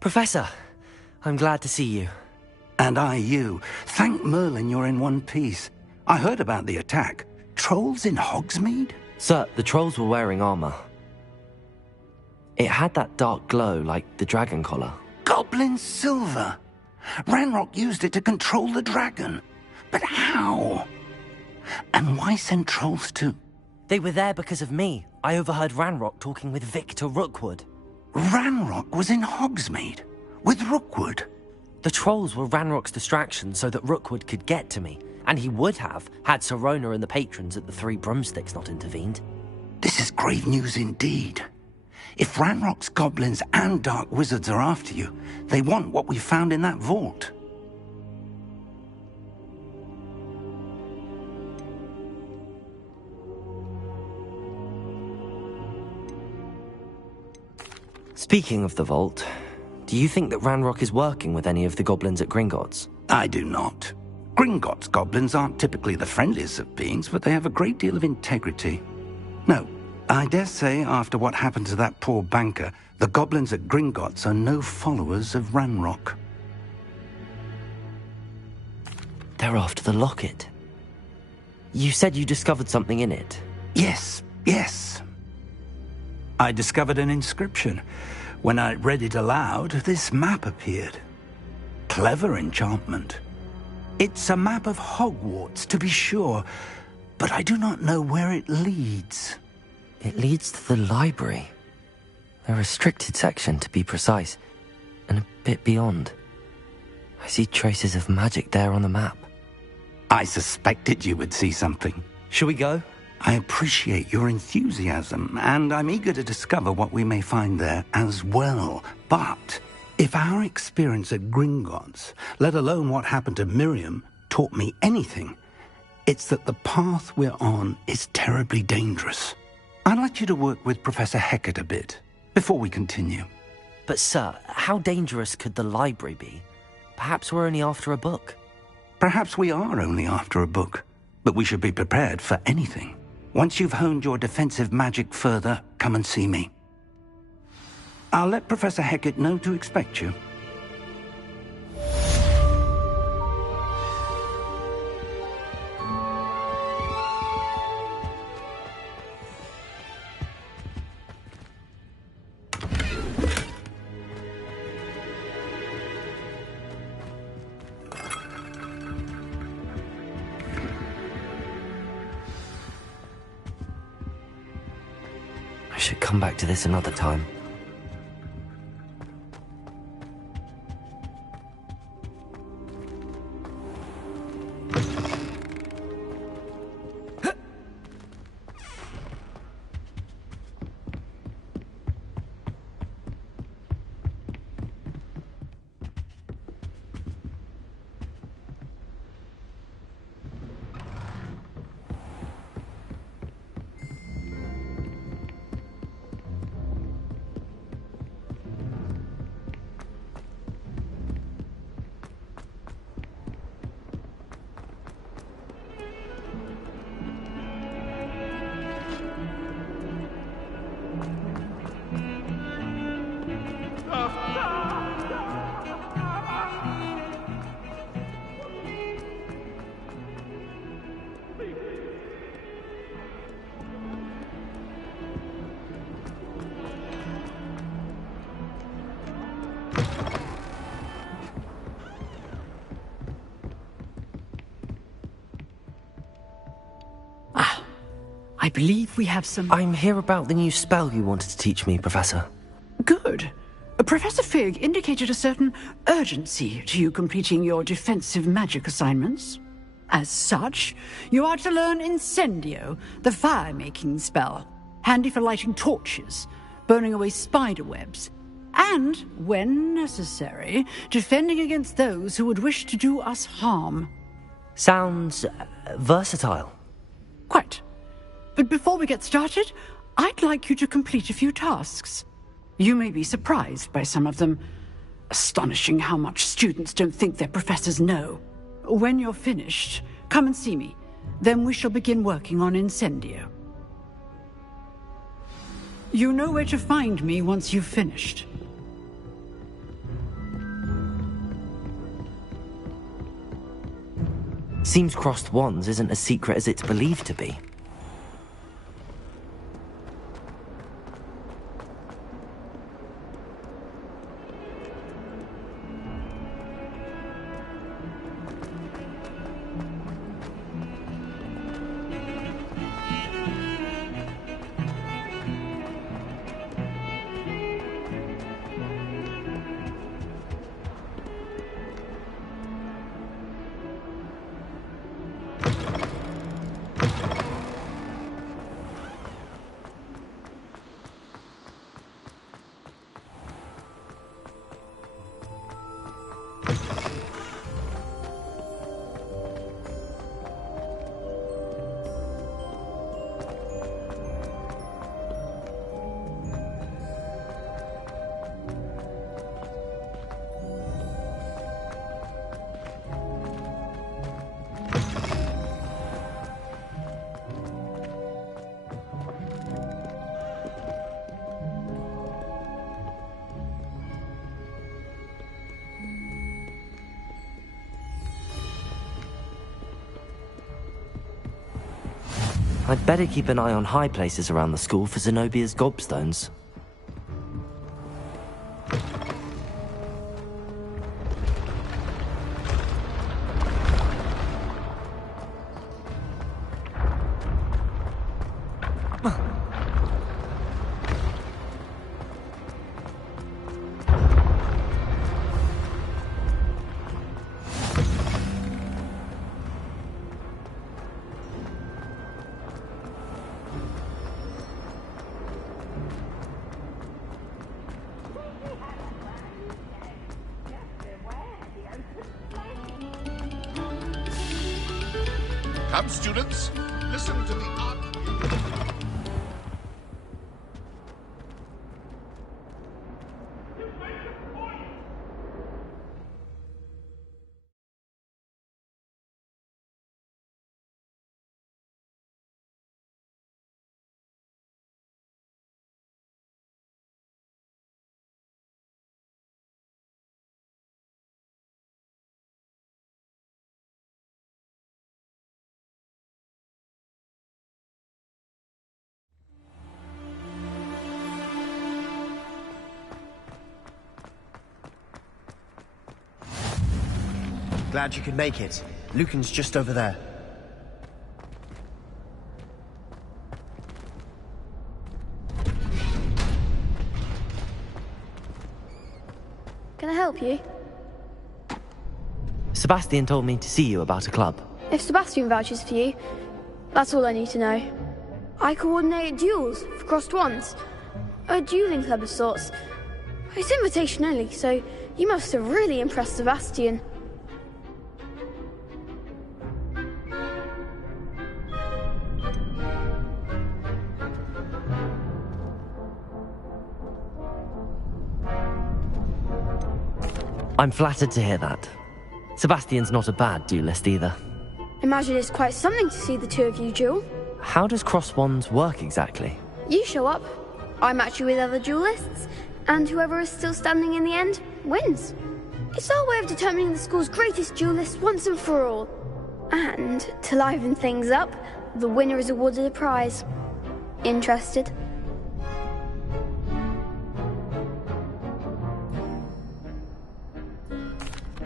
Professor, I'm glad to see you. And I you. Thank Merlin you're in one piece. I heard about the attack. Trolls in Hogsmeade? Sir, the trolls were wearing armor. It had that dark glow like the dragon collar. Goblin silver! Ranrock used it to control the dragon. But how? And why send trolls to... They were there because of me. I overheard Ranrock talking with Victor Rookwood. Ranrock was in Hogsmeade? With Rookwood? The trolls were Ranrock's distraction so that Rookwood could get to me. And he would have, had Sirona and the patrons at the Three Broomsticks not intervened. This is grave news indeed. If Ranrock's goblins and dark wizards are after you, they want what we found in that vault. Speaking of the vault, do you think that Ranrock is working with any of the goblins at Gringotts? I do not. Gringotts goblins aren't typically the friendliest of beings, but they have a great deal of integrity. No, I dare say after what happened to that poor banker, the goblins at Gringotts are no followers of Ranrock. They're after the locket. You said you discovered something in it. Yes. I discovered an inscription. When I read it aloud, this map appeared. Clever enchantment. It's a map of Hogwarts, to be sure, but I do not know where it leads. It leads to the library. A restricted section, to be precise, and a bit beyond. I see traces of magic there on the map. I suspected you would see something. Shall we go? I appreciate your enthusiasm, and I'm eager to discover what we may find there as well. But if our experience at Gringotts, let alone what happened to Miriam, taught me anything, it's that the path we're on is terribly dangerous. I'd like you to work with Professor Hecat a bit before we continue. But sir, how dangerous could the library be? Perhaps we're only after a book. Perhaps we are only after a book, but we should be prepared for anything. Once you've honed your defensive magic further, come and see me. I'll let Professor Hecat know to expect you. I should come back to this another time. I believe we have some... I'm here about the new spell you wanted to teach me, Professor. Good. Professor Fig indicated a certain urgency to you completing your defensive magic assignments. As such, you are to learn Incendio, the fire-making spell, handy for lighting torches, burning away spider webs, and, when necessary, defending against those who would wish to do us harm. Sounds versatile. Quite. But before we get started, I'd like you to complete a few tasks. You may be surprised by some of them. Astonishing how much students don't think their professors know. When you're finished, come and see me. Then we shall begin working on Incendio. You know where to find me once you've finished. Seems crossed wands isn't as secret as it's believed to be. I'd better keep an eye on high places around the school for Zenobia's gobstones. Come, students, listen to the art. Glad you could make it. Lucan's just over there. Can I help you? Sebastian told me to see you about a club. If Sebastian vouches for you, that's all I need to know. I coordinate duels for crossed wands. A dueling club of sorts. It's invitation only, so you must have really impressed Sebastian. I'm flattered to hear that. Sebastian's not a bad duelist either. Imagine it's quite something to see the two of you duel. How does cross wands work exactly? You show up, I match you with other duelists, and whoever is still standing in the end wins. It's our way of determining the school's greatest duelist once and for all. And to liven things up, the winner is awarded a prize. Interested?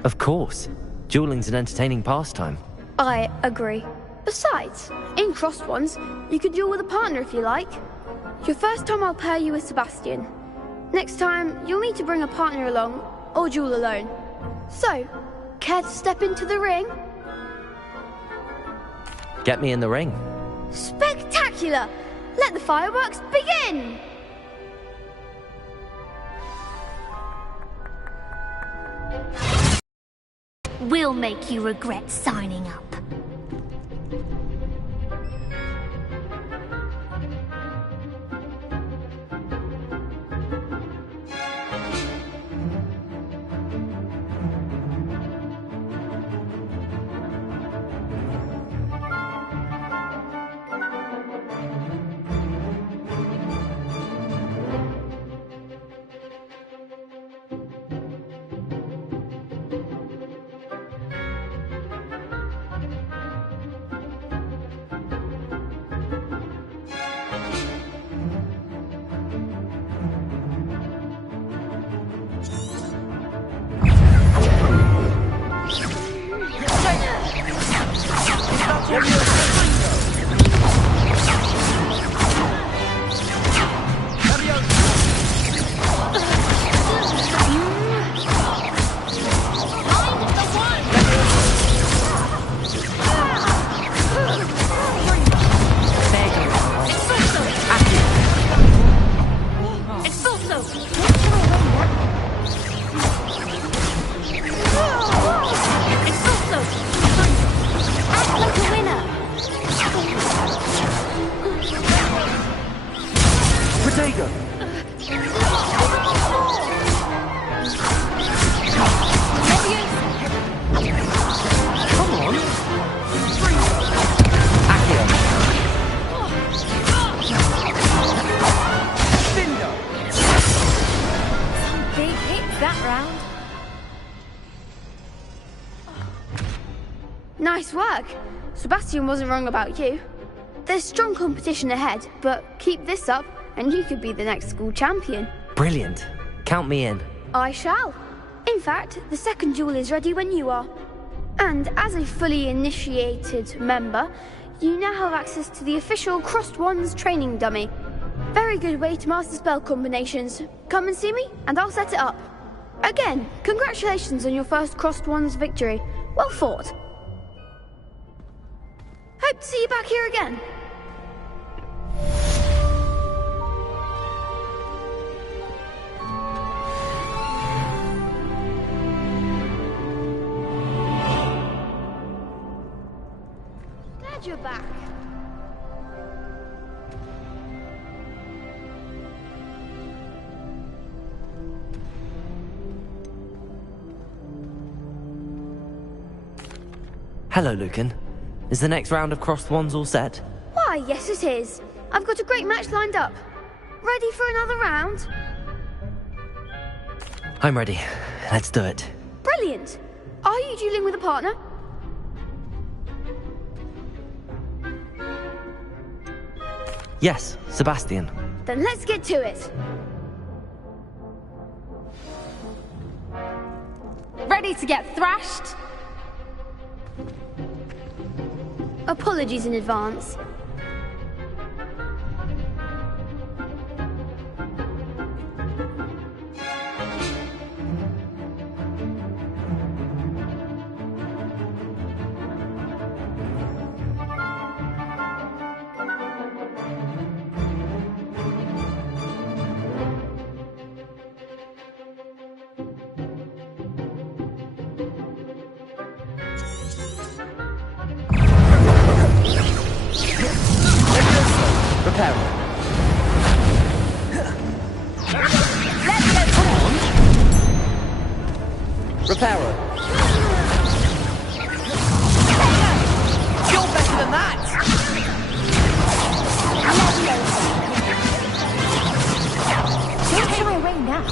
Of course. Dueling's an entertaining pastime. I agree. Besides, in crossed ones, you could duel with a partner if you like. Your first time I'll pair you with Sebastian. Next time, you'll need to bring a partner along, or duel alone. So, care to step into the ring? Get me in the ring. Spectacular! Let the fireworks begin! We'll make you regret signing up. Protego! Come on! Accio! Some big hits that round. Nice work. Sebastian wasn't wrong about you. There's strong competition ahead, but keep this up and you could be the next school champion. Brilliant. Count me in. I shall. In fact, the second duel is ready when you are. And as a fully initiated member, you now have access to the official Crossed Wands training dummy. Very good way to master spell combinations. Come and see me, and I'll set it up. Again, congratulations on your first Crossed Wands victory. Well fought. Hope to see you back here again. Glad you're back. Hello, Lucan. Is the next round of Crossed Wands all set? Why, yes it is. I've got a great match lined up. Ready for another round? I'm ready. Let's do it. Brilliant. Are you dueling with a partner? Yes, Sebastian. Then let's get to it. Ready to get thrashed? Apologies in advance. Prepare. Reparo. You're better than that! Don't shy away now.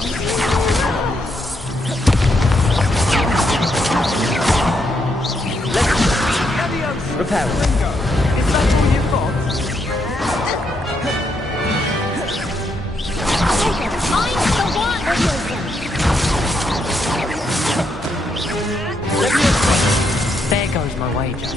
Reparo. Is that all you've got? There goes my wager.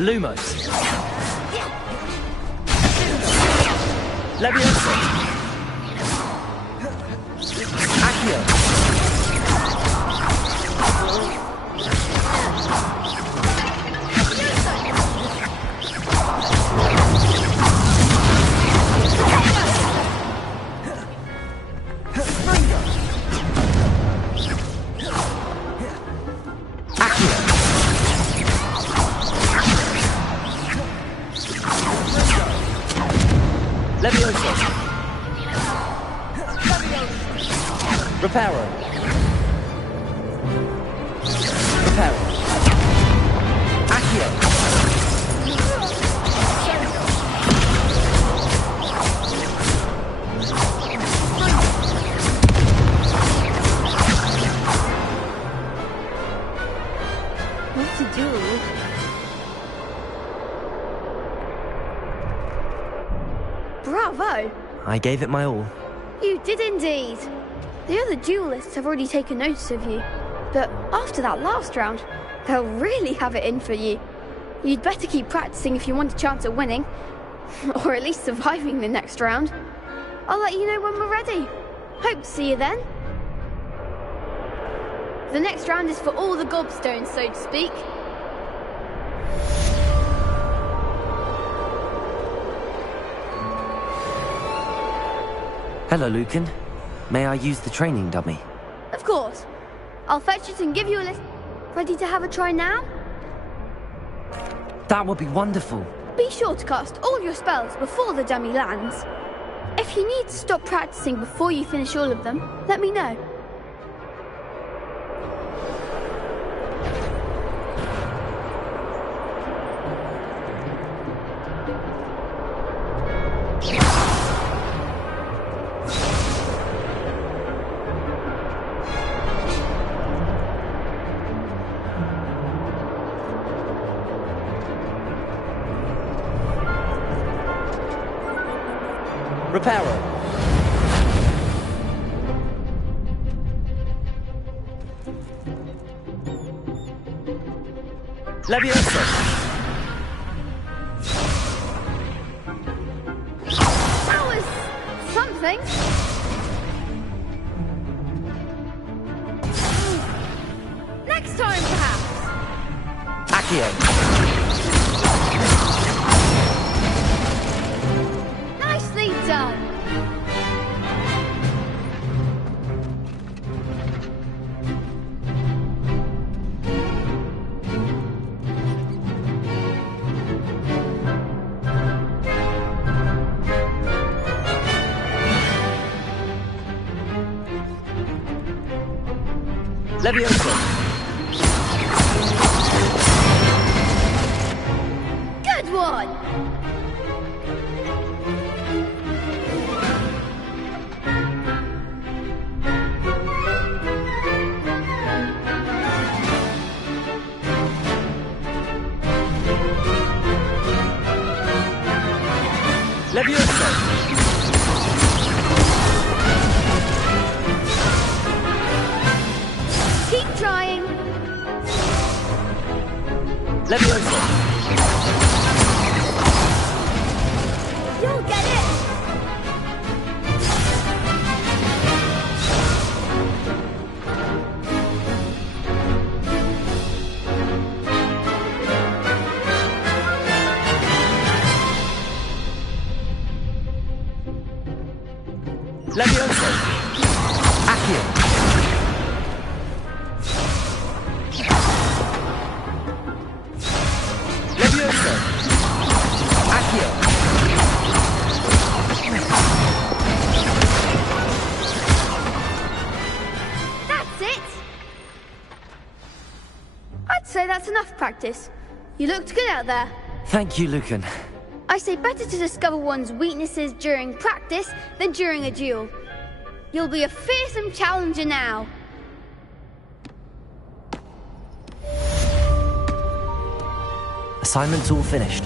Lumos. Leviosa. Accio. Leviosa. Reparo. Reparo. Accio. I gave it my all. You did indeed. The other duelists have already taken notice of you, but after that last round, they'll really have it in for you. You'd better keep practicing if you want a chance at winning, or at least surviving the next round. I'll let you know when we're ready. Hope to see you then. The next round is for all the gobstones, so to speak. Hello, Lucan. May I use the training dummy? Of course. I'll fetch it and give you a list. Ready to have a try now? That would be wonderful. Be sure to cast all your spells before the dummy lands. If you need to stop practicing before you finish all of them, let me know. Reparo. Leviosa. That was something. Next time, perhaps. Accio. Nicely done. Leviosa. Good one. Leviosa. Keep trying. Leviosa. You'll get it. Leviosa. Accio. Leviosa. Accio. That's it. I'd say that's enough practice. You looked good out there. Thank you, Lucan. I say better to discover one's weaknesses during practice than during a duel. You'll be a fearsome challenger now. Assignment's all finished.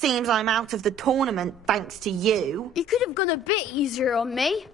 Seems I'm out of the tournament thanks to you. You could have gone a bit easier on me.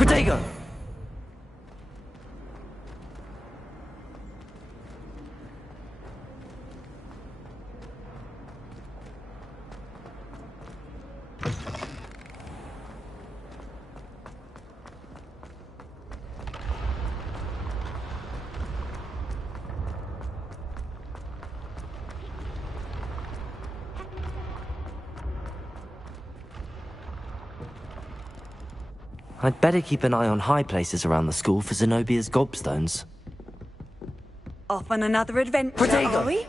Protego! I'd better keep an eye on high places around the school for Zenobia's gobstones. Off on another adventure, Protego! are we?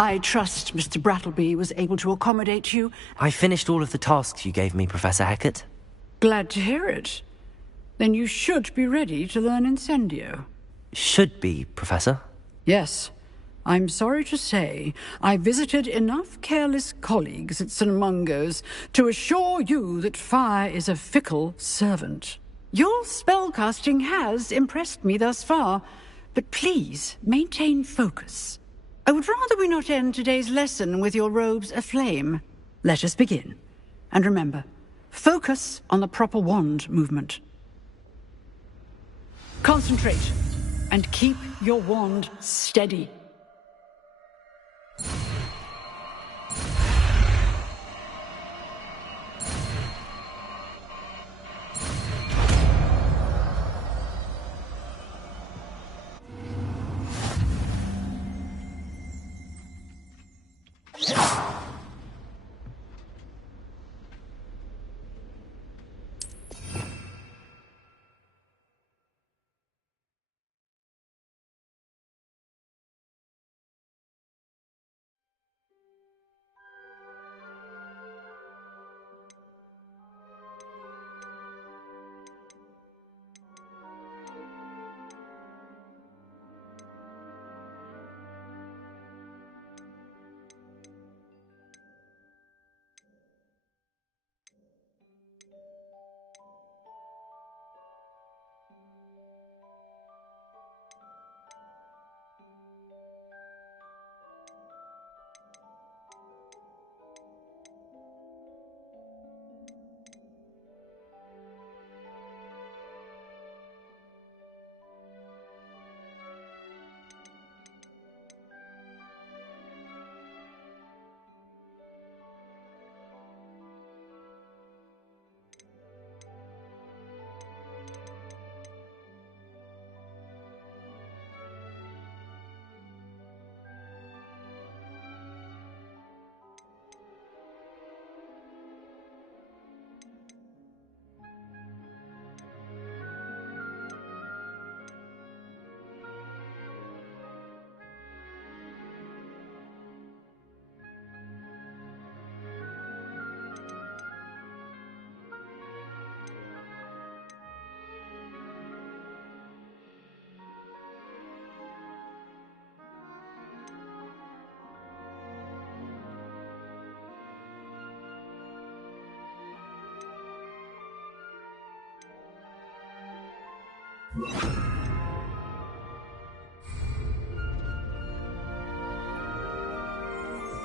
I trust Mr. Brattleby was able to accommodate you. I finished all of the tasks you gave me, Professor Hackett. Glad to hear it. Then you should be ready to learn Incendio. Should be, Professor. Yes. I'm sorry to say, I visited enough careless colleagues at St. Mungo's to assure you that fire is a fickle servant. Your spellcasting has impressed me thus far, but please maintain focus. I would rather we not end today's lesson with your robes aflame. Let us begin. And remember, focus on the proper wand movement. Concentrate, and keep your wand steady.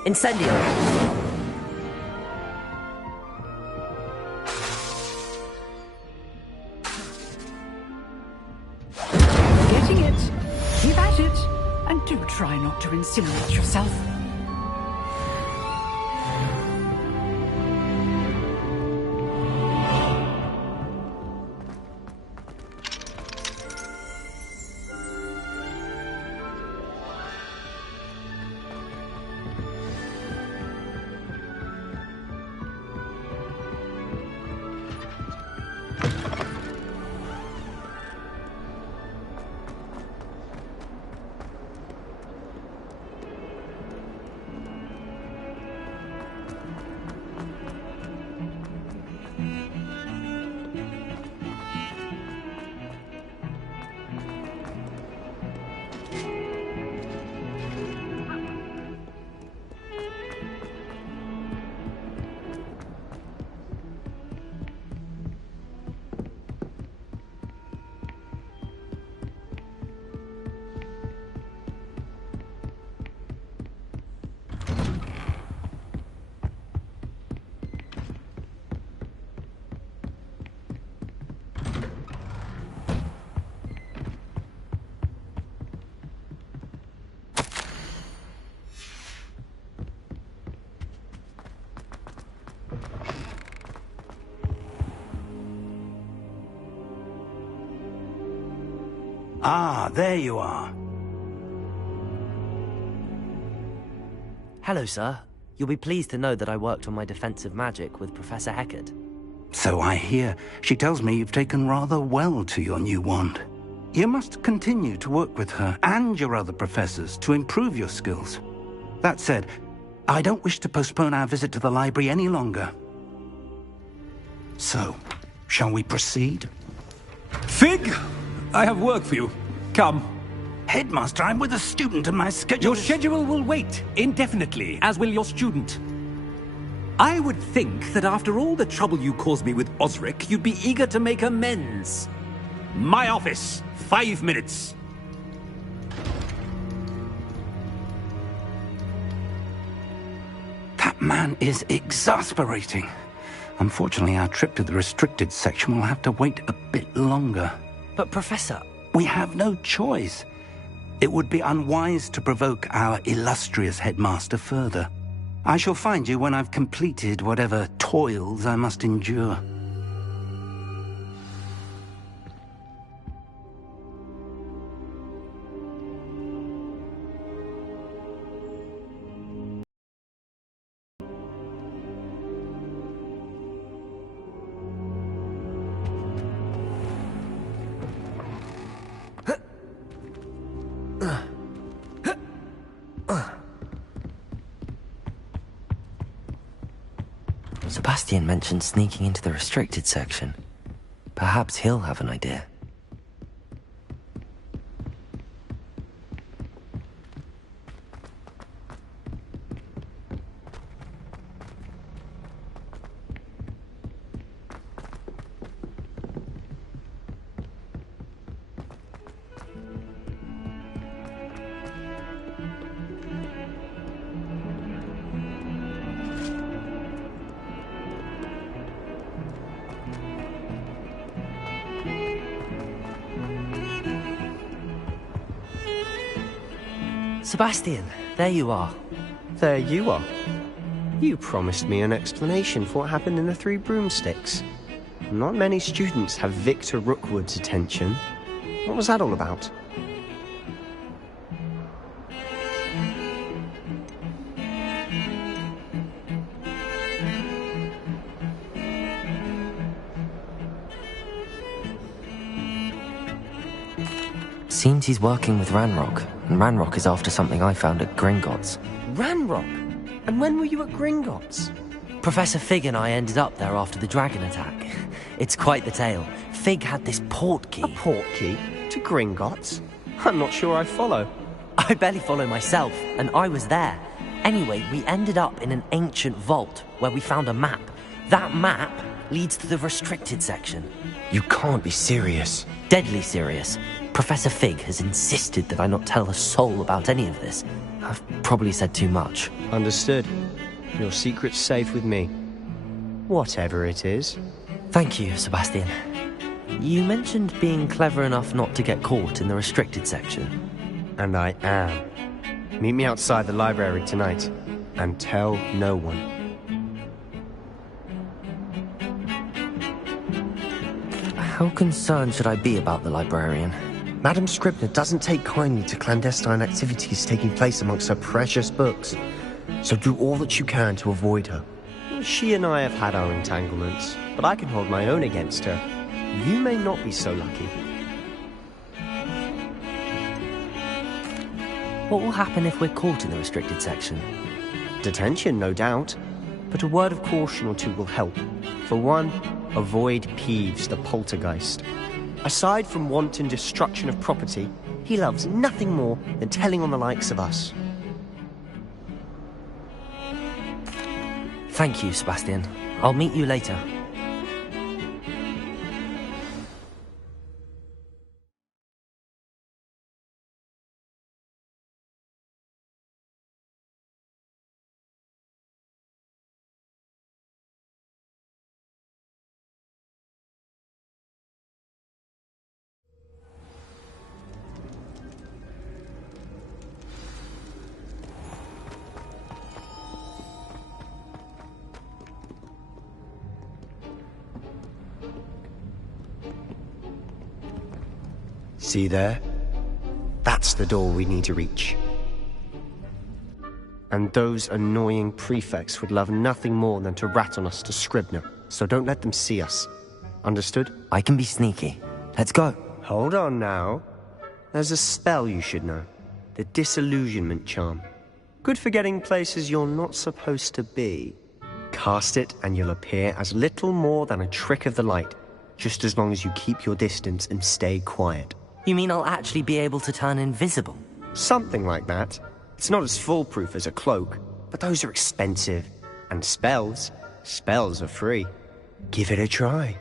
Incendio! Getting it. Keep at it. And do try not to incinerate yourself. Ah, there you are. Hello, sir. You'll be pleased to know that I worked on my defensive magic with Professor Heckard. So I hear. She tells me you've taken rather well to your new wand. You must continue to work with her and your other professors to improve your skills. That said, I don't wish to postpone our visit to the library any longer. So, shall we proceed? Fig! I have work for you. Come. Headmaster, I'm with a student and my schedule Your schedule will wait indefinitely, as will your student. I would think that after all the trouble you caused me with Osric, you'd be eager to make amends. My office, 5 minutes. That man is exasperating. Unfortunately, our trip to the restricted section will have to wait a bit longer. But, Professor... We have no choice. It would be unwise to provoke our illustrious headmaster further. I shall find you when I've completed whatever toils I must endure. Sebastian mentioned sneaking into the restricted section. Perhaps he'll have an idea. Sebastian, there you are. There you are. You promised me an explanation for what happened in the Three Broomsticks. Not many students have Victor Rookwood's attention. What was that all about? Seems he's working with Ranrock, and Ranrock is after something I found at Gringotts. Ranrock? And when were you at Gringotts? Professor Fig and I ended up there after the dragon attack. It's quite the tale. Fig had this port key. A port key? To Gringotts? I'm not sure I follow. I barely follow myself, and I was there. Anyway, we ended up in an ancient vault where we found a map. That map leads to the restricted section. You can't be serious. Deadly serious. Professor Fig has insisted that I not tell a soul about any of this. I've probably said too much. Understood. Your secret's safe with me. Whatever it is. Thank you, Sebastian. You mentioned being clever enough not to get caught in the restricted section. And I am. Meet me outside the library tonight, and tell no one. How concerned should I be about the librarian? Madam Scribner doesn't take kindly to clandestine activities taking place amongst her precious books, so do all that you can to avoid her. She and I have had our entanglements, but I can hold my own against her. You may not be so lucky. What will happen if we're caught in the restricted section? Detention, no doubt, but a word of caution or two will help. For one, avoid Peeves, the poltergeist. Aside from wanton destruction of property, he loves nothing more than telling on the likes of us. Thank you, Sebastian. I'll meet you later. See there? That's the door we need to reach. And those annoying prefects would love nothing more than to rat on us to Scribner, so don't let them see us. Understood? I can be sneaky. Let's go. Hold on now. There's a spell you should know. The disillusionment charm. Good for getting places you're not supposed to be. Cast it and you'll appear as little more than a trick of the light, just as long as you keep your distance and stay quiet. You mean I'll actually be able to turn invisible? Something like that. It's not as foolproof as a cloak, but those are expensive. And spells are free. Give it a try.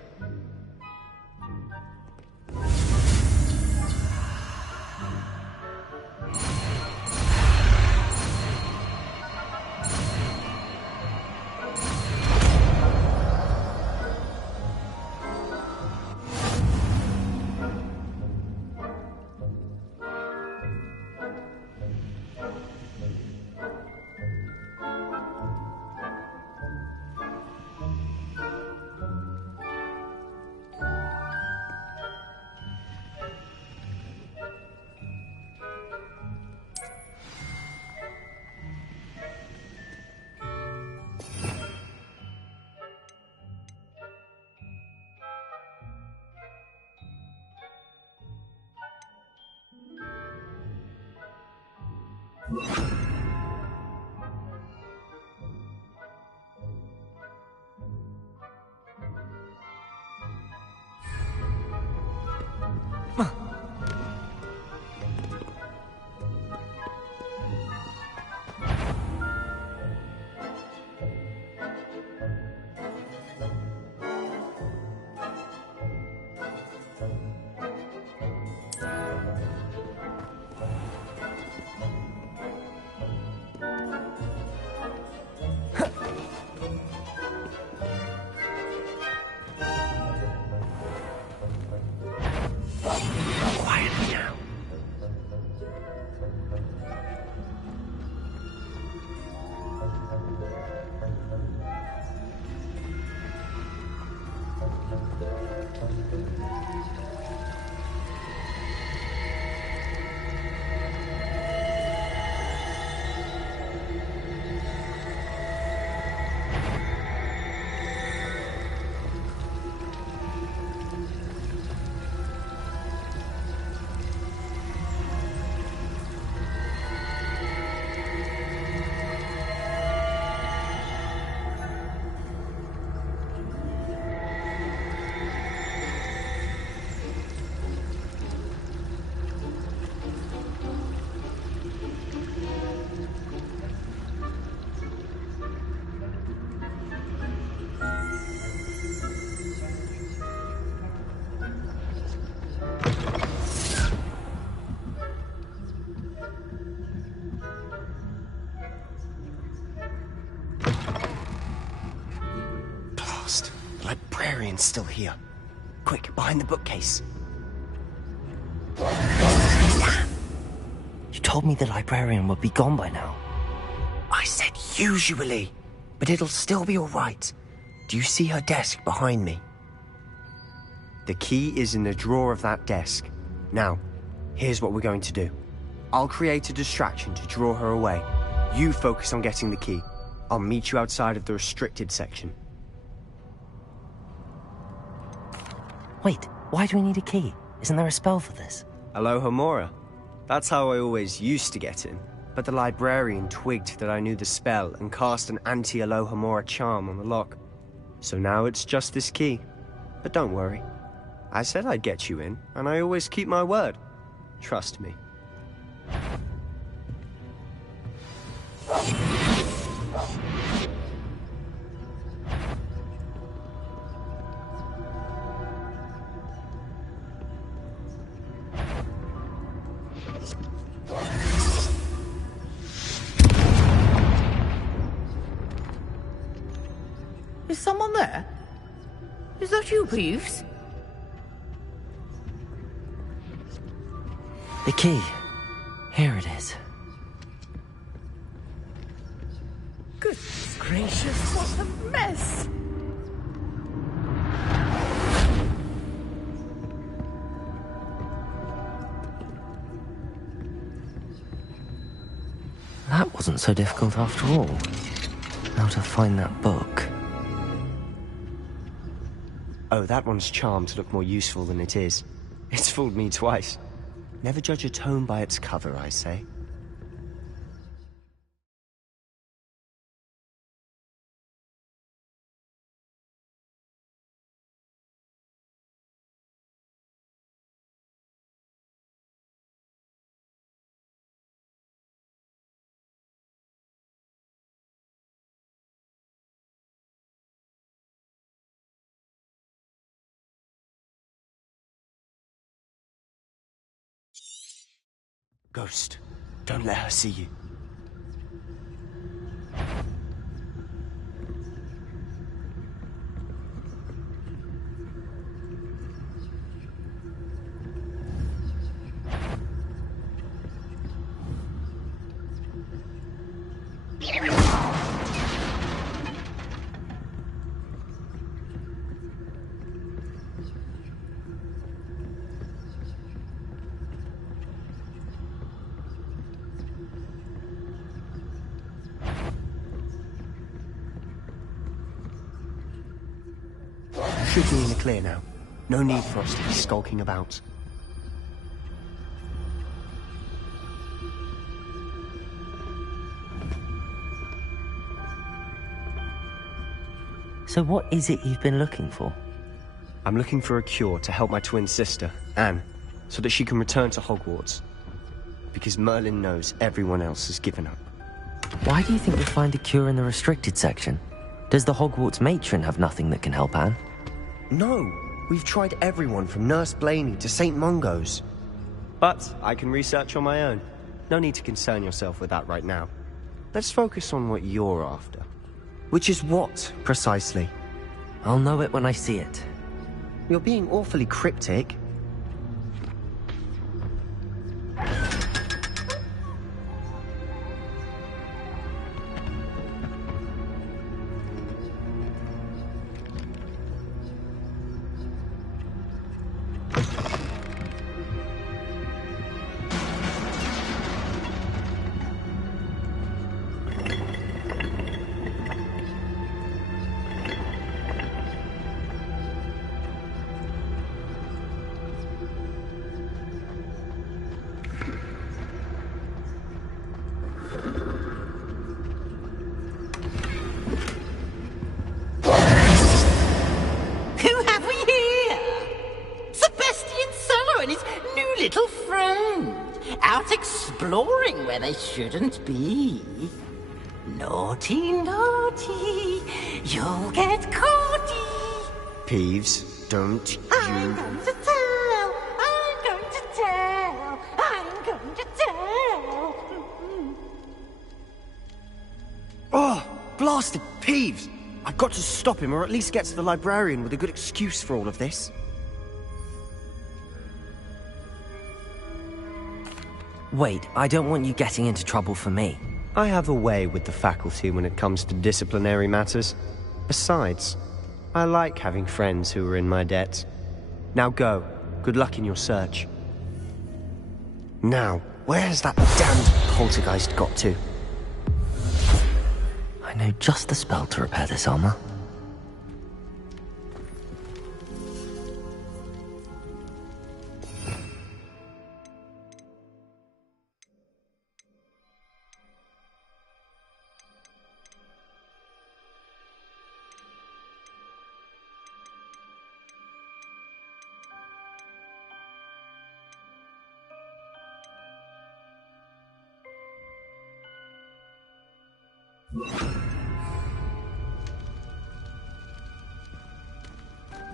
last. The librarian's still here. Quick, behind the bookcase. Damn! You told me the librarian would be gone by now. I said usually, but it'll still be all right. Do you see her desk behind me? The key is in the drawer of that desk. Now, here's what we're going to do. I'll create a distraction to draw her away. You focus on getting the key. I'll meet you outside of the restricted section. Wait, why do we need a key? Isn't there a spell for this? Alohomora. That's how I always used to get in. But the librarian twigged that I knew the spell and cast an anti-Alohomora charm on the lock. So now it's just this key. But don't worry. I said I'd get you in, and I always keep my word. Trust me. Is someone there? Is that you, Peeves? The key. Here it is. Goodness gracious, what a mess! That wasn't so difficult after all. Now to find that book. Oh, that one's charmed to look more useful than it is. It's fooled me twice. Never judge a tome by its cover, I say. Ghost, don't let her see you. Should be in the clear now. No need for us to be skulking about. So what is it you've been looking for? I'm looking for a cure to help my twin sister, Anne, so that she can return to Hogwarts. Because Merlin knows everyone else has given up. Why do you think you'll find a cure in the restricted section? Does the Hogwarts matron have nothing that can help Anne? No, we've tried everyone from Nurse Blaney to St. Mungo's. But I can research on my own. No need to concern yourself with that right now. Let's focus on what you're after. Which is what, precisely? I'll know it when I see it. You're being awfully cryptic. Exploring where they shouldn't be. Naughty, naughty, you'll get caughty. Peeves, don't I'm going to tell, I'm going to tell, I'm going to tell. Oh, blasted Peeves! I've got to stop him, or at least get to the librarian with a good excuse for all of this. Wait, I don't want you getting into trouble for me. I have a way with the faculty when it comes to disciplinary matters. Besides, I like having friends who are in my debt. Now go. Good luck in your search. Now, where's that damned poltergeist got to? I know just the spell to repair this armor.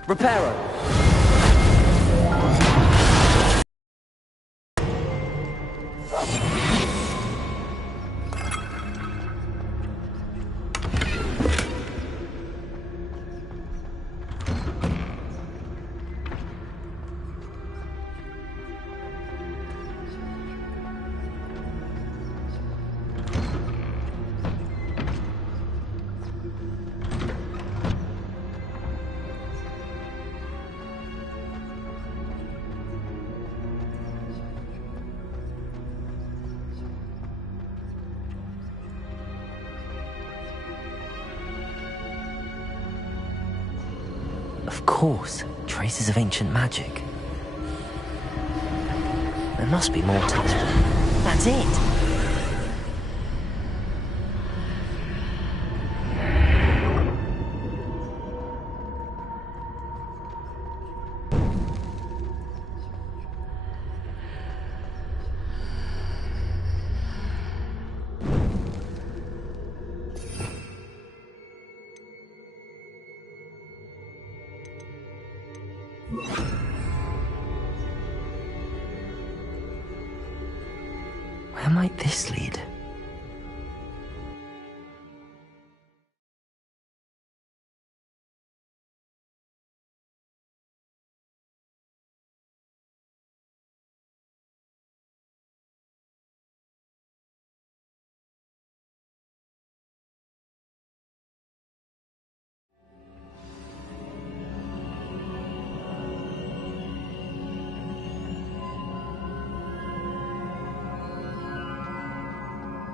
Reparo! Of course, traces of ancient magic. There must be more to this. That's it! Where might this lead?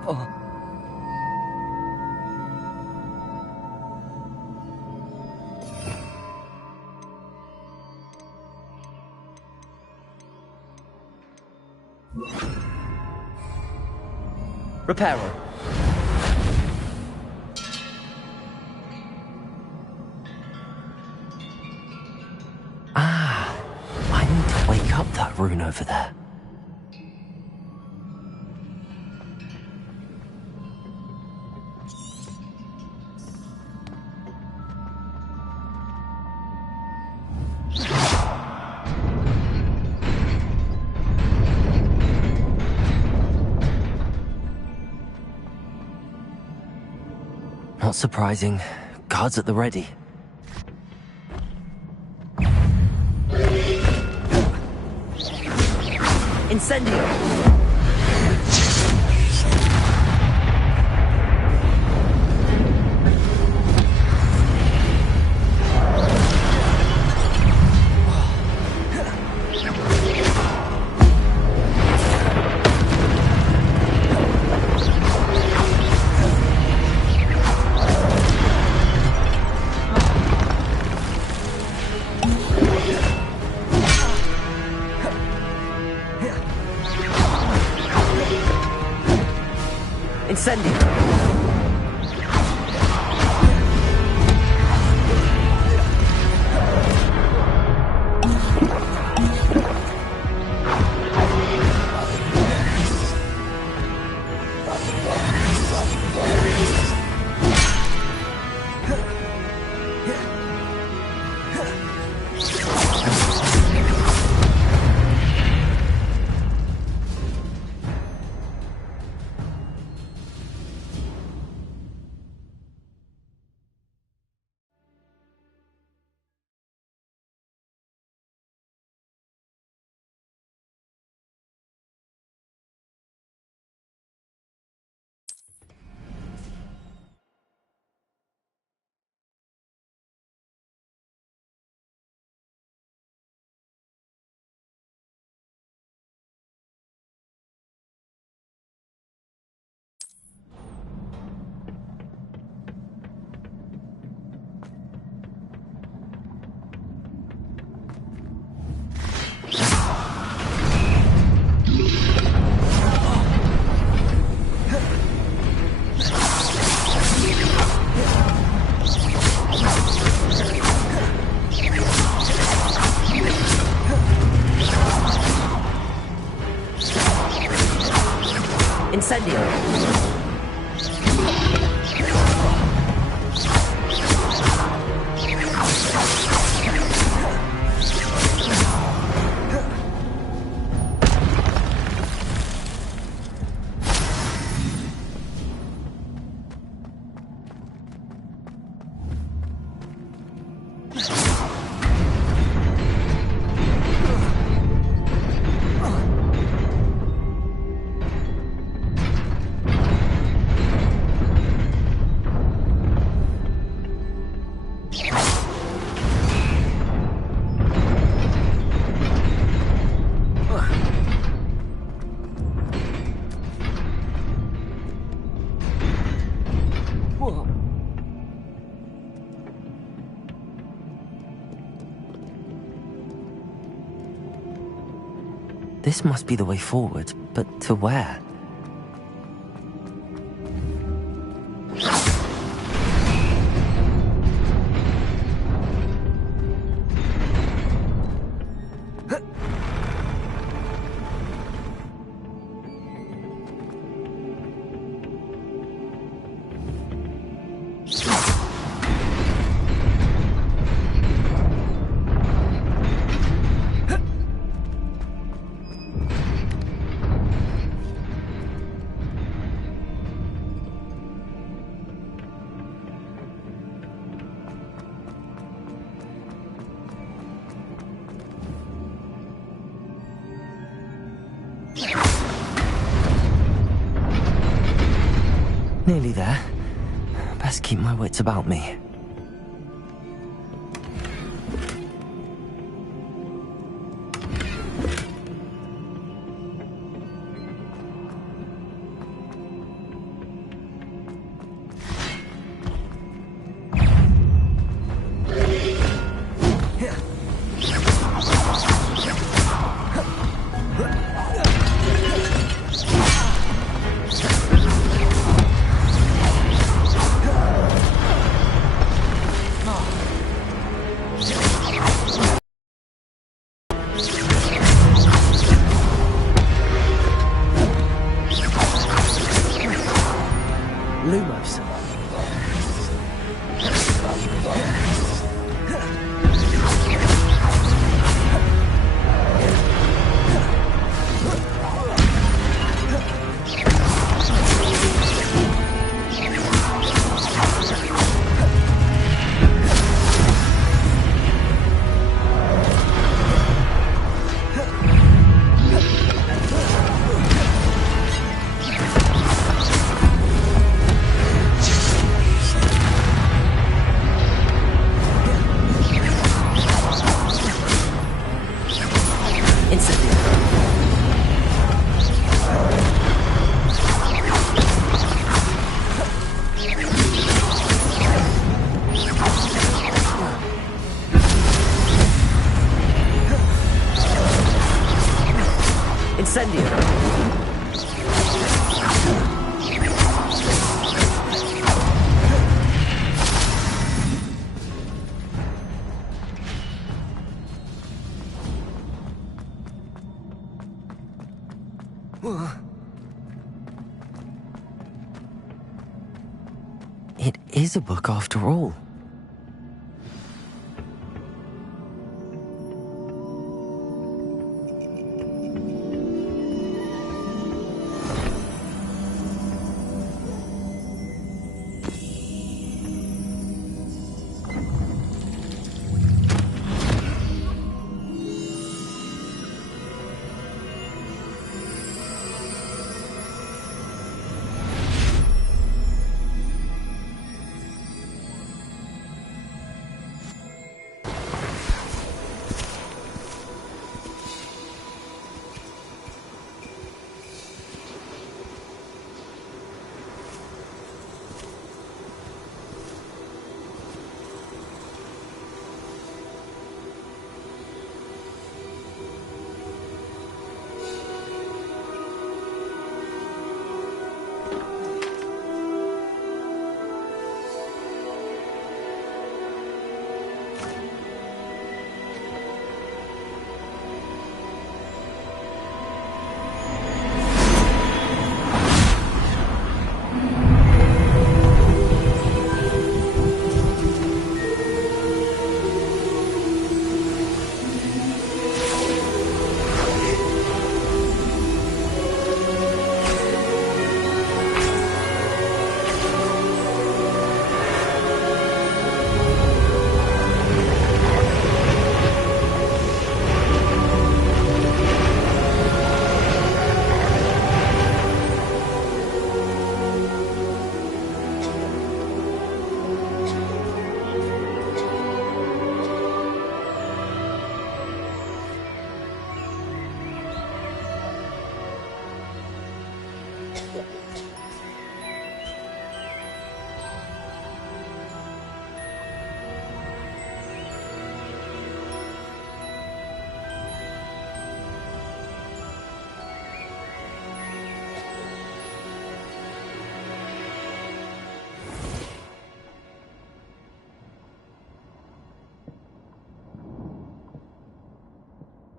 Oh. Reparo. Ah, I need to wake up that rune over there. Not surprising. Guards at the ready. Incendio! Incendio. This must be the way forward, but to where? Nearly there. Best keep my wits about me. Lumos. It is a book after all.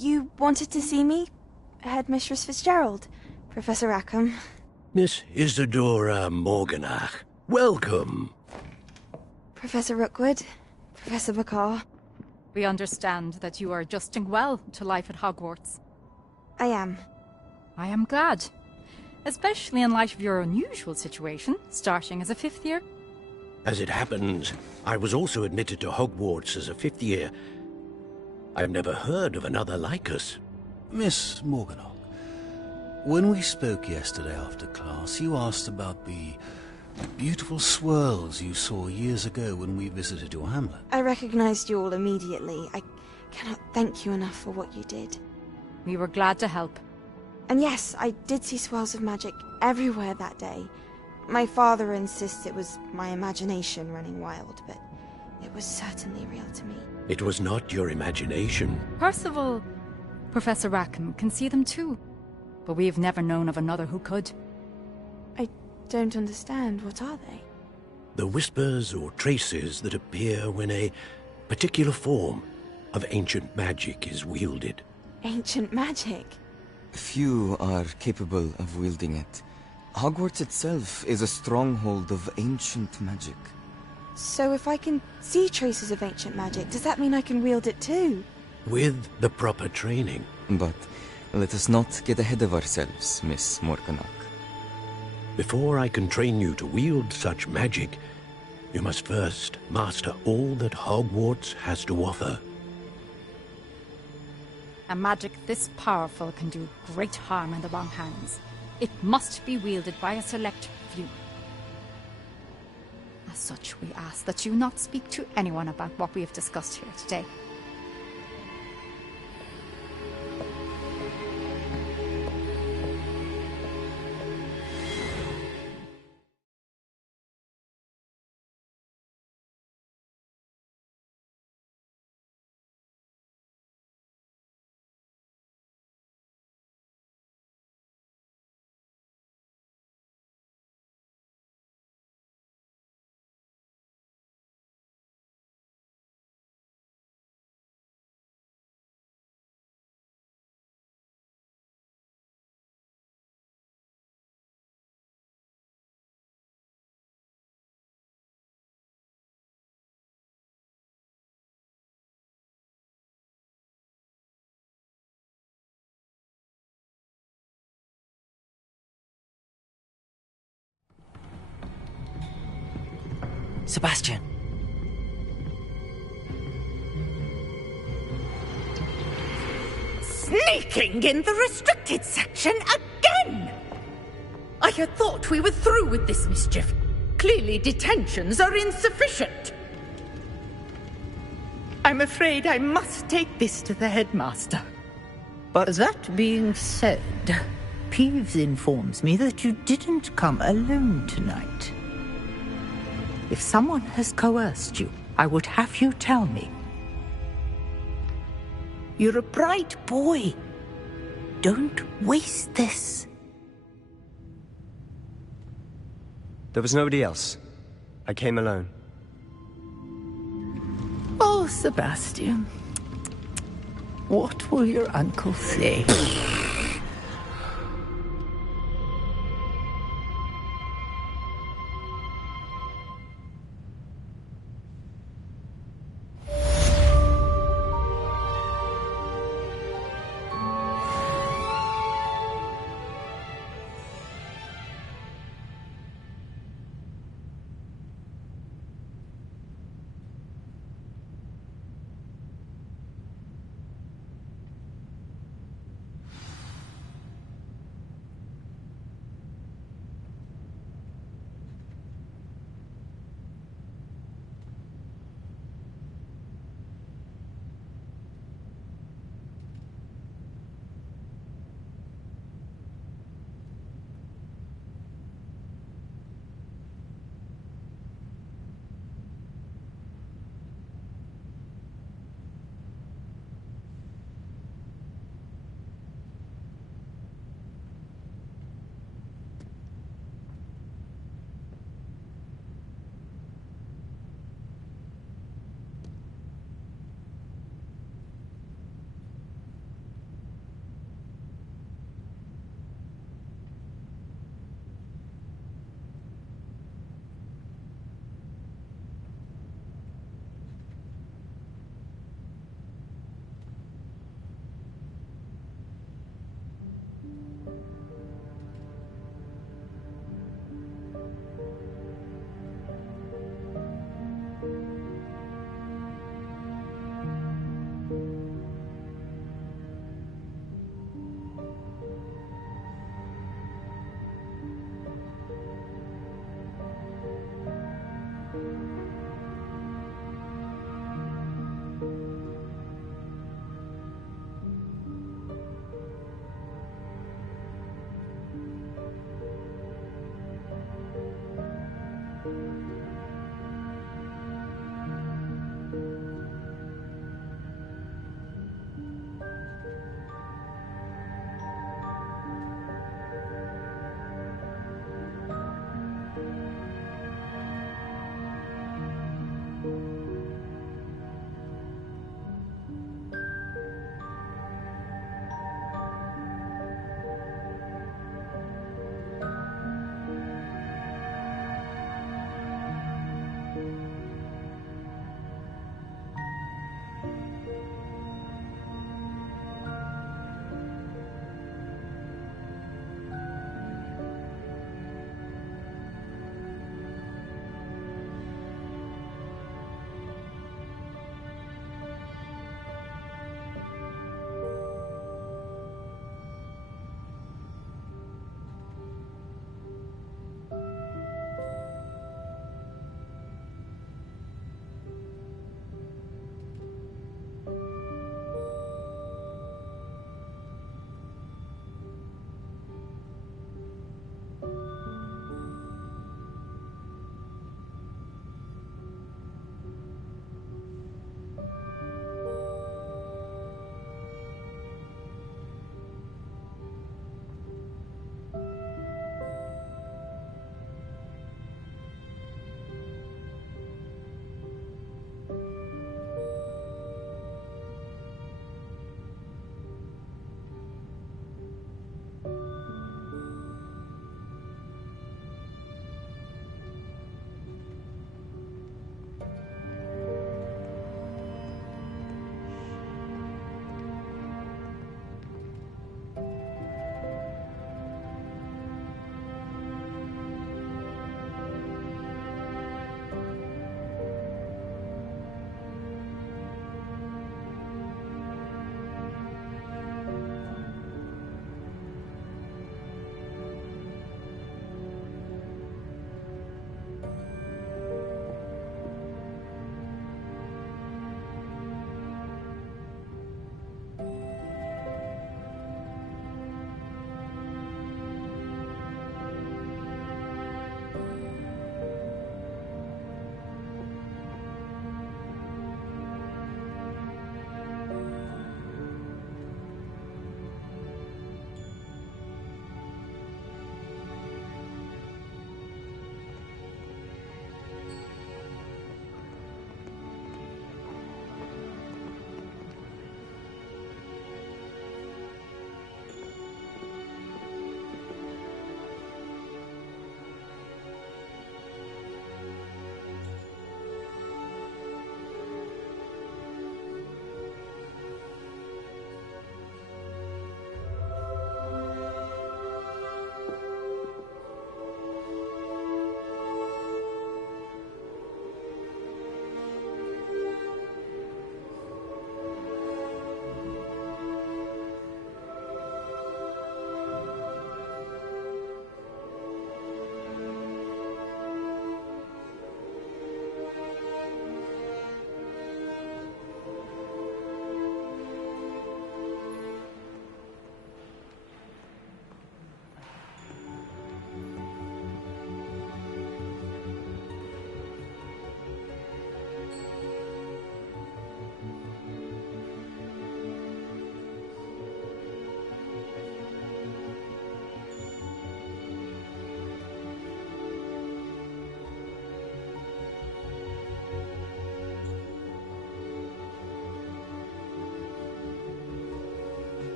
You wanted to see me? Headmistress Fitzgerald, Professor Rackham. Miss Isadora Morganach, welcome. Professor Rookwood, Professor Bakar. We understand that you are adjusting well to life at Hogwarts. I am. I am glad. Especially in light of your unusual situation, starting as a 5th year. As it happens, I was also admitted to Hogwarts as a 5th year. I've never heard of another like us. Miss Morganach, when we spoke yesterday after class, you asked about the beautiful swirls you saw years ago when we visited your hamlet. I recognized you all immediately. I cannot thank you enough for what you did. We were glad to help. And yes, I did see swirls of magic everywhere that day. My father insists it was my imagination running wild, but it was certainly real to me. It was not your imagination. Percival, Professor Rackham can see them too. But we have never known of another who could. I don't understand. What are they? The whispers or traces that appear when a particular form of ancient magic is wielded. Ancient magic? Few are capable of wielding it. Hogwarts itself is a stronghold of ancient magic. So if I can see traces of ancient magic, does that mean I can wield it too? With the proper training. But let us not get ahead of ourselves, Miss Morganach. Before I can train you to wield such magic, you must first master all that Hogwarts has to offer. A magic this powerful can do great harm in the wrong hands. It must be wielded by a select few. As such, we ask that you not speak to anyone about what we have discussed here today. Sebastian! Sneaking in the restricted section again! I had thought we were through with this mischief. Clearly detentions are insufficient. I'm afraid I must take this to the headmaster. But that being said, Peeves informs me that you didn't come alone tonight. If someone has coerced you, I would have you tell me. You're a bright boy. Don't waste this. There was nobody else. I came alone. Oh, Sebastian. What will your uncle say?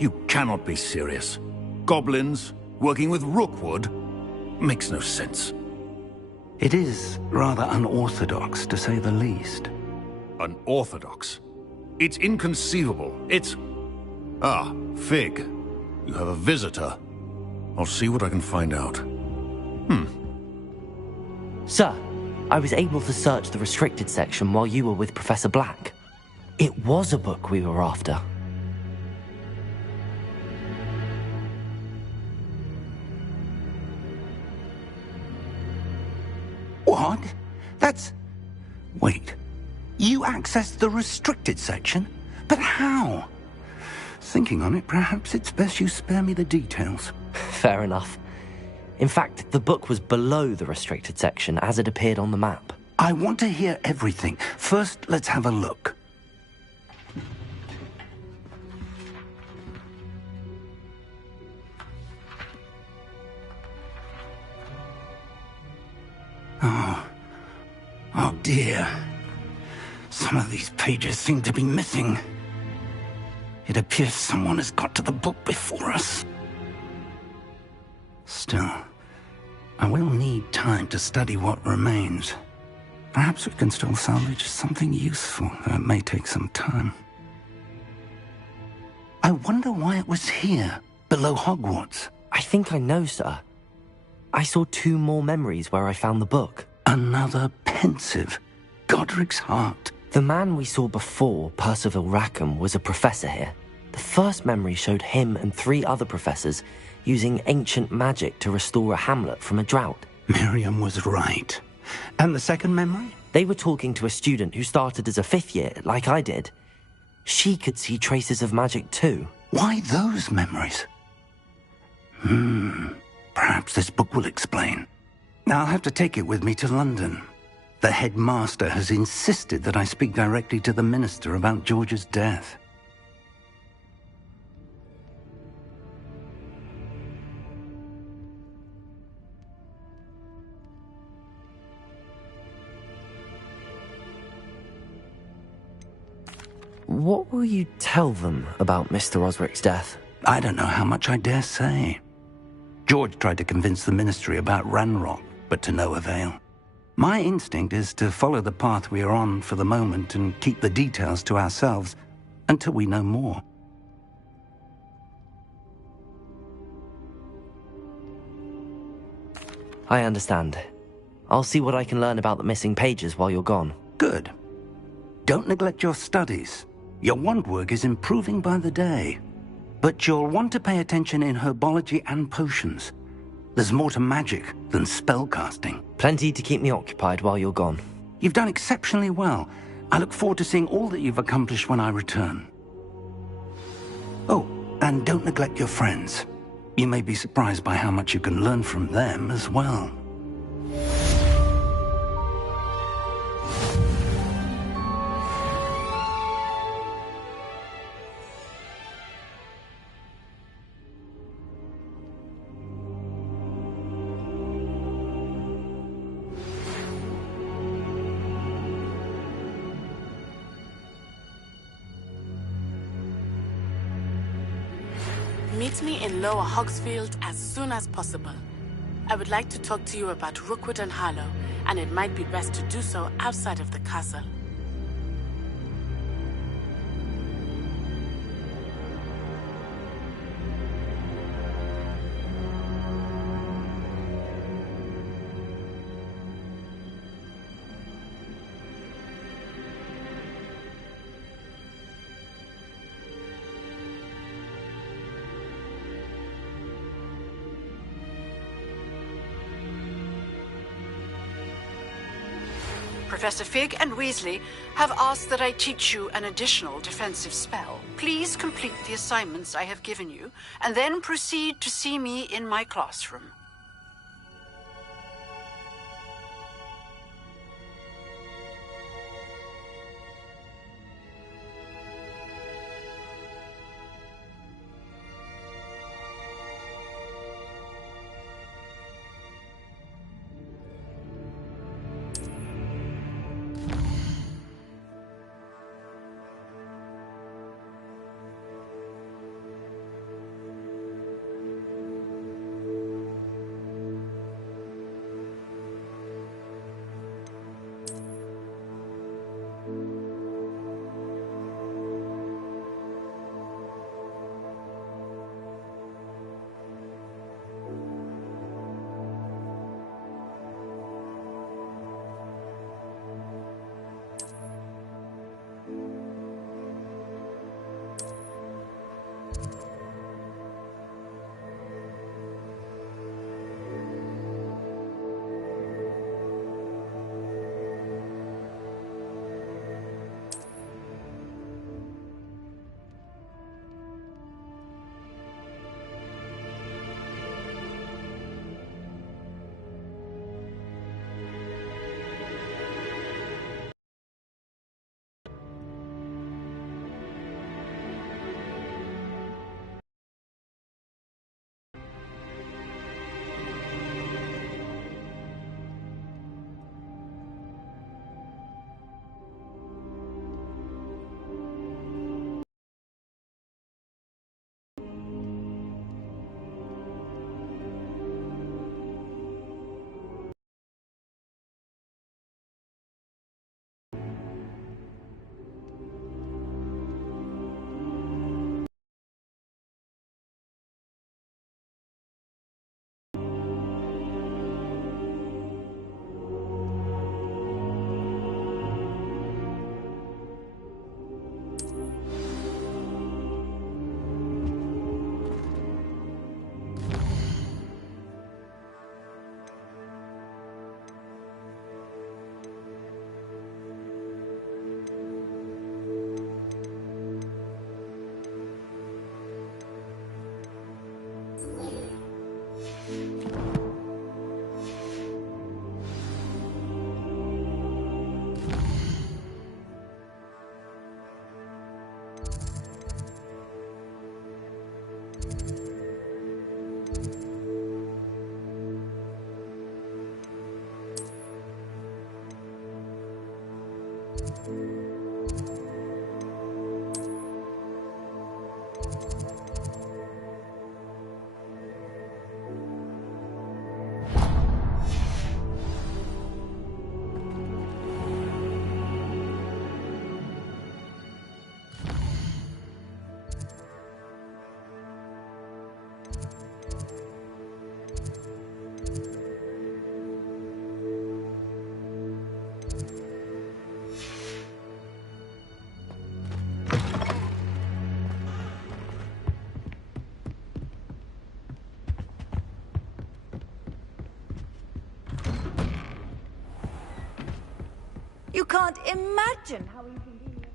You cannot be serious. Goblins working with Rookwood makes no sense. It is rather unorthodox, to say the least. Unorthodox? It's inconceivable. It's... Ah, Fig. You have a visitor. I'll see what I can find out. Sir, I was able to search the restricted section while you were with Professor Black. It was a book we were after. What? That's... Wait. You accessed the restricted section? But how? Thinking on it, perhaps it's best you spare me the details. Fair enough. In fact, the book was below the restricted section as it appeared on the map. I want to hear everything. First, let's have a look. Oh dear. Some of these pages seem to be missing. It appears someone has got to the book before us. Still, I will need time to study what remains. Perhaps we can still salvage something useful, though it may take some time. I wonder why it was here, below Hogwarts. I think I know, sir. I saw 2 more memories where I found the book. Another pensive. Godric's heart. The man we saw before, Percival Rackham, was a professor here. The first memory showed him and 3 other professors using ancient magic to restore a hamlet from a drought. Miriam was right. And the second memory? They were talking to a student who started as a 5th year, like I did. She could see traces of magic too. Why those memories? Perhaps this book will explain. I'll have to take it with me to London. The headmaster has insisted that I speak directly to the minister about George's death. What will you tell them about Mr. Osric's death? I don't know how much I dare say. George tried to convince the ministry about Ranrock, but to no avail. My instinct is to follow the path we are on for the moment and keep the details to ourselves until we know more. I understand. I'll see what I can learn about the missing pages while you're gone. Good. Don't neglect your studies. Your wand work is improving by the day. But you'll want to pay attention in herbology and potions. There's more to magic than spellcasting. Plenty to keep me occupied while you're gone. You've done exceptionally well. I look forward to seeing all that you've accomplished when I return. Oh, and don't neglect your friends. You may be surprised by how much you can learn from them as well. Meet me in Lower Hogsfield as soon as possible. I would like to talk to you about Rookwood and Harlow, and it might be best to do so outside of the castle. Professor Fig and Weasley have asked that I teach you an additional defensive spell. Please complete the assignments I have given you, and then proceed to see me in my classroom. You can't imagine how inconvenient.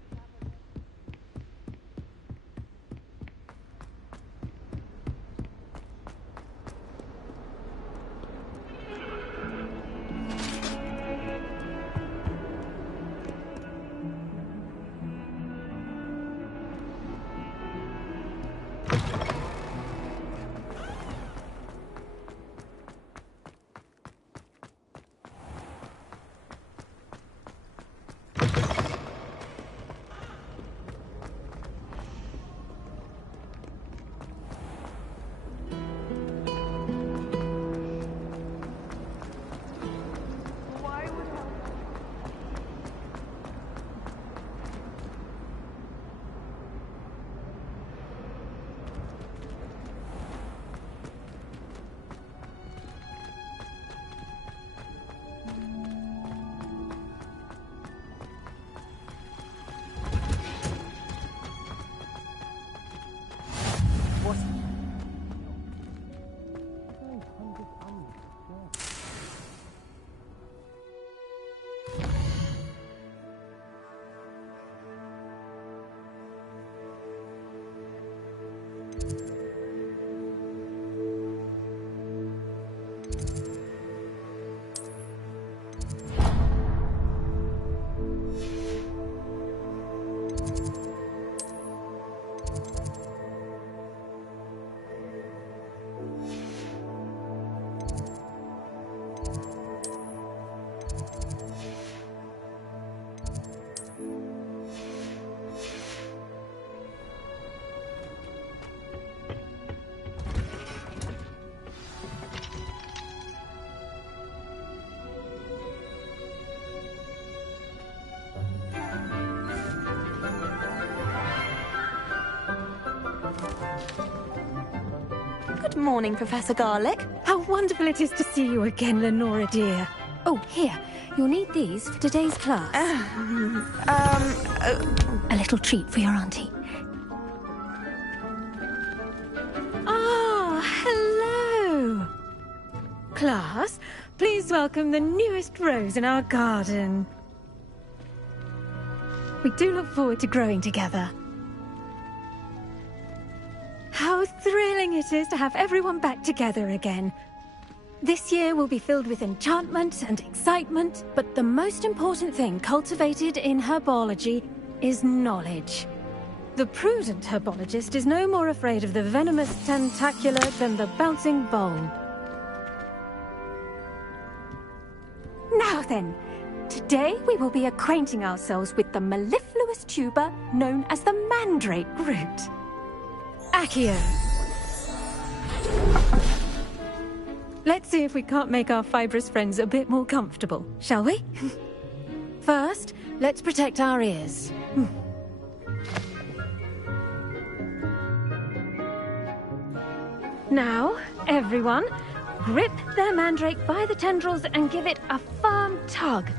Good morning, Professor Garlick. How wonderful it is to see you again, Lenora dear. Oh, here. You'll need these for today's class. A little treat for your auntie. Ah, hello. Class, please welcome the newest rose in our garden. We do look forward to growing together. How thrilling it is to have everyone back together again. This year will be filled with enchantment and excitement, but the most important thing cultivated in herbology is knowledge. The prudent herbologist is no more afraid of the venomous tentacula than the bouncing vole. Now then, today we will be acquainting ourselves with the mellifluous tuber known as the mandrake root. Accio. Let's see if we can't make our fibrous friends a bit more comfortable, shall we? First, let's protect our ears. Now, everyone, grip their mandrake by the tendrils and give it a firm tug.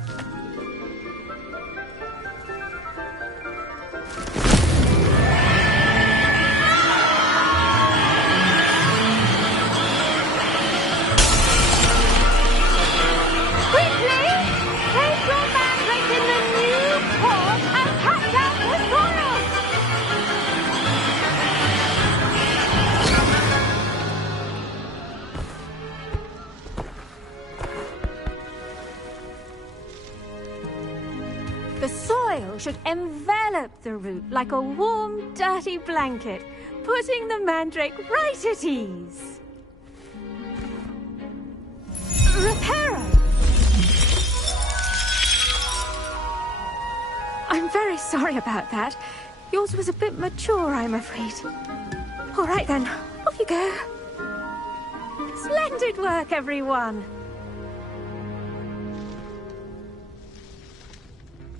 soil should envelop the root like a warm, dirty blanket, putting the mandrake right at ease. Reparo! I'm very sorry about that. Yours was a bit mature, I'm afraid. All right then, off you go. Splendid work, everyone.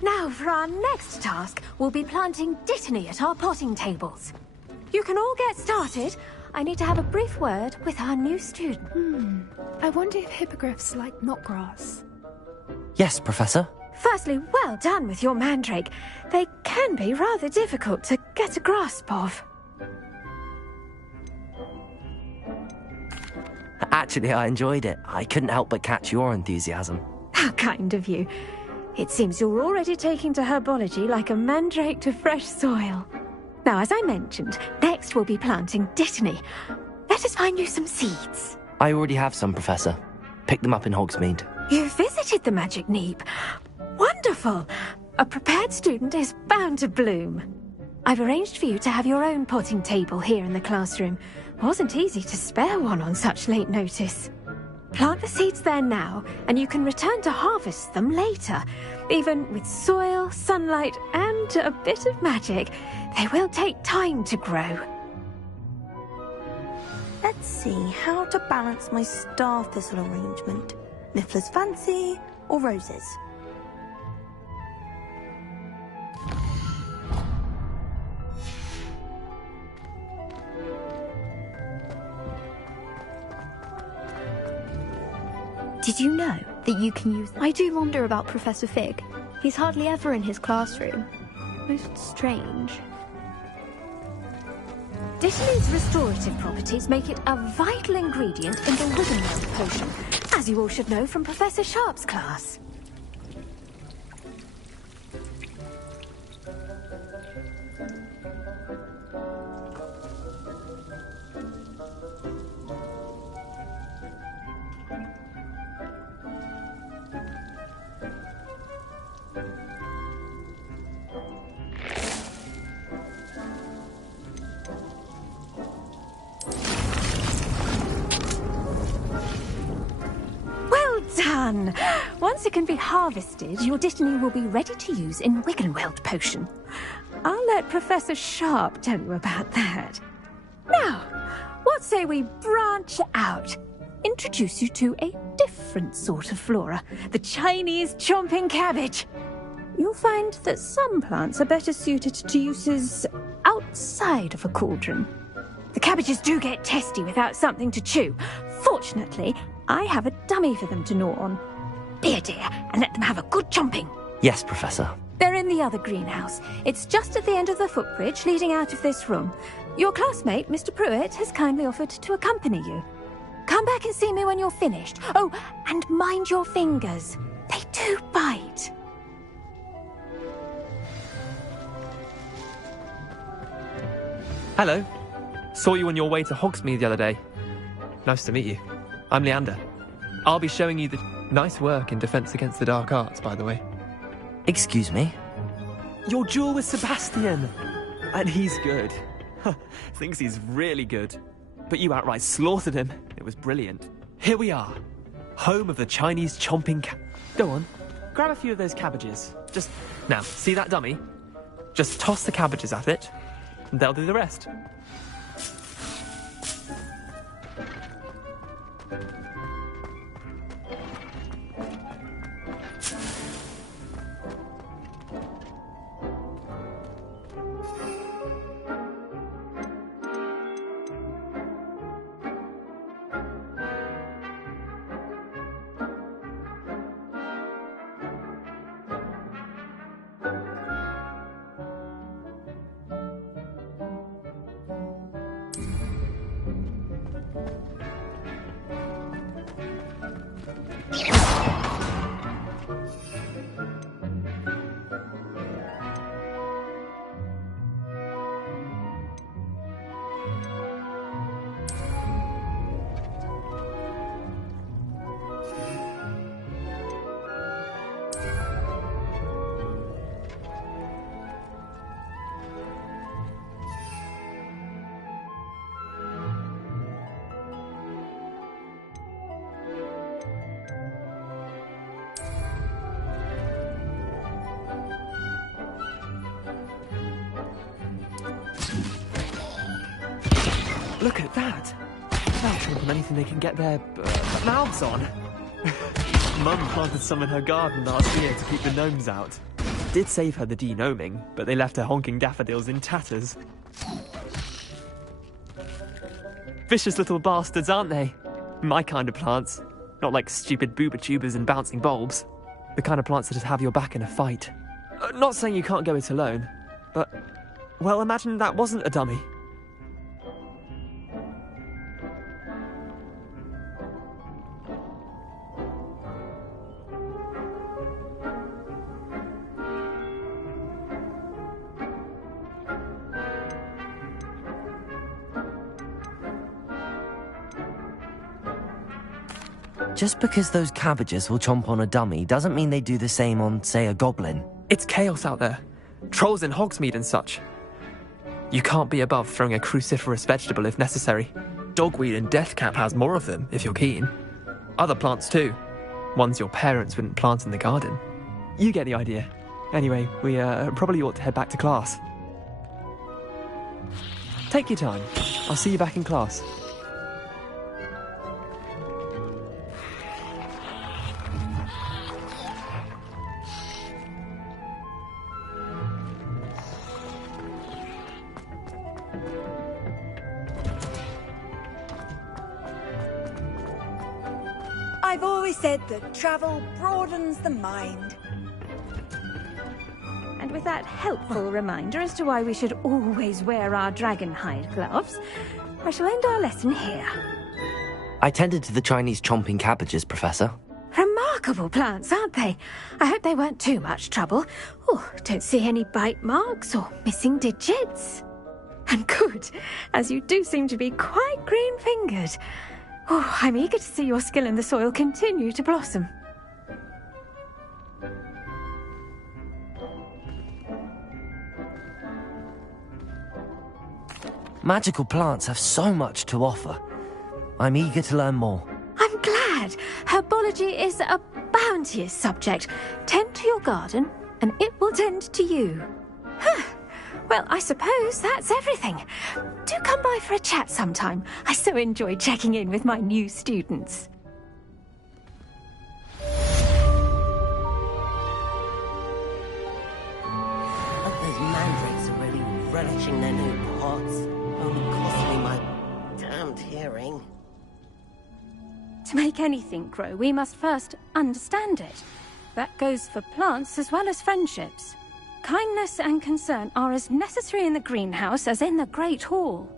Now, for our next task, we'll be planting dittany at our potting tables. You can all get started. I need to have a brief word with our new student. I wonder if hippogriffs like knotgrass. Yes, Professor. Firstly, well done with your mandrake. They can be rather difficult to get a grasp of. Actually, I enjoyed it. I couldn't help but catch your enthusiasm. How kind of you. It seems you're already taking to herbology like a mandrake to fresh soil. Now, as I mentioned, next we'll be planting dittany. Let us find you some seeds. I already have some, Professor. Picked them up in Hogsmeade. You visited the Magic Neep. Wonderful! A prepared student is bound to bloom. I've arranged for you to have your own potting table here in the classroom. Wasn't easy to spare one on such late notice. Plant the seeds there now, and you can return to harvest them later. Even with soil, sunlight, and a bit of magic, they will take time to grow. Let's see how to balance my star thistle arrangement. Niffler's fancy or roses? Did you know that you can use... I do wonder about Professor Fig. He's hardly ever in his classroom. Most strange. Dittany's restorative properties make it a vital ingredient in the Wiggenweld potion, as you all should know from Professor Sharp's class. Done! Once it can be harvested, your dittany will be ready to use in Wiggenweld potion. I'll let Professor Sharp tell you about that. Now, what say we branch out? Introduce you to a different sort of flora, the Chinese chomping cabbage. You'll find that some plants are better suited to uses outside of a cauldron. The cabbages do get testy without something to chew. Fortunately, I have a dummy for them to gnaw on. Be a dear and let them have a good chomping. Yes, Professor. They're in the other greenhouse. It's just at the end of the footbridge leading out of this room. Your classmate, Mr. Pruitt, has kindly offered to accompany you. Come back and see me when you're finished. Oh, and mind your fingers. They do bite. Hello. Saw you on your way to Hogsmeade the other day. Nice to meet you. I'm Leander. I'll be showing you the nice work in Defense Against the Dark Arts, by the way. Excuse me? Your duel with Sebastian! And he's good. Thinks he's really good. But you outright slaughtered him. It was brilliant. Here we are. Home of the Chinese chomping Go on. Grab a few of those cabbages. Now, see that dummy? Just toss the cabbages at it, and they'll do the rest. Look at that. They'll trip on anything they can get their mouths on. Mum planted some in her garden last year to keep the gnomes out. Did save her the de-gnoming, but they left her honking daffodils in tatters. Vicious little bastards, aren't they? My kind of plants. Not like stupid booba tubers and bouncing bulbs. The kind of plants that just have your back in a fight. Not saying you can't go it alone, but, well, imagine that wasn't a dummy. Just because those cabbages will chomp on a dummy doesn't mean they do the same on, say, a goblin. It's chaos out there. Trolls in Hogsmeade and such. You can't be above throwing a cruciferous vegetable if necessary. Dogweed and deathcap has more of them, if you're keen. Other plants too. Ones your parents wouldn't plant in the garden. You get the idea. Anyway, we probably ought to head back to class. Take your time. I'll see you back in class. I've always said that travel broadens the mind. And with that helpful reminder as to why we should always wear our dragon hide gloves, I shall end our lesson here. I tended to the Chinese chomping cabbages, Professor. Remarkable plants, aren't they? I hope they weren't too much trouble. Oh, don't see any bite marks or missing digits. And good, as you do seem to be quite green-fingered. Oh, I'm eager to see your skill in the soil continue to blossom. Magical plants have so much to offer. I'm eager to learn more. I'm glad. Herbology is a bounteous subject. Tend to your garden, and it will tend to you. Huh. Well, I suppose that's everything. Do come by for a chat sometime. I so enjoy checking in with my new students. Hope those mandrakes are really relishing their new pots. Only cost me my damned hearing. To make anything grow, we must first understand it. That goes for plants as well as friendships. Kindness and concern are as necessary in the greenhouse as in the Great Hall.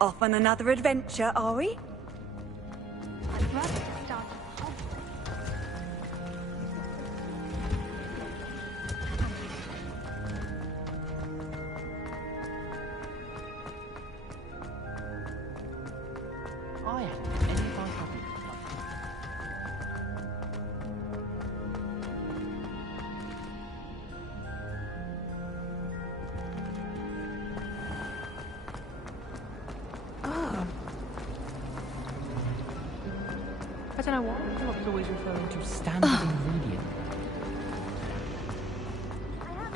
Off on another adventure, are we? don't know why I was always referring to standard ingredient.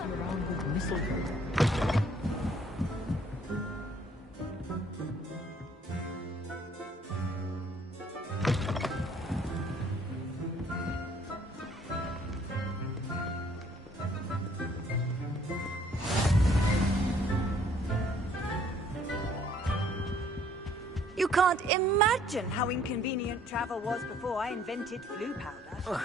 Around with mistletoe. You can't imagine how inconvenient travel was before I invented flu powder.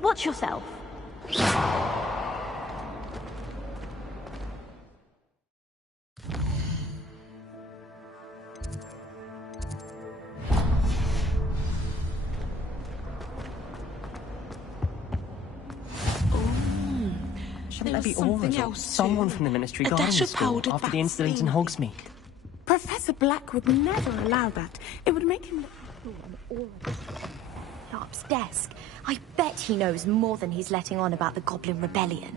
Watch yourself. Shouldn't there There be was something Aura or else someone too. from the Ministry A guarding dash the of school powdered after the incident in vaccine. Hogsmeade? Professor Black would never allow that. It would make him look Sharp's desk. I bet he knows more than he's letting on about the Goblin Rebellion.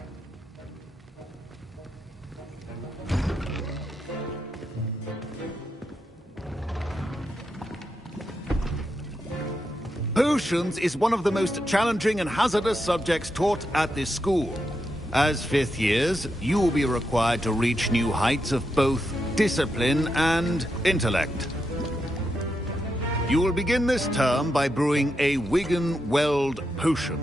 Potions is one of the most challenging and hazardous subjects taught at this school. As fifth years, you will be required to reach new heights of both discipline and intellect. You will begin this term by brewing a Wigan-Weld potion.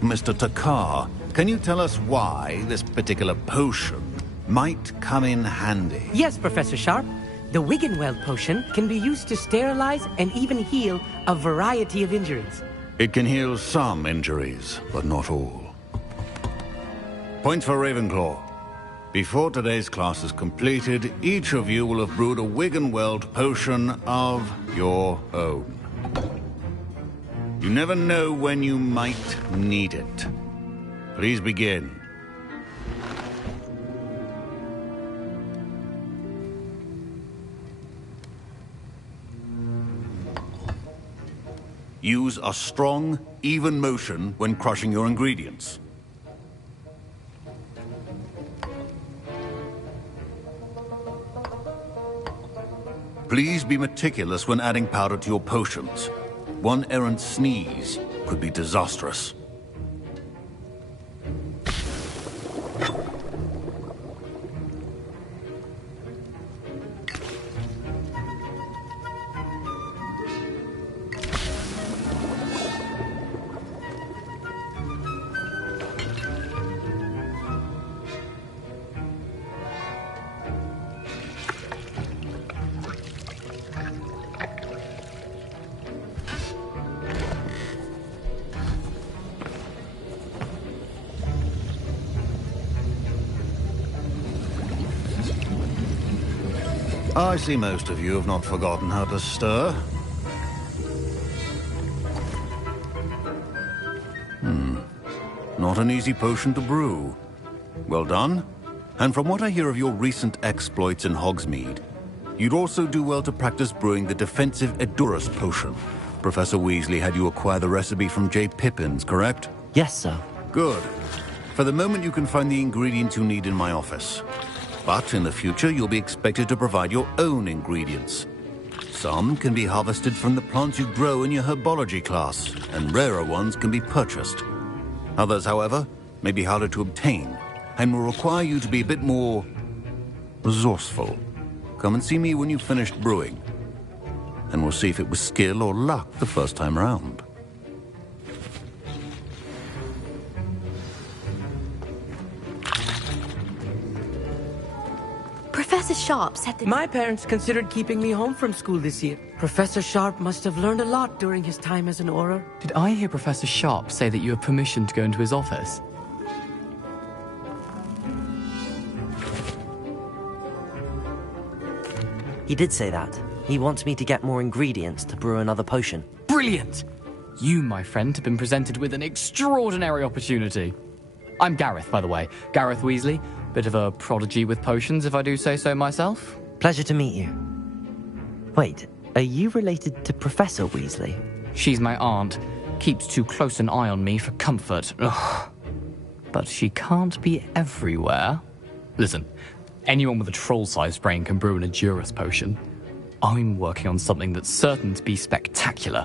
Mr. Takar, can you tell us why this particular potion might come in handy? Yes, Professor Sharp. The Wigan-Weld potion can be used to sterilize and even heal a variety of injuries. It can heal some injuries, but not all. Points for Ravenclaw. Before today's class is completed, each of you will have brewed a Wigan-Weld potion of your own. You never know when you might need it. Please begin. Use a strong, even motion when crushing your ingredients. Please be meticulous when adding powder to your potions. One errant sneeze could be disastrous. I see most of you have not forgotten how to stir. Not an easy potion to brew. Well done. And from what I hear of your recent exploits in Hogsmeade, you'd also do well to practice brewing the defensive Edurus potion. Professor Weasley had you acquire the recipe from J. Pippin's, correct? Yes, sir. Good. For the moment, you can find the ingredients you need in my office. But in the future, you'll be expected to provide your own ingredients. Some can be harvested from the plants you grow in your herbology class, and rarer ones can be purchased. Others, however, may be harder to obtain, and will require you to be a bit more resourceful. Come and see me when you've finished brewing, and we'll see if it was skill or luck the first time around. Professor Sharp said that... My parents considered keeping me home from school this year. Professor Sharp must have learned a lot during his time as an Auror. Did I hear Professor Sharp say that you have permission to go into his office? He did say that. He wants me to get more ingredients to brew another potion. Brilliant! You, my friend, have been presented with an extraordinary opportunity. I'm Gareth, by the way. Gareth Weasley. Bit of a prodigy with potions, if I do say so myself. Pleasure to meet you. Wait, are you related to Professor Weasley? She's my aunt. Keeps too close an eye on me for comfort. Ugh. But she can't be everywhere. Listen, anyone with a troll-sized brain can brew an Edurus potion. I'm working on something that's certain to be spectacular.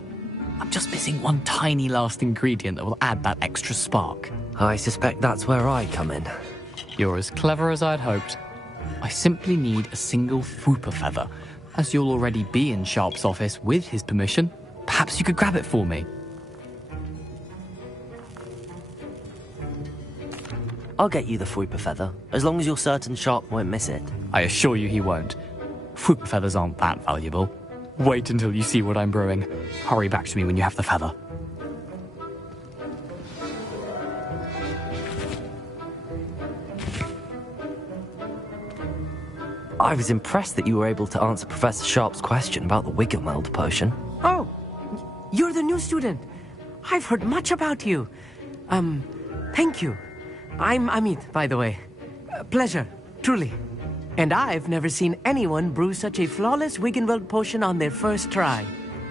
I'm just missing one tiny last ingredient that will add that extra spark. I suspect that's where I come in. You're as clever as I'd hoped. I simply need a single Fwooper feather. As you'll already be in Sharp's office with his permission, perhaps you could grab it for me. I'll get you the Fwooper feather, as long as you're certain Sharp won't miss it. I assure you he won't. Fwooper feathers aren't that valuable. Wait until you see what I'm brewing. Hurry back to me when you have the feather. I was impressed that you were able to answer Professor Sharp's question about the Wigan-Weld potion. Oh, you're the new student. I've heard much about you. Thank you. I'm Amit, by the way. Pleasure, truly. And I've never seen anyone brew such a flawless Wiggenweld potion on their first try.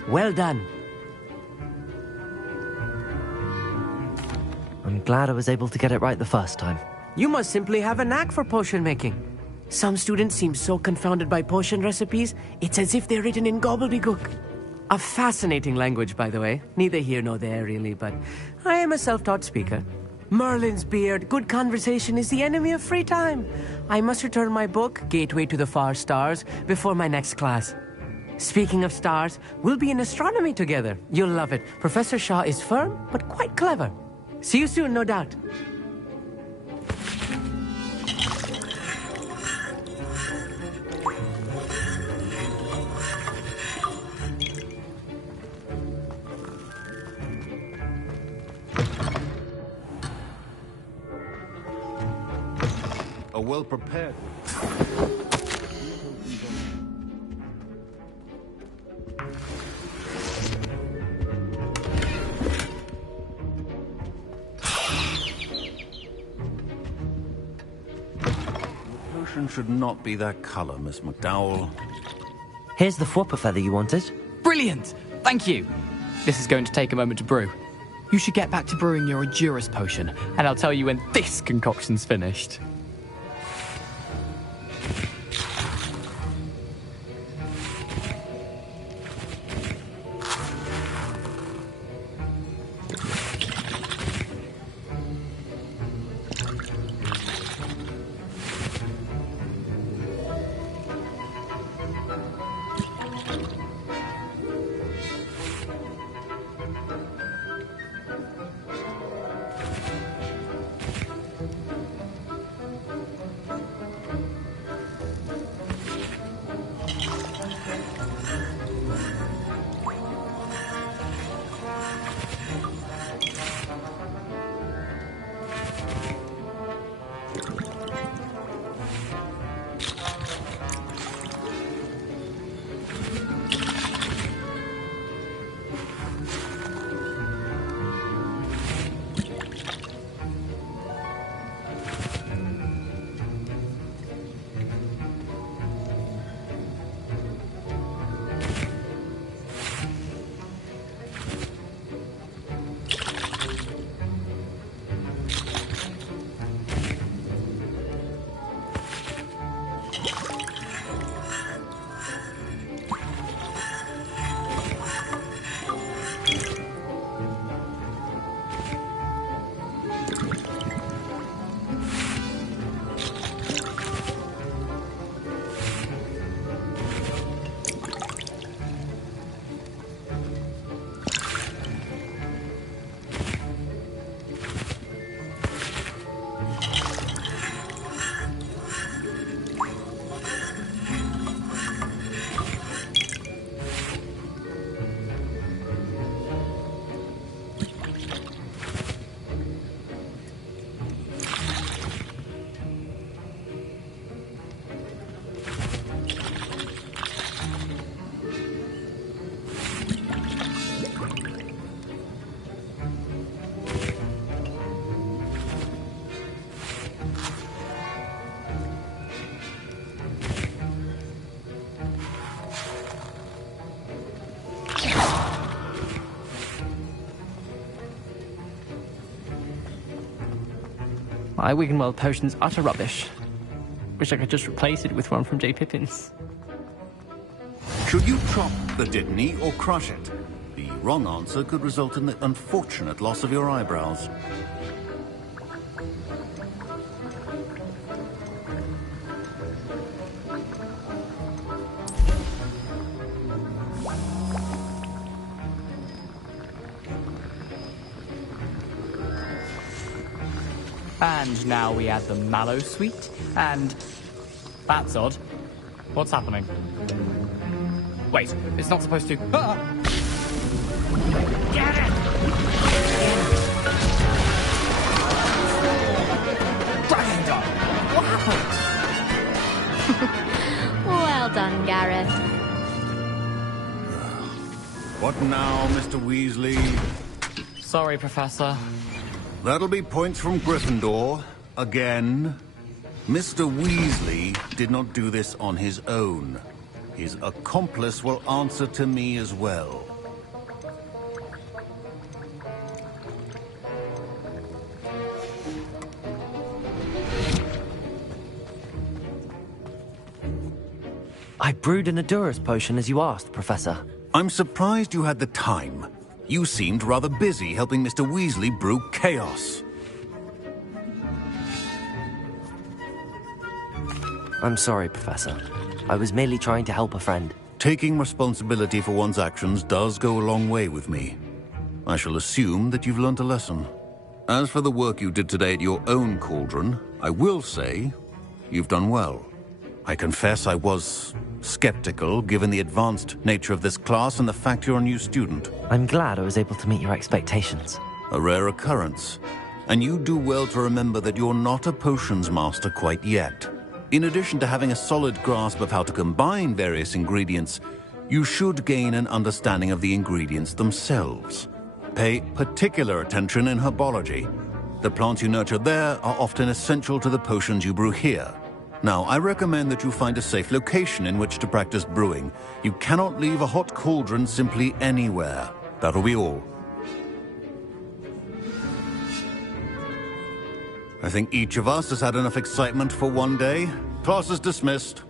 Well done. I'm glad I was able to get it right the first time. You must simply have a knack for potion making. Some students seem so confounded by potion recipes, it's as if they're written in gobbledygook. A fascinating language, by the way. Neither here nor there, really, but I am a self-taught speaker. Merlin's beard, good conversation is the enemy of free time. I must return my book, Gateway to the Far Stars, before my next class. Speaking of stars, we'll be in astronomy together. You'll love it. Professor Shaw is firm, but quite clever. See you soon, no doubt. A well-prepared... The potion should not be that color, Miss McDowell. Here's the Fwopper feather you wanted. Brilliant! Thank you! This is going to take a moment to brew. You should get back to brewing your Edurus potion, and I'll tell you when this concoction's finished. My Wiggenweld potion's utter rubbish. Wish I could just replace it with one from J. Pippin's. Should you chop the Dittany or crush it? The wrong answer could result in the unfortunate loss of your eyebrows. And now we add the mallow sweet, and... That's odd. What's happening? Wait, it's not supposed to... Ah! Get it! Gryffindor! What happened? Well done, Gareth. What now, Mr. Weasley? Sorry, Professor. That'll be points from Gryffindor. Again? Mr. Weasley did not do this on his own. His accomplice will answer to me as well. I brewed an Adurus potion as you asked, Professor. I'm surprised you had the time. You seemed rather busy helping Mr. Weasley brew chaos. I'm sorry, Professor. I was merely trying to help a friend. Taking responsibility for one's actions does go a long way with me. I shall assume that you've learnt a lesson. As for the work you did today at your own cauldron, I will say you've done well. I confess I was skeptical, given the advanced nature of this class and the fact you're a new student. I'm glad I was able to meet your expectations. A rare occurrence. And you do well to remember that you're not a potions master quite yet. In addition to having a solid grasp of how to combine various ingredients, you should gain an understanding of the ingredients themselves. Pay particular attention in herbology. The plants you nurture there are often essential to the potions you brew here. Now, I recommend that you find a safe location in which to practice brewing. You cannot leave a hot cauldron simply anywhere. That'll be all. I think each of us has had enough excitement for one day. Class is dismissed.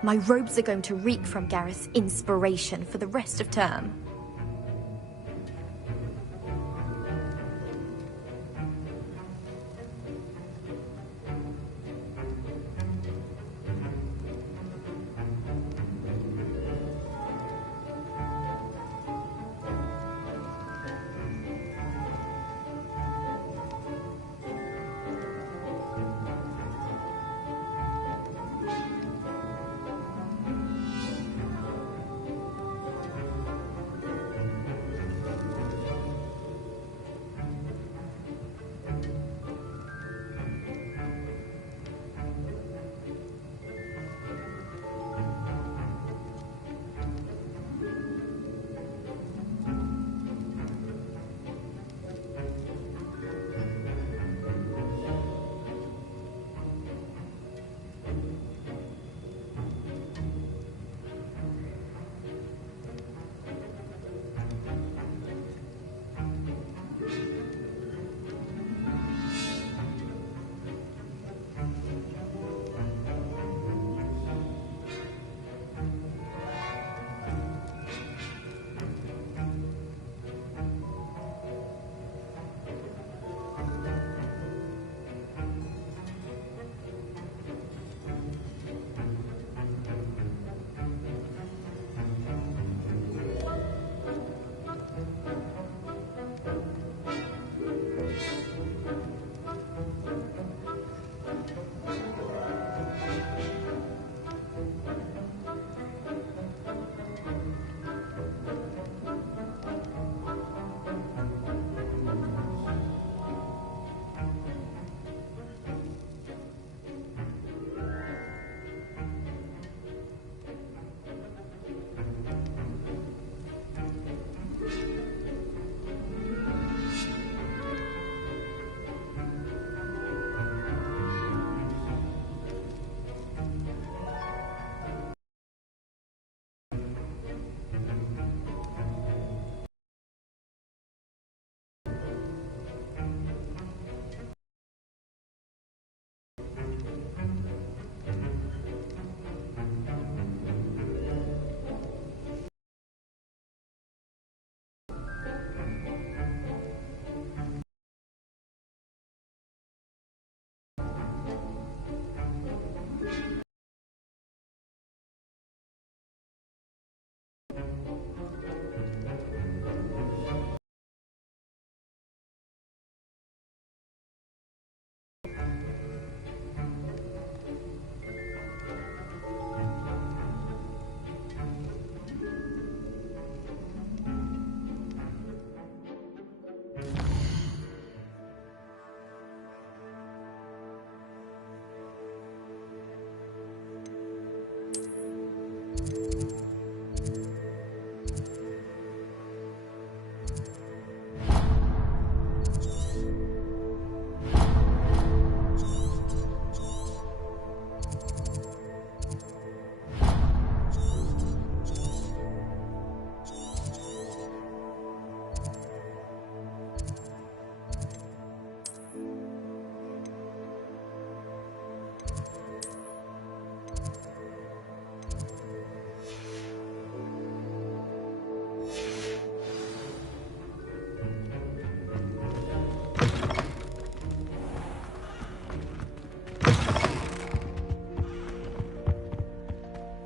My robes are going to reek from Gareth's inspiration for the rest of term.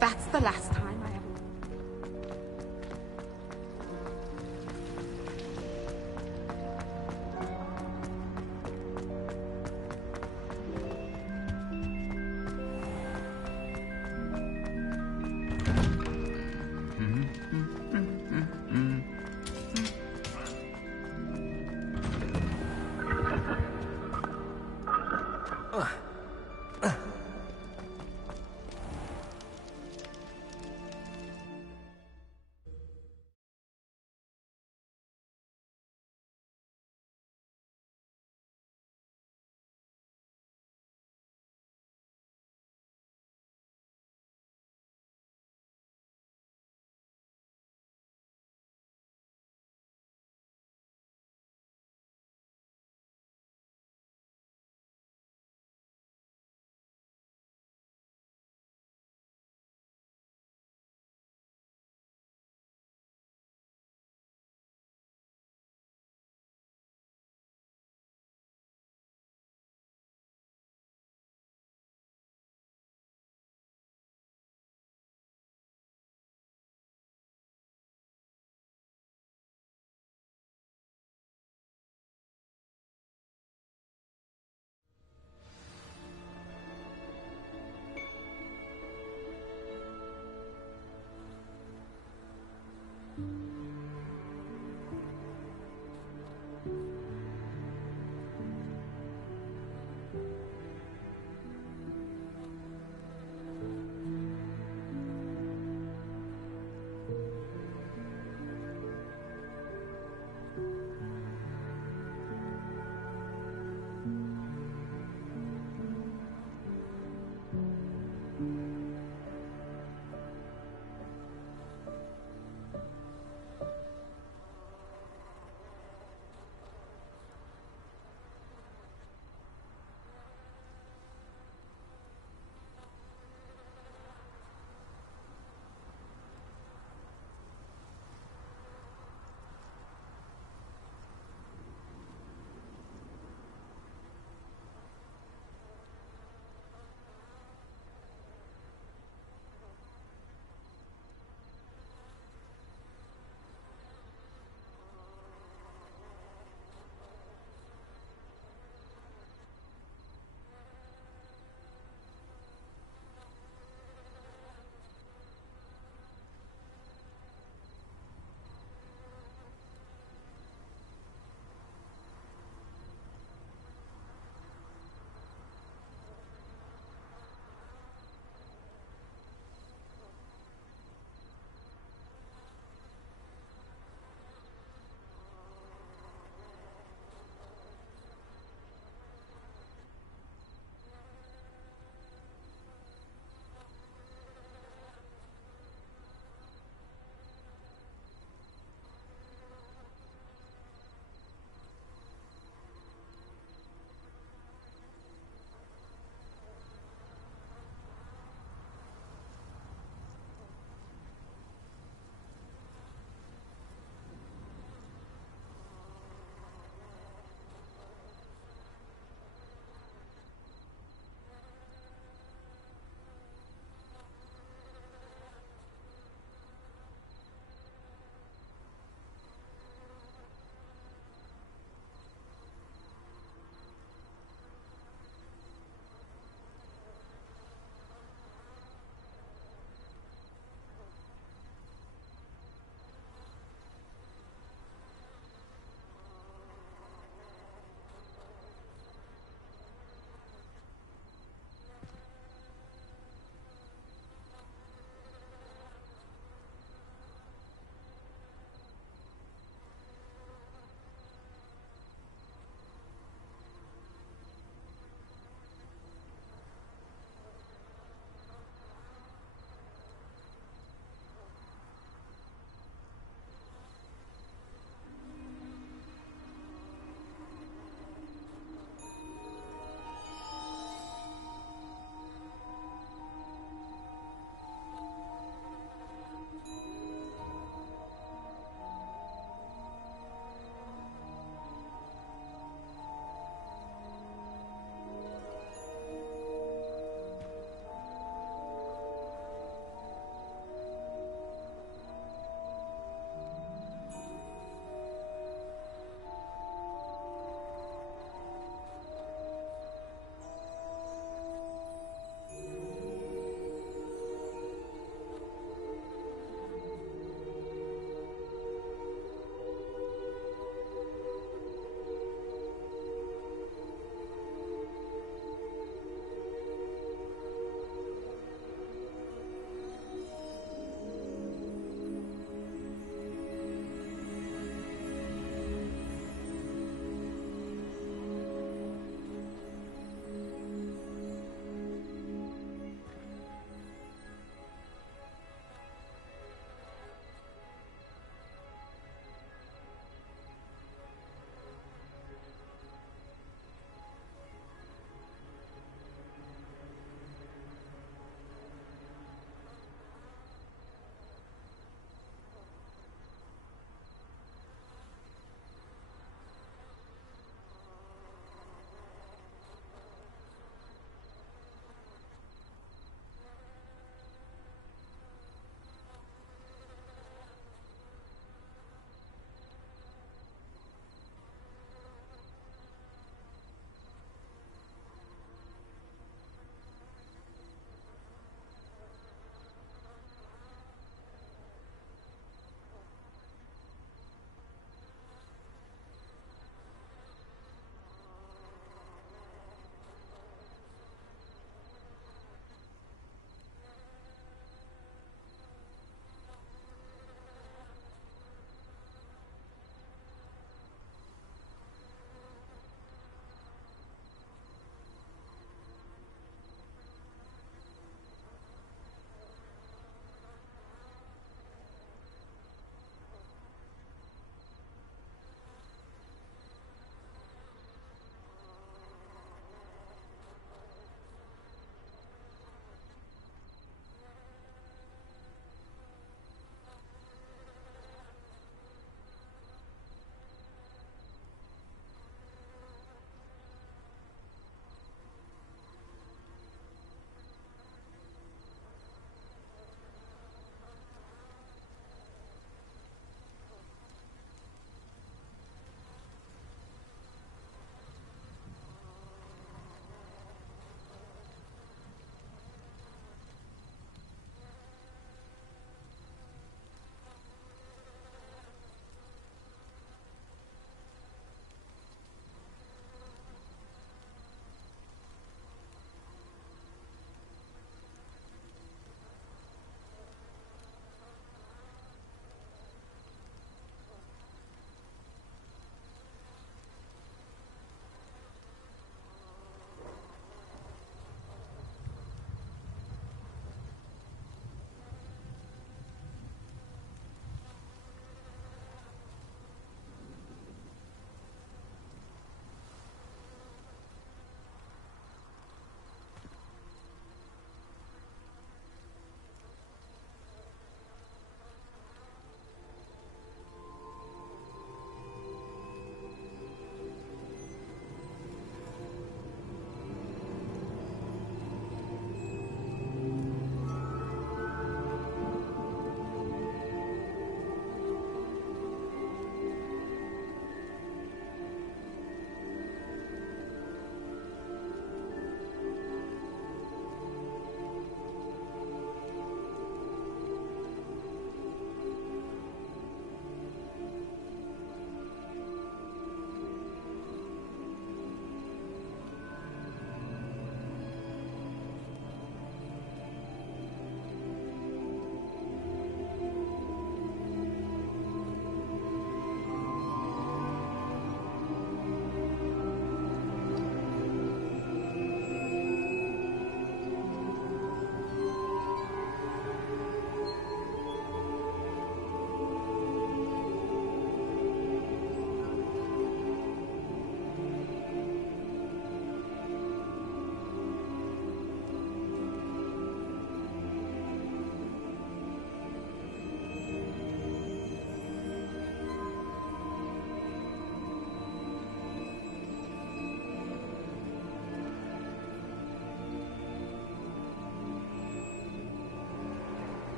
That's the last time I ever...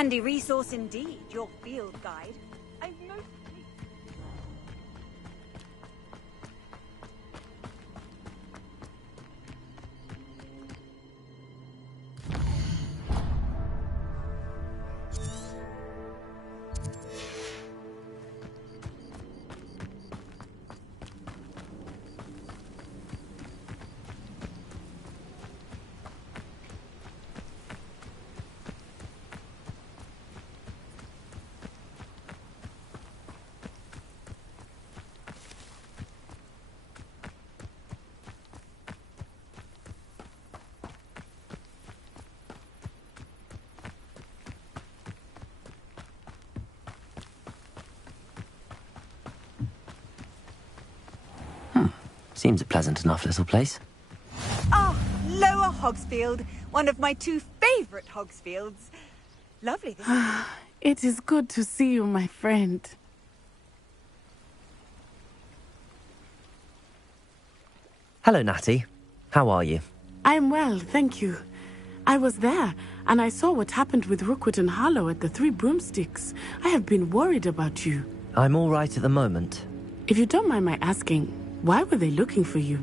Handy resource indeed, your field guide. I'm most pleased. Seems a pleasant enough little place. Ah, Lower Hogsfield, one of my two favourite Hogsfields. Lovely this It is good to see you, my friend. Hello, Natty. How are you? I'm well, thank you. I was there, and I saw what happened with Rookwood and Harlow at the Three Broomsticks. I have been worried about you. I'm all right at the moment. If you don't mind my asking, why were they looking for you?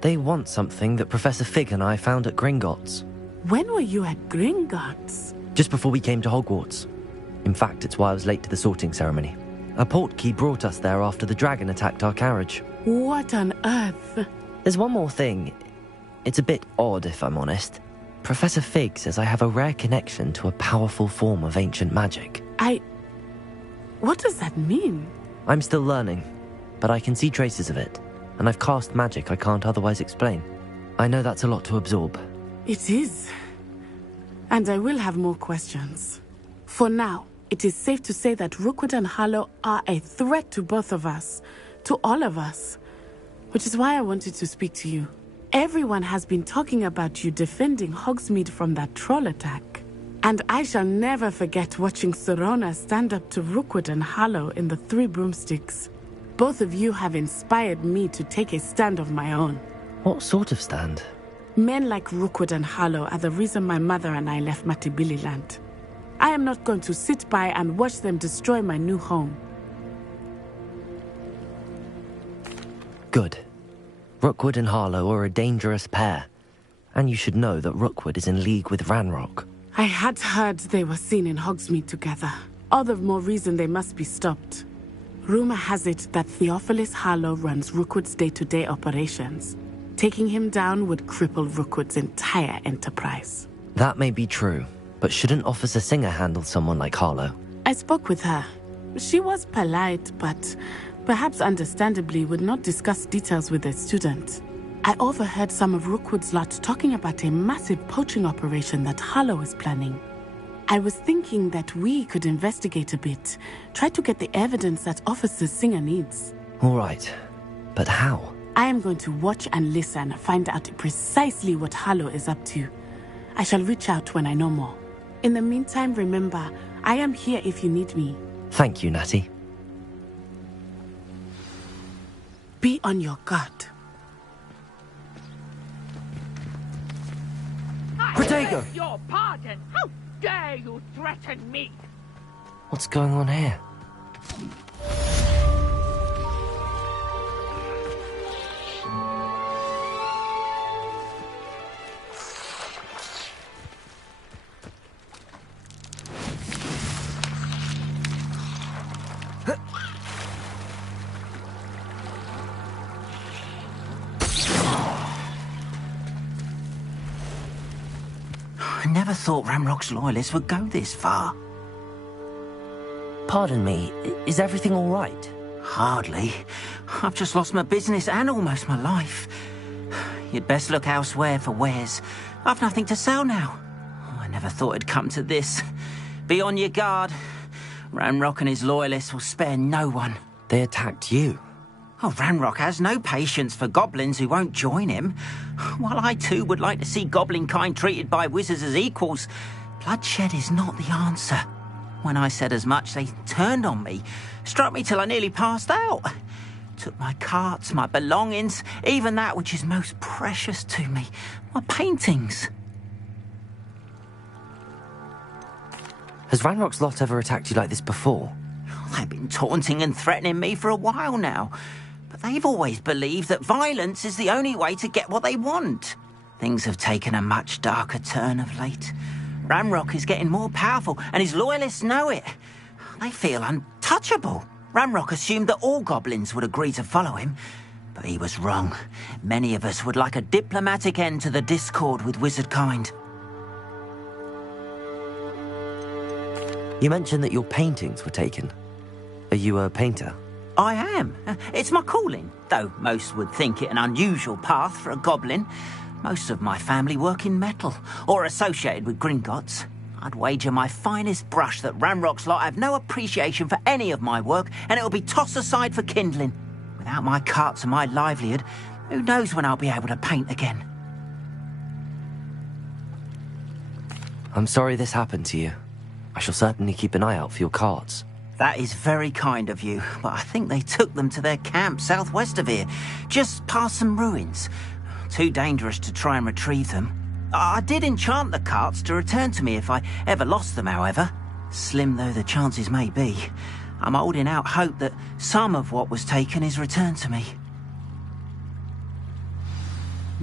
They want something that Professor Fig and I found at Gringotts. When were you at Gringotts? Just before we came to Hogwarts. In fact, it's why I was late to the sorting ceremony. A portkey brought us there after the dragon attacked our carriage. What on earth? There's one more thing. It's a bit odd, if I'm honest. Professor Fig says I have a rare connection to a powerful form of ancient magic. What does that mean? I'm still learning, but I can see traces of it, and I've cast magic I can't otherwise explain. I know that's a lot to absorb. It is. And I will have more questions. For now, it is safe to say that Rookwood and Harlow are a threat to both of us, to all of us, which is why I wanted to speak to you. Everyone has been talking about you defending Hogsmeade from that troll attack. And I shall never forget watching Serona stand up to Rookwood and Harlow in the Three Broomsticks. Both of you have inspired me to take a stand of my own. What sort of stand? Men like Rookwood and Harlow are the reason my mother and I left Mattibilliland. I am not going to sit by and watch them destroy my new home. Good. Rookwood and Harlow are a dangerous pair. And you should know that Rookwood is in league with Ranrock. I had heard they were seen in Hogsmeade together. All the more reason they must be stopped. Rumor has it that Theophilus Harlow runs Rookwood's day-to-day operations. Taking him down would cripple Rookwood's entire enterprise. That may be true, but shouldn't Officer Singer handle someone like Harlow? I spoke with her. She was polite, but perhaps understandably would not discuss details with a student. I overheard some of Rookwood's lot talking about a massive poaching operation that Harlow is planning. I was thinking that we could investigate a bit, try to get the evidence that Officer Singer needs. All right, but how? I am going to watch and listen, find out precisely what Harlow is up to. I shall reach out when I know more. In the meantime, remember, I am here if you need me. Thank you, Natty. Be on your guard. Protego! Your pardon! How dare you threaten me? What's going on here? I never thought Ramrock's loyalists would go this far. Pardon me, is everything all right? Hardly. I've just lost my business and almost my life. You'd best look elsewhere for wares. I've nothing to sell now. I never thought it'd come to this. Be on your guard. Ranrock and his loyalists will spare no one. They attacked you? Oh, Ranrock has no patience for goblins who won't join him. While I too would like to see goblin kind treated by wizards as equals, bloodshed is not the answer. When I said as much, they turned on me, struck me till I nearly passed out. Took my carts, my belongings, even that which is most precious to me, my paintings. Has Ranrock's lot ever attacked you like this before? They've been taunting and threatening me for a while now, but they've always believed that violence is the only way to get what they want. Things have taken a much darker turn of late. Ranrock is getting more powerful, and his loyalists know it. They feel untouchable. Ranrock assumed that all goblins would agree to follow him, but he was wrong. Many of us would like a diplomatic end to the discord with wizard kind. You mentioned that your paintings were taken. Are you a painter? I am. It's my calling, though most would think it an unusual path for a goblin. Most of my family work in metal, or associated with Gringotts. I'd wager my finest brush that Ranrock's lot have no appreciation for any of my work, and it'll be tossed aside for kindling. Without my carts and my livelihood, who knows when I'll be able to paint again? I'm sorry this happened to you. I shall certainly keep an eye out for your carts. That is very kind of you, but I think they took them to their camp southwest of here, just past some ruins. Too dangerous to try and retrieve them. I did enchant the carts to return to me if I ever lost them, however. Slim though the chances may be, I'm holding out hope that some of what was taken is returned to me.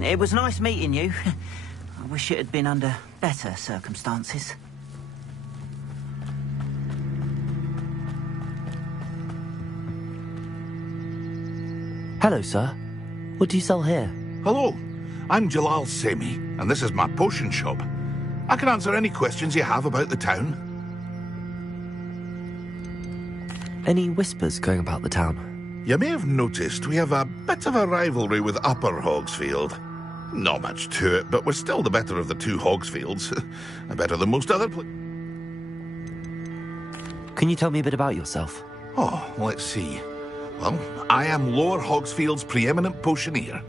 It was nice meeting you. I wish it had been under better circumstances. Hello, sir. What do you sell here? Hello, I'm Jalal Semi, and this is my potion shop. I can answer any questions you have about the town. Any whispers going about the town? You may have noticed we have a bit of a rivalry with Upper Hogsfield. Not much to it, but we're still the better of the two Hogsfields. Better than most other Can you tell me a bit about yourself? Oh, let's see. Well, I am Lower Hogsfield's preeminent potioneer.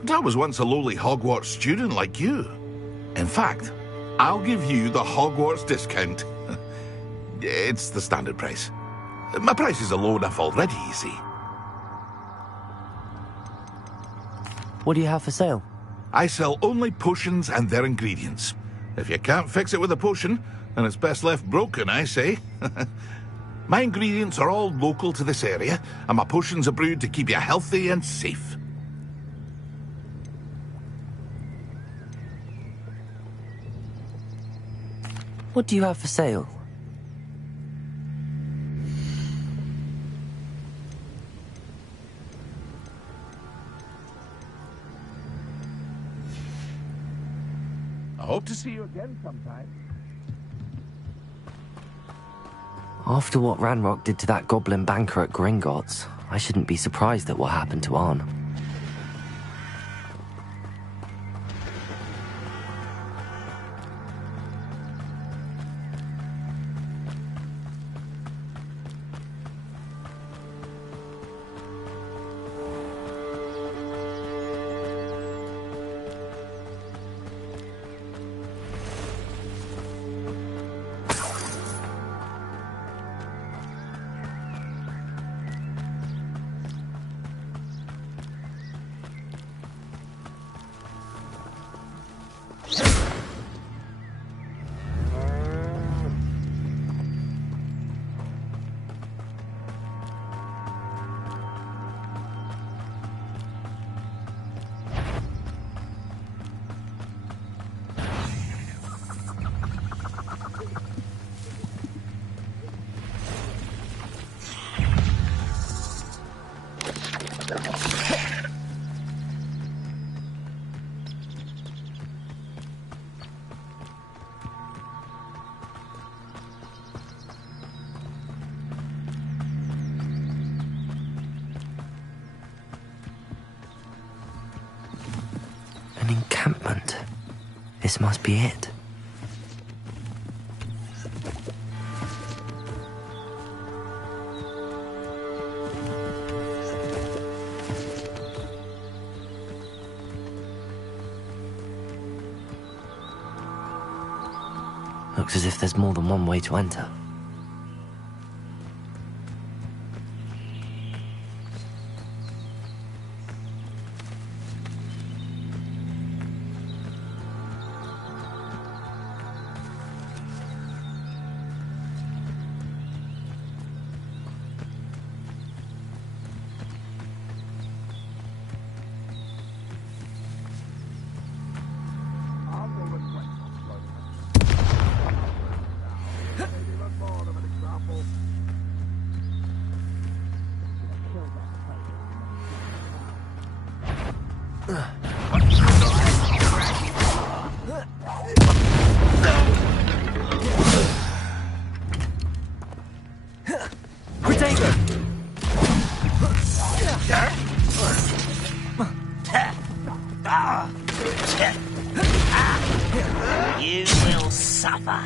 But I was once a lowly Hogwarts student like you. In fact, I'll give you the Hogwarts discount. It's the standard price. My prices are low enough already, you see. What do you have for sale? I sell only potions and their ingredients. If you can't fix it with a potion, then it's best left broken, I say. My ingredients are all local to this area, and my potions are brewed to keep you healthy and safe. What do you have for sale? I hope to see you again sometime. After what Ranrock did to that goblin banker at Gringotts, I shouldn't be surprised at what happened to Arn. This must be it. Looks as if there's more than one way to enter. You will suffer.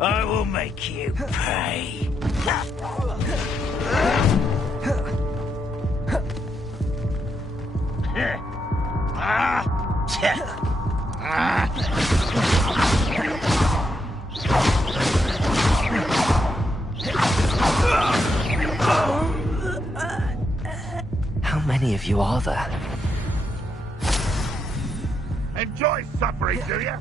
I will make you pay. How many of you are there? Enjoy suffering, do you?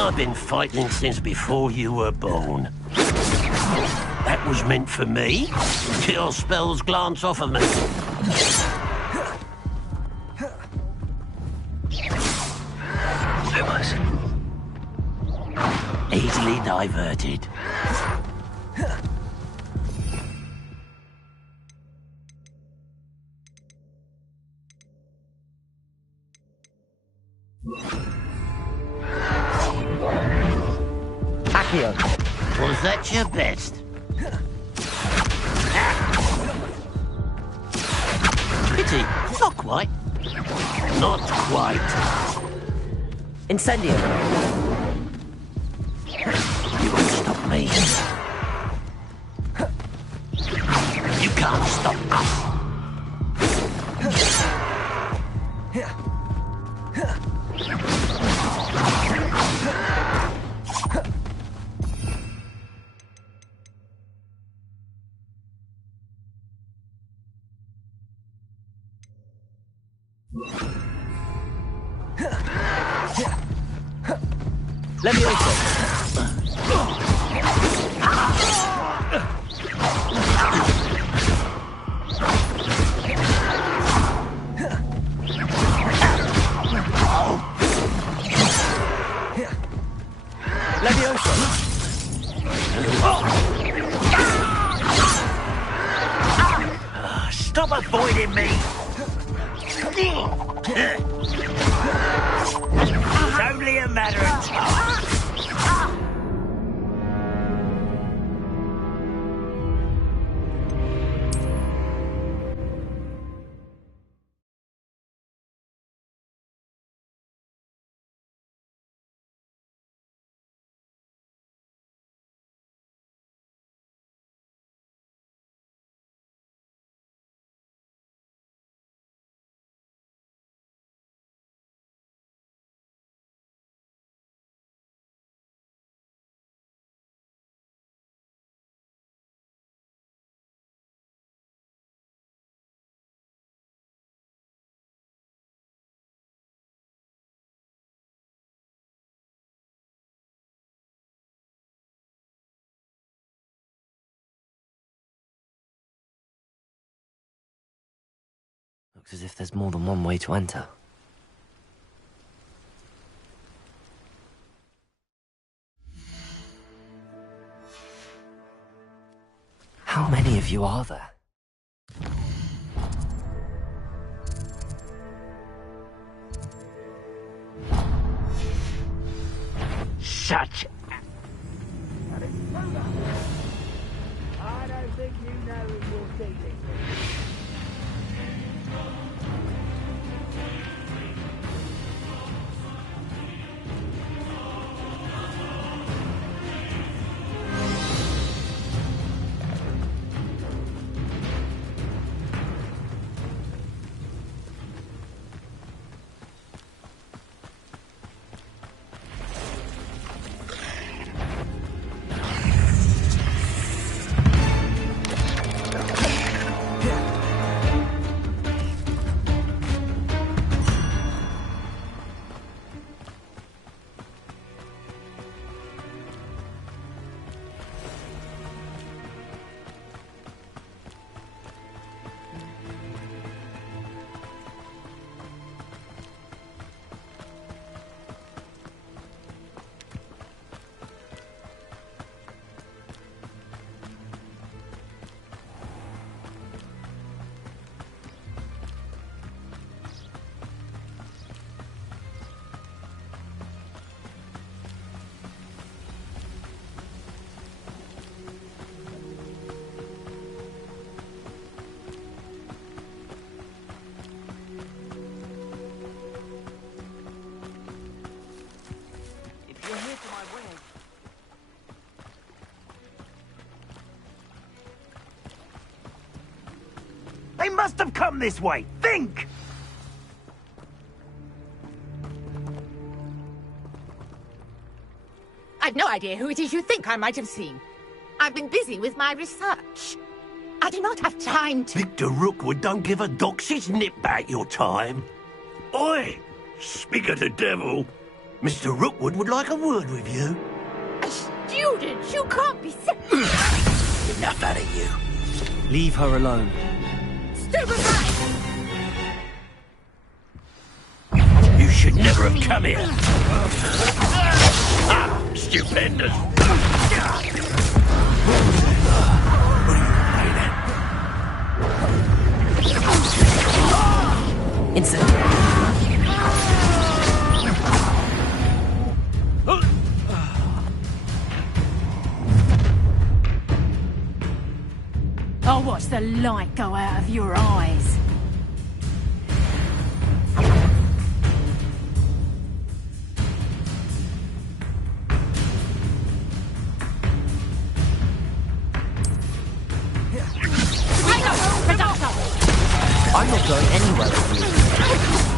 I've been fighting since before you were born. That was meant for me. Your spells glance off of me. Easily diverted. Was that your best? Pity, not quite. Not quite. Incendio. You won't stop me. You can't stop us. Let me also. Stop avoiding me! It's only a matter of time. Looks as if there's more than one way to enter. How many of you are there? Such I don't think you know who you're dealing with. They must have come this way. Think! I've no idea who it is you think I might have seen. I've been busy with my research. I do not have time to... Victor Rookwood don't give a doxy's nip back your time. Oi! Speak of the devil. Mr. Rookwood would like a word with you. A student? You can't be... Enough out of you. Leave her alone. You should never have come here. Stupendous. I'll watch the light go out of your eyes. I'm not going anywhere with you.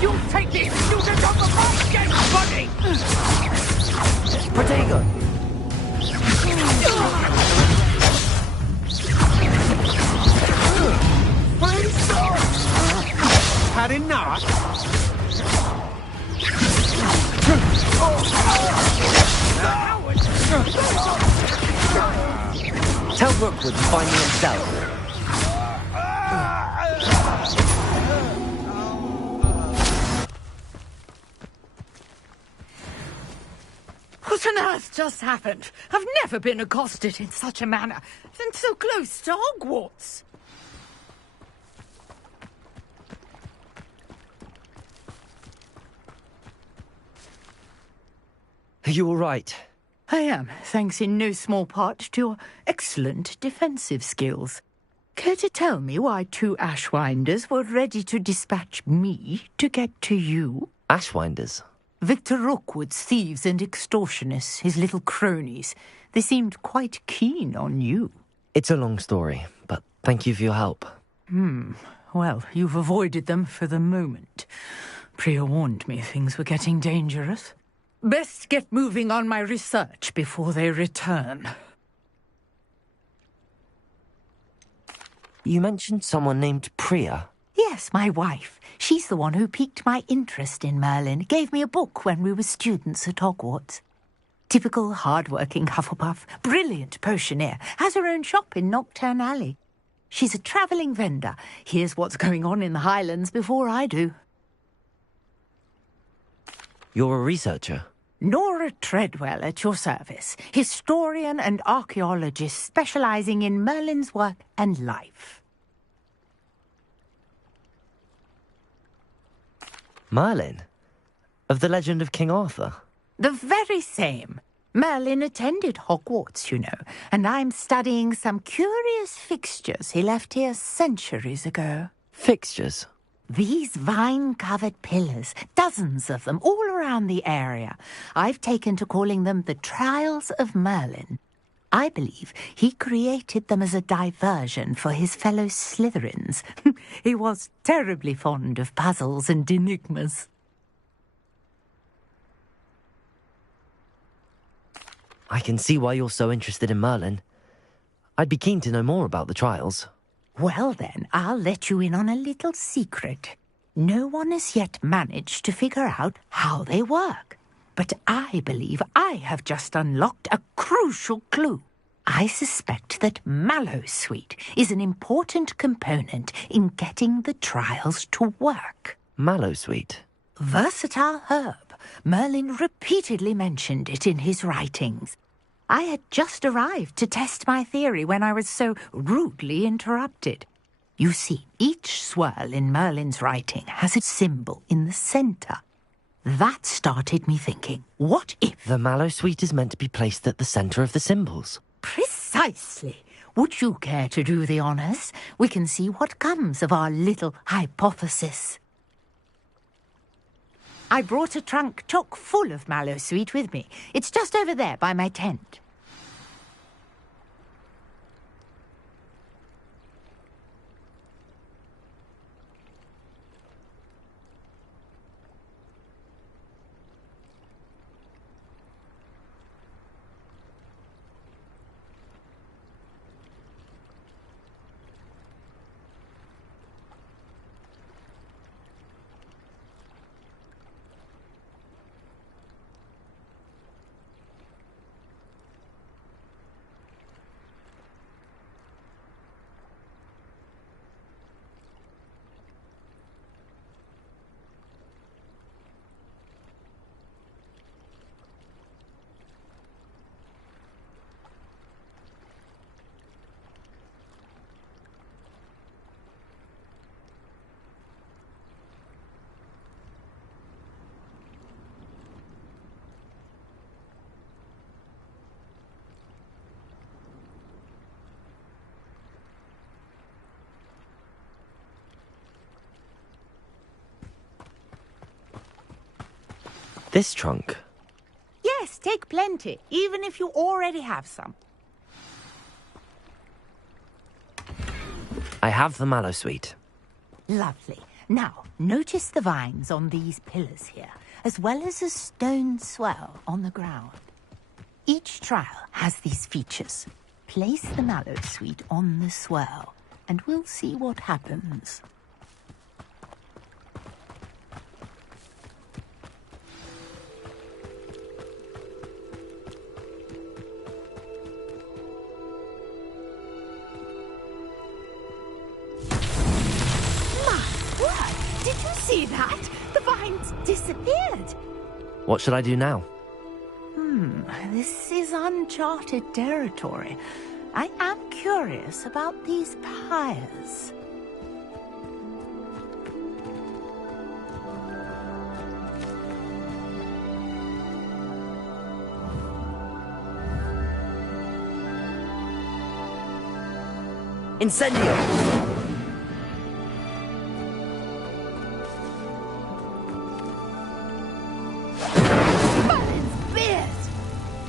You'll take this student on the run again, buddy! Protego! Had enough? Tell Rookwood to find me himself. What on earth just happened? I've never been accosted in such a manner, and so close to Hogwarts. Are you all right? I am, thanks in no small part to your excellent defensive skills. Care to tell me why two Ashwinders were ready to dispatch me to get to you? Ashwinders? Victor Rookwood's thieves and extortionists, his little cronies. They seemed quite keen on you. It's a long story, but thank you for your help. Well, you've avoided them for the moment. Priya warned me things were getting dangerous. Best get moving on my research before they return. You mentioned someone named Priya. Yes, my wife. She's the one who piqued my interest in Merlin. Gave me a book when we were students at Hogwarts. Typical hard-working Hufflepuff. Brilliant potioneer. Has her own shop in Knockturn Alley. She's a travelling vendor. Here's what's going on in the Highlands before I do. You're a researcher? Nora Treadwell at your service, historian and archaeologist specialising in Merlin's work and life. Merlin? Of the legend of King Arthur? The very same. Merlin attended Hogwarts, you know, and I'm studying some curious fixtures he left here centuries ago. Fixtures? These vine-covered pillars, dozens of them, all around the area. I've taken to calling them the Trials of Merlin. I believe he created them as a diversion for his fellow Slytherins. He was terribly fond of puzzles and enigmas. I can see why you're so interested in Merlin. I'd be keen to know more about the trials. Well then, I'll let you in on a little secret. No one has yet managed to figure out how they work. But I believe I have just unlocked a crucial clue. I suspect that Mallowsweet is an important component in getting the trials to work. Mallowsweet? Versatile herb. Merlin repeatedly mentioned it in his writings. I had just arrived to test my theory when I was so rudely interrupted. You see, each swirl in Merlin's writing has a symbol in the centre. That started me thinking, what if... The Mallowsweet is meant to be placed at the centre of the symbols. Precisely. Would you care to do the honours? We can see what comes of our little hypothesis. I brought a trunk chock full of Mallowsweet with me. It's just over there by my tent. This trunk? Yes, take plenty, even if you already have some. I have the Mallowsweet. Lovely. Now, notice the vines on these pillars here, as well as a stone swell on the ground. Each trial has these features. Place the Mallowsweet on the swell, and we'll see what happens. Did you see that? The vines disappeared. What should I do now? This is uncharted territory. I am curious about these pyres. Incendio!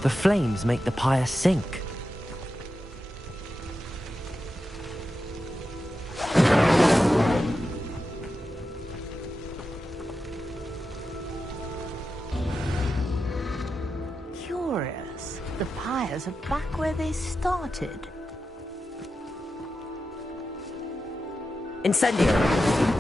The flames make the pyre sink. Curious. The pyres are back where they started. Incendio!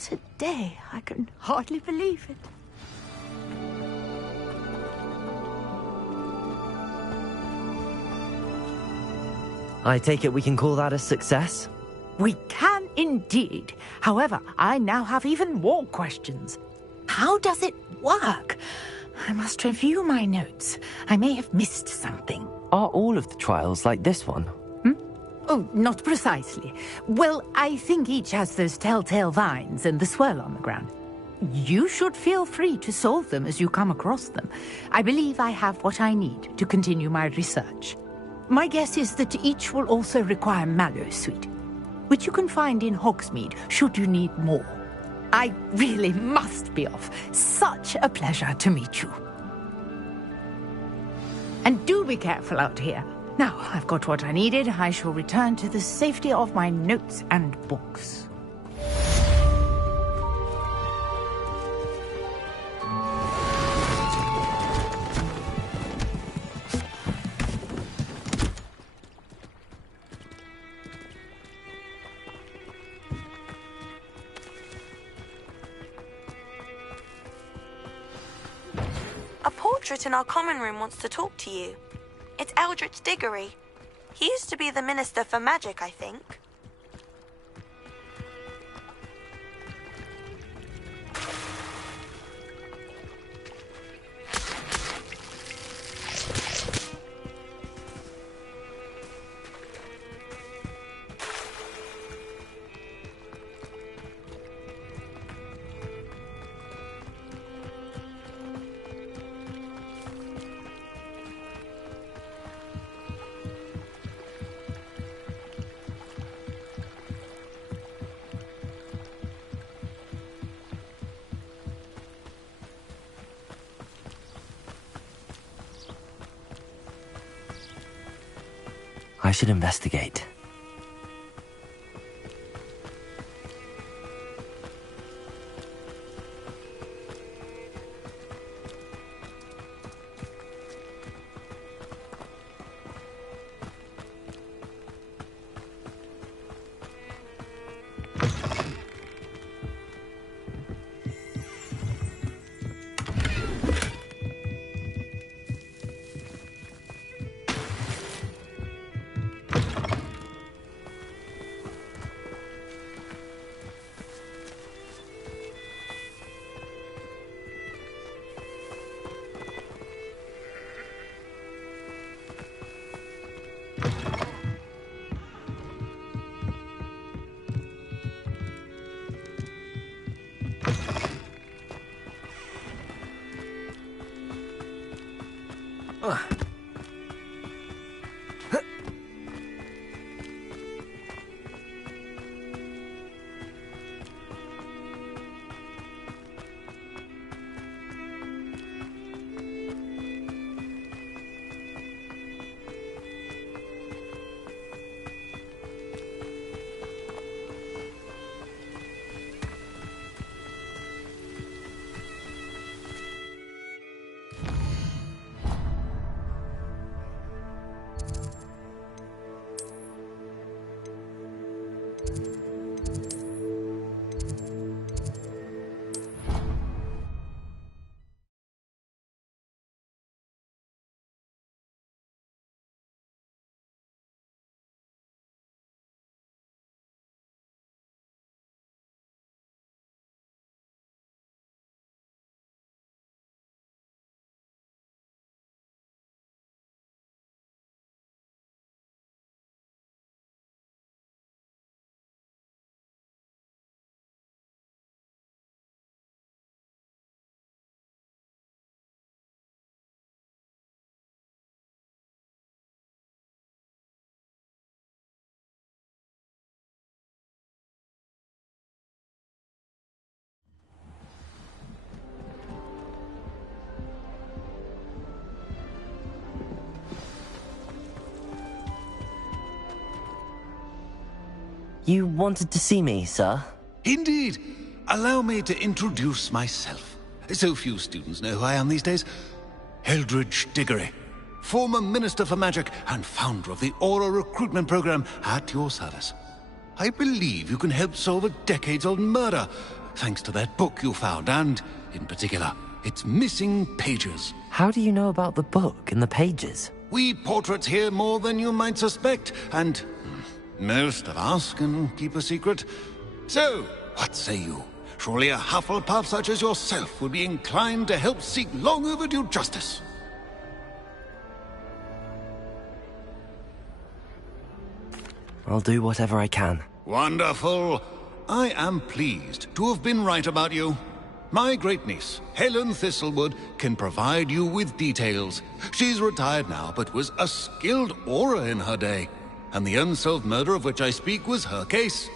What a day. I can hardly believe it. I take it we can call that a success? We can indeed. However, I now have even more questions. How does it work? I must review my notes. I may have missed something. Are all of the trials like this one? Oh, not precisely. Well, I think each has those telltale vines and the swirl on the ground. You should feel free to solve them as you come across them. I believe I have what I need to continue my research. My guess is that each will also require Mallowsweet, which you can find in Hogsmeade should you need more. I really must be off. Such a pleasure to meet you. And do be careful out here. Now, I've got what I needed. I shall return to the safety of my notes and books. A portrait in our common room wants to talk to you. It's Eldritch Diggory. He used to be the Minister for Magic, I think. I should investigate. You wanted to see me, sir? Indeed. Allow me to introduce myself. So few students know who I am these days. Eldritch Diggory, former Minister for Magic and founder of the Aura recruitment program, at your service. I believe you can help solve a decades-old murder. thanks to that book you found, and, in particular, its missing pages. How do you know about the book and the pages? We portraits hear more than you might suspect, and most of us can keep a secret. So, what say you? Surely a Hufflepuff such as yourself would be inclined to help seek long overdue justice. I'll do whatever I can. Wonderful. I am pleased to have been right about you. My great-niece, Helen Thistlewood, can provide you with details. She's retired now, but was a skilled aura in her day. And the unsolved murder of which I speak was her case.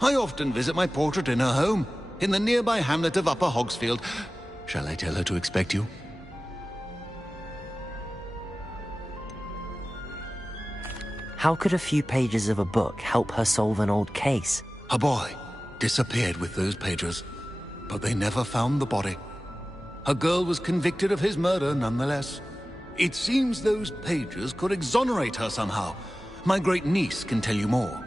I often visit my portrait in her home, in the nearby hamlet of Upper Hogsfield. Shall I tell her to expect you? How could a few pages of a book help her solve an old case? A boy disappeared with those pages, but they never found the body. A girl was convicted of his murder nonetheless. It seems those pages could exonerate her somehow. My great-niece can tell you more.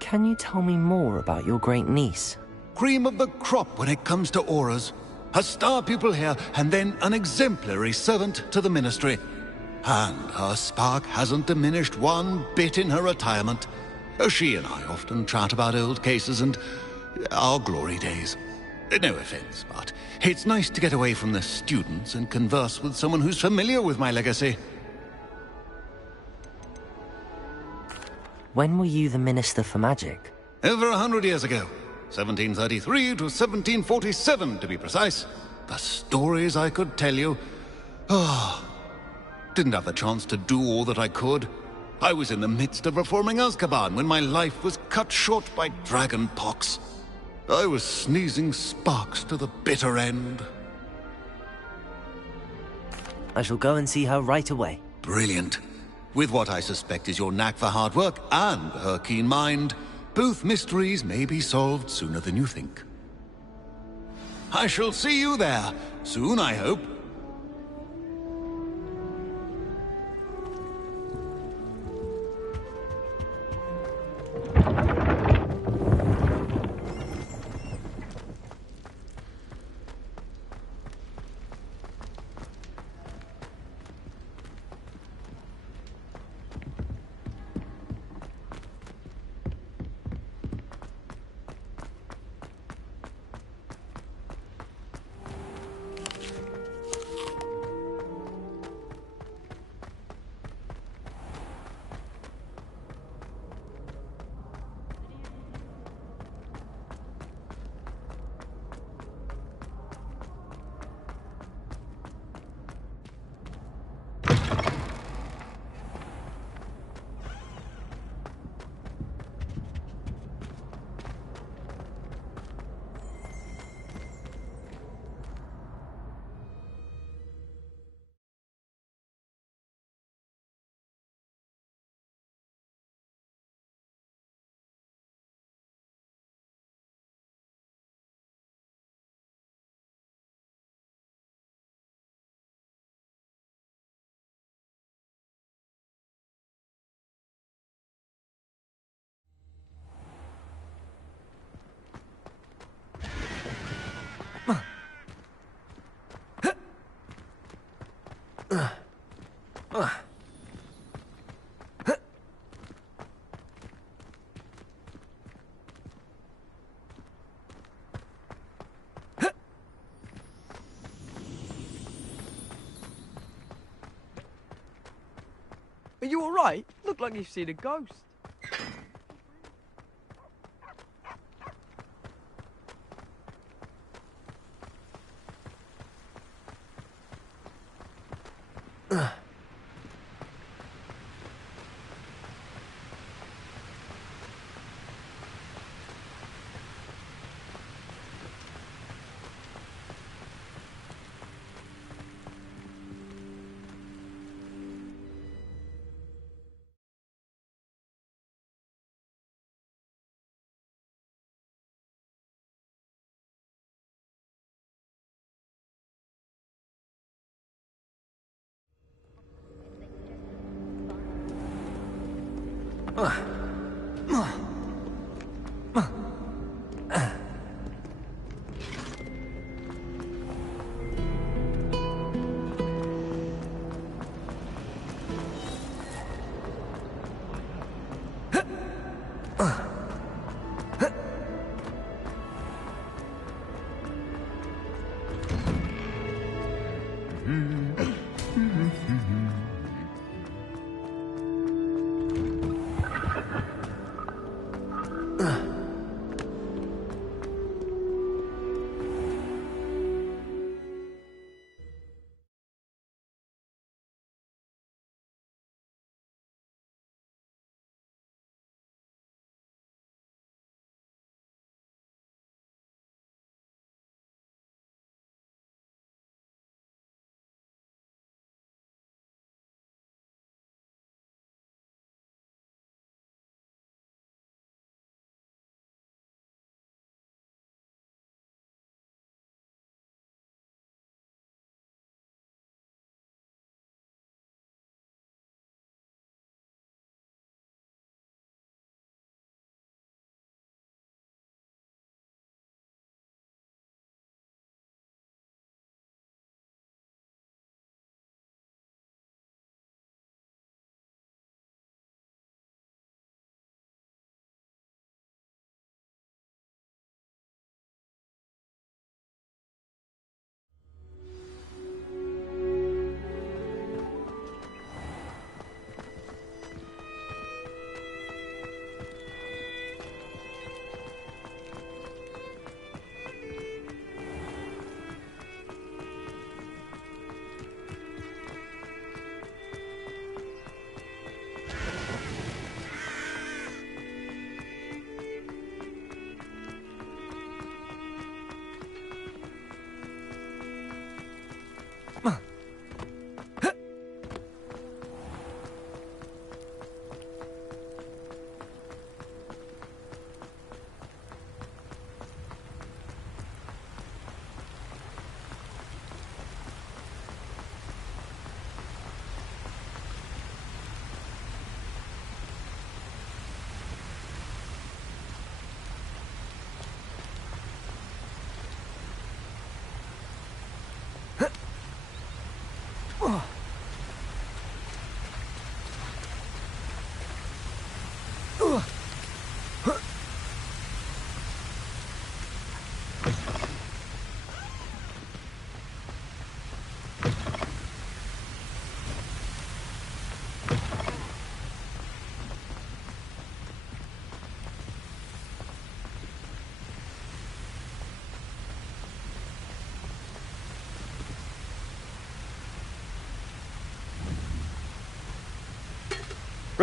Can you tell me more about your great-niece? Cream of the crop when it comes to auras. A star pupil here, and then an exemplary servant to the ministry. And her spark hasn't diminished one bit in her retirement. She and I often chat about old cases and our glory days. No offense, but it's nice to get away from the students and converse with someone who's familiar with my legacy. When were you the Minister for Magic? Over 100 years ago. 1733 to 1747, to be precise. The stories I could tell you. Didn't have the chance to do all that I could. I was in the midst of reforming Azkaban when my life was cut short by dragon pox. I was sneezing sparks to the bitter end. I shall go and see her right away. Brilliant. With what I suspect is your knack for hard work and her keen mind, both mysteries may be solved sooner than you think. I shall see you there, soon I hope. Are you alright? Look like you've seen a ghost.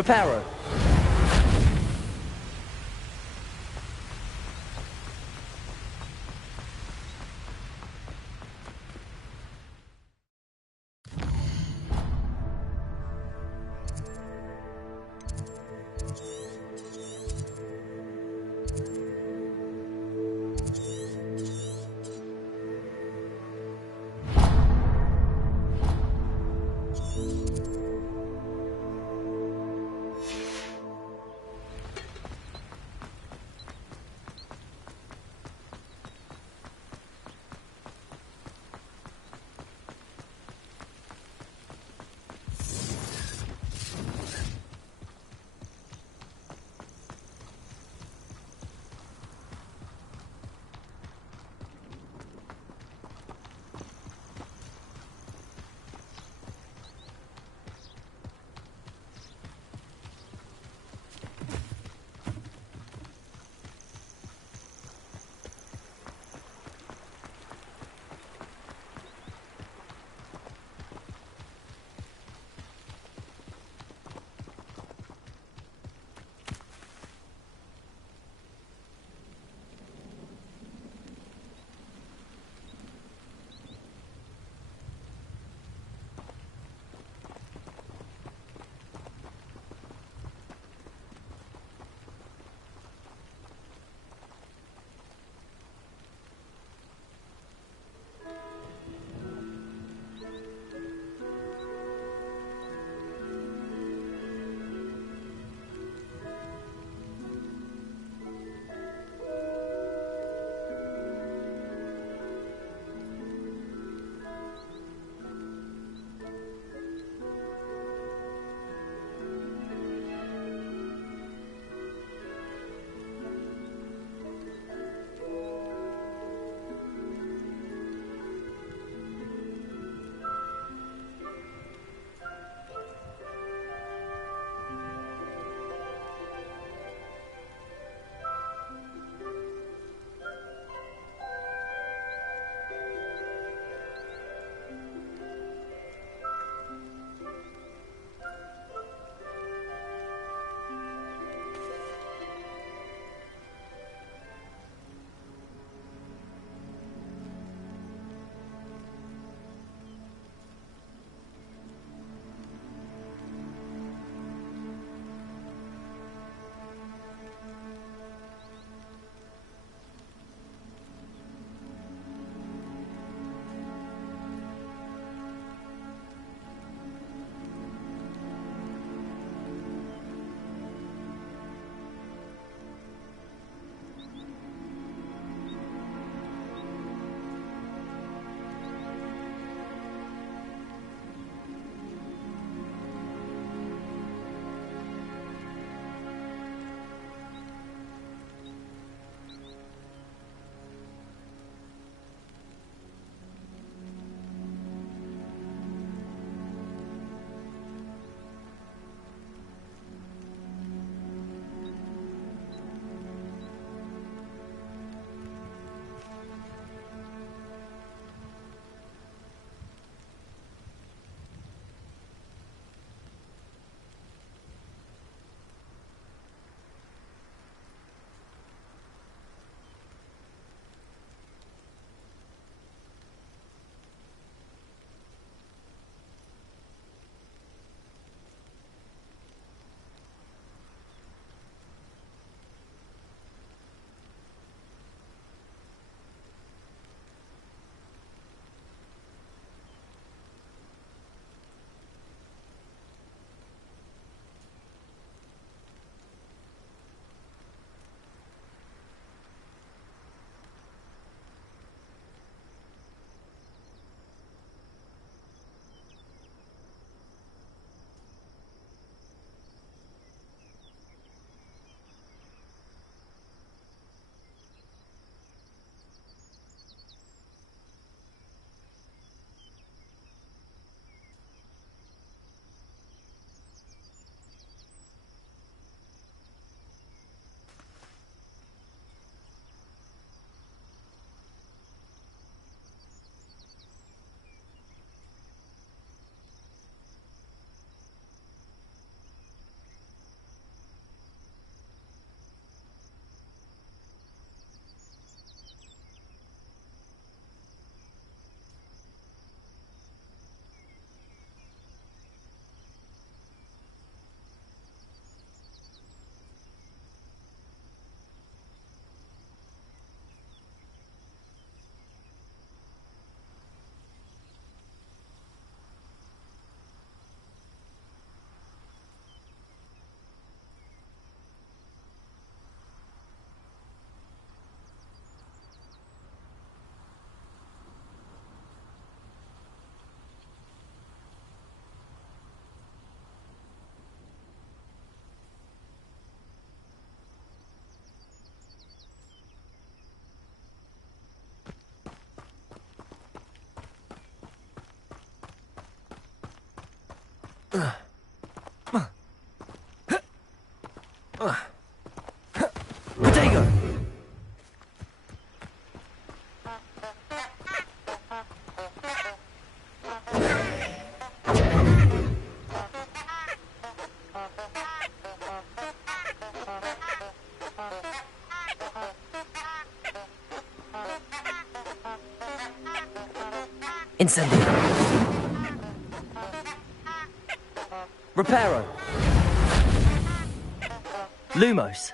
Reparo. Potato! Incendio. Reparo. Lumos.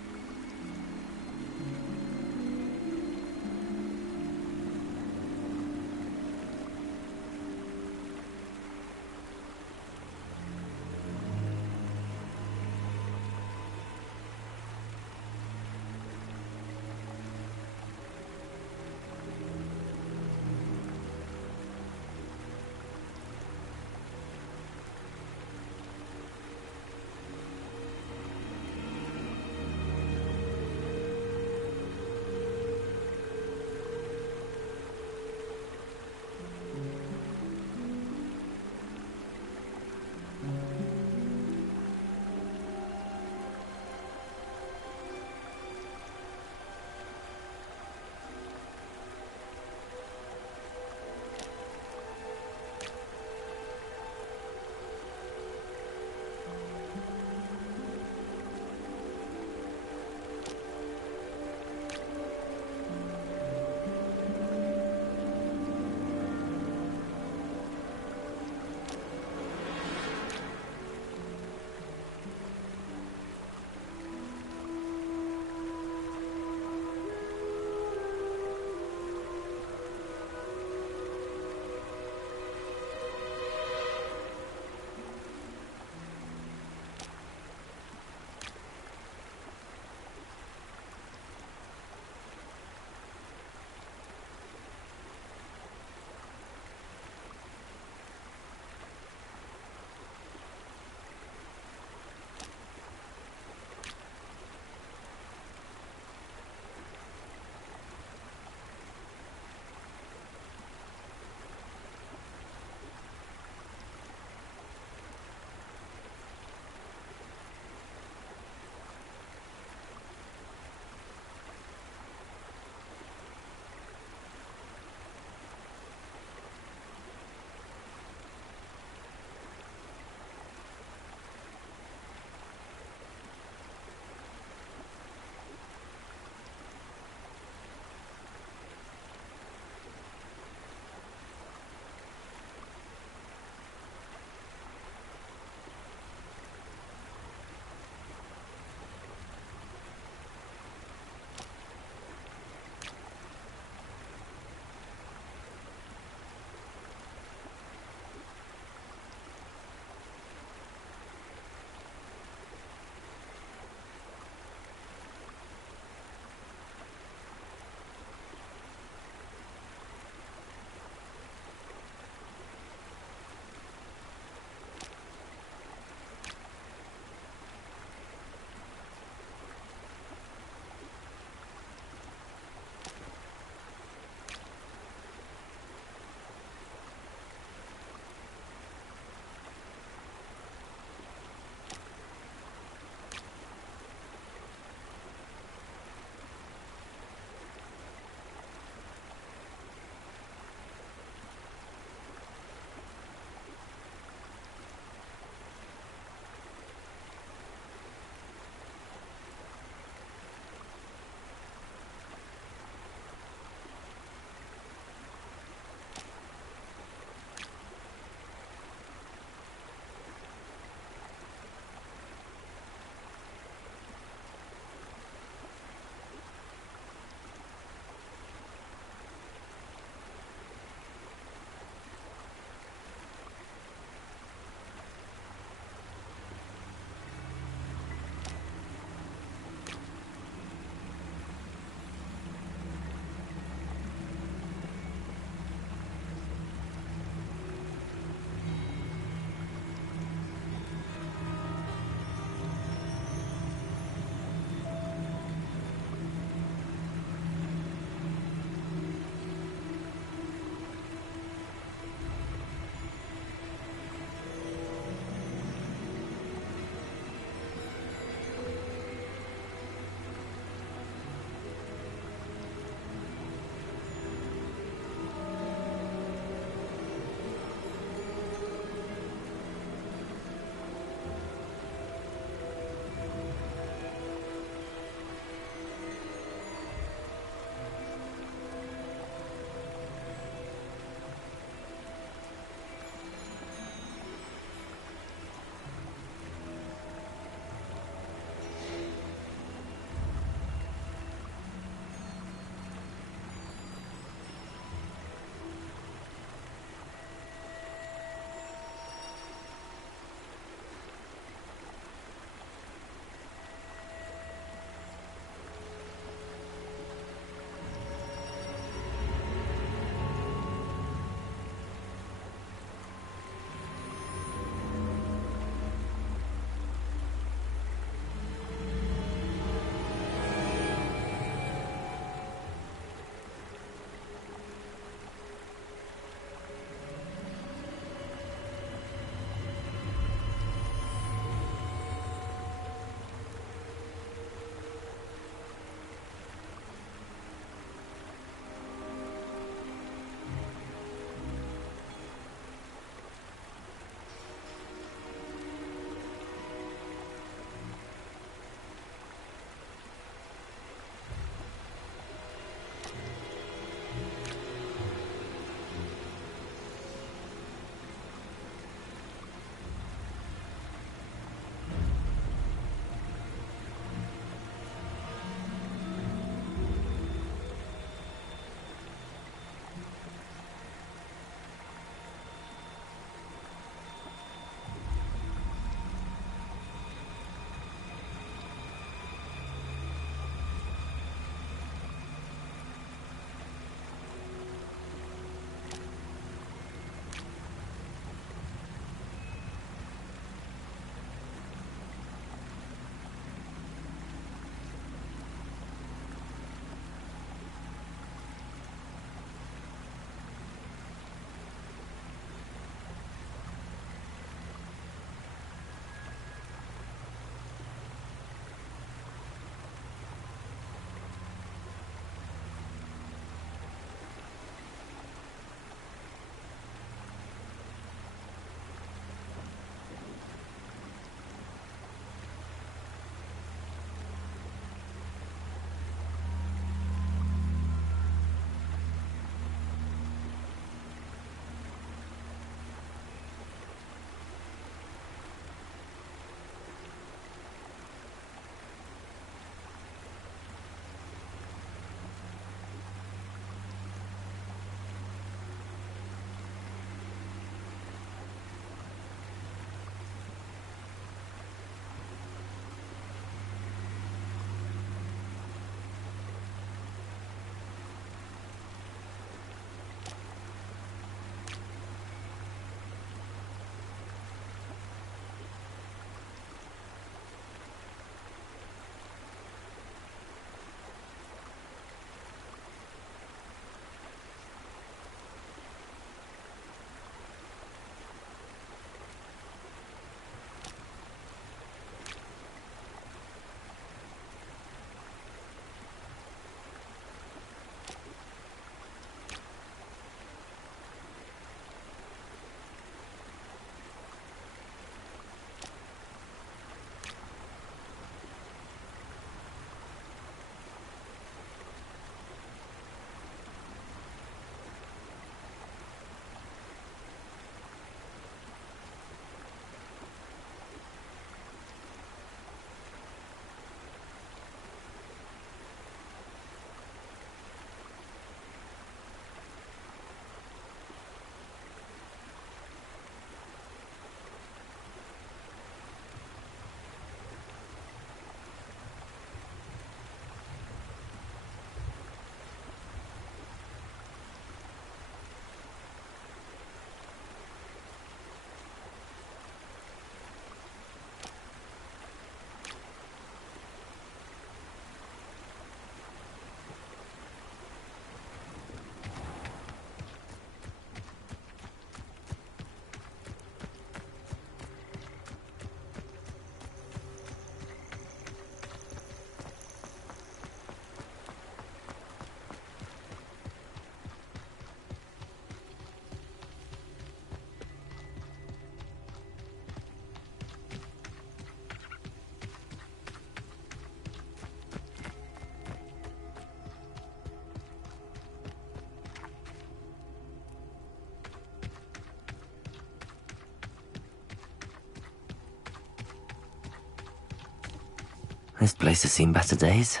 This place has seen better days.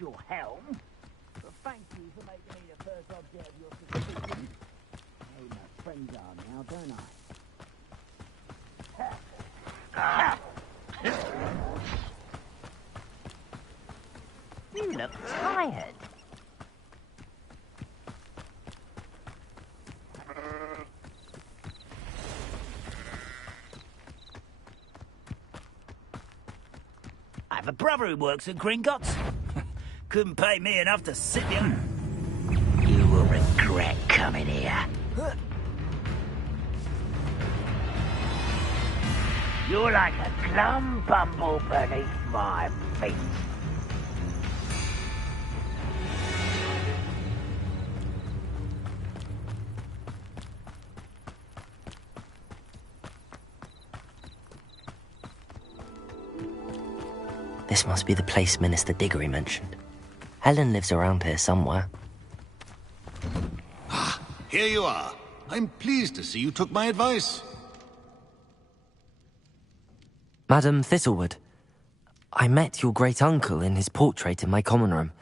Your helm. But thank you for making me the first object of your suspicion. I know my friends are now, don't I? You look tired. I have a brother who works at Gringotts. Couldn't pay me enough to sit here. You will regret coming here. You're like a glum bumble beneath my feet. This must be the place Minister Diggory mentioned. Helen lives around here somewhere. Ah, here you are. I'm pleased to see you took my advice. Madam Thistlewood, I met your great-uncle in his portrait in my common room.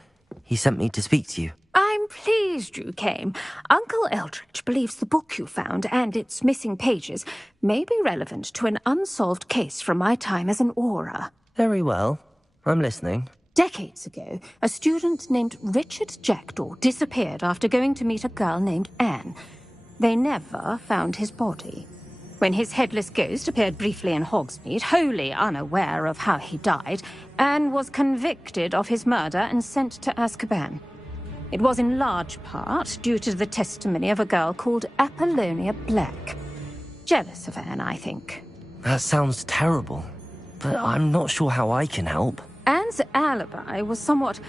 He sent me to speak to you. I'm pleased you came. Uncle Eldridge believes the book you found and its missing pages may be relevant to an unsolved case from my time as an Auror. Very well. I'm listening. Decades ago, a student named Richard Jackdaw disappeared after going to meet a girl named Anne. They never found his body. When his headless ghost appeared briefly in Hogsmeade, wholly unaware of how he died, Anne was convicted of his murder and sent to Azkaban. It was in large part due to the testimony of a girl called Apollonia Black. Jealous of Anne, I think. That sounds terrible, but I'm not sure how I can help. Anne's alibi was somewhat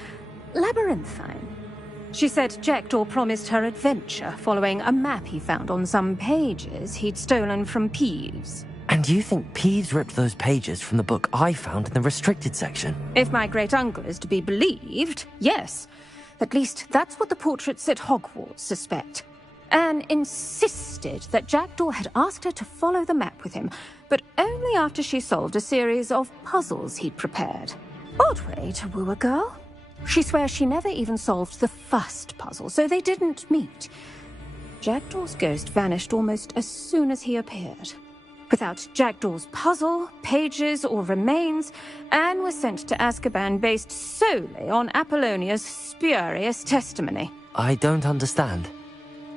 labyrinthine. She said Jackdaw promised her adventure following a map he found on some pages he'd stolen from Peeves. And you think Peeves ripped those pages from the book I found in the restricted section? If my great-uncle is to be believed, yes. At least that's what the portraits at Hogwarts suspect. Anne insisted that Jackdaw had asked her to follow the map with him, but only after she solved a series of puzzles he'd prepared. Odd way to woo a girl. She swears she never even solved the first puzzle, so they didn't meet. Jackdaw's ghost vanished almost as soon as he appeared. Without Jackdaw's puzzle, pages, or remains, Anne was sent to Azkaban based solely on Apollonia's spurious testimony. I don't understand.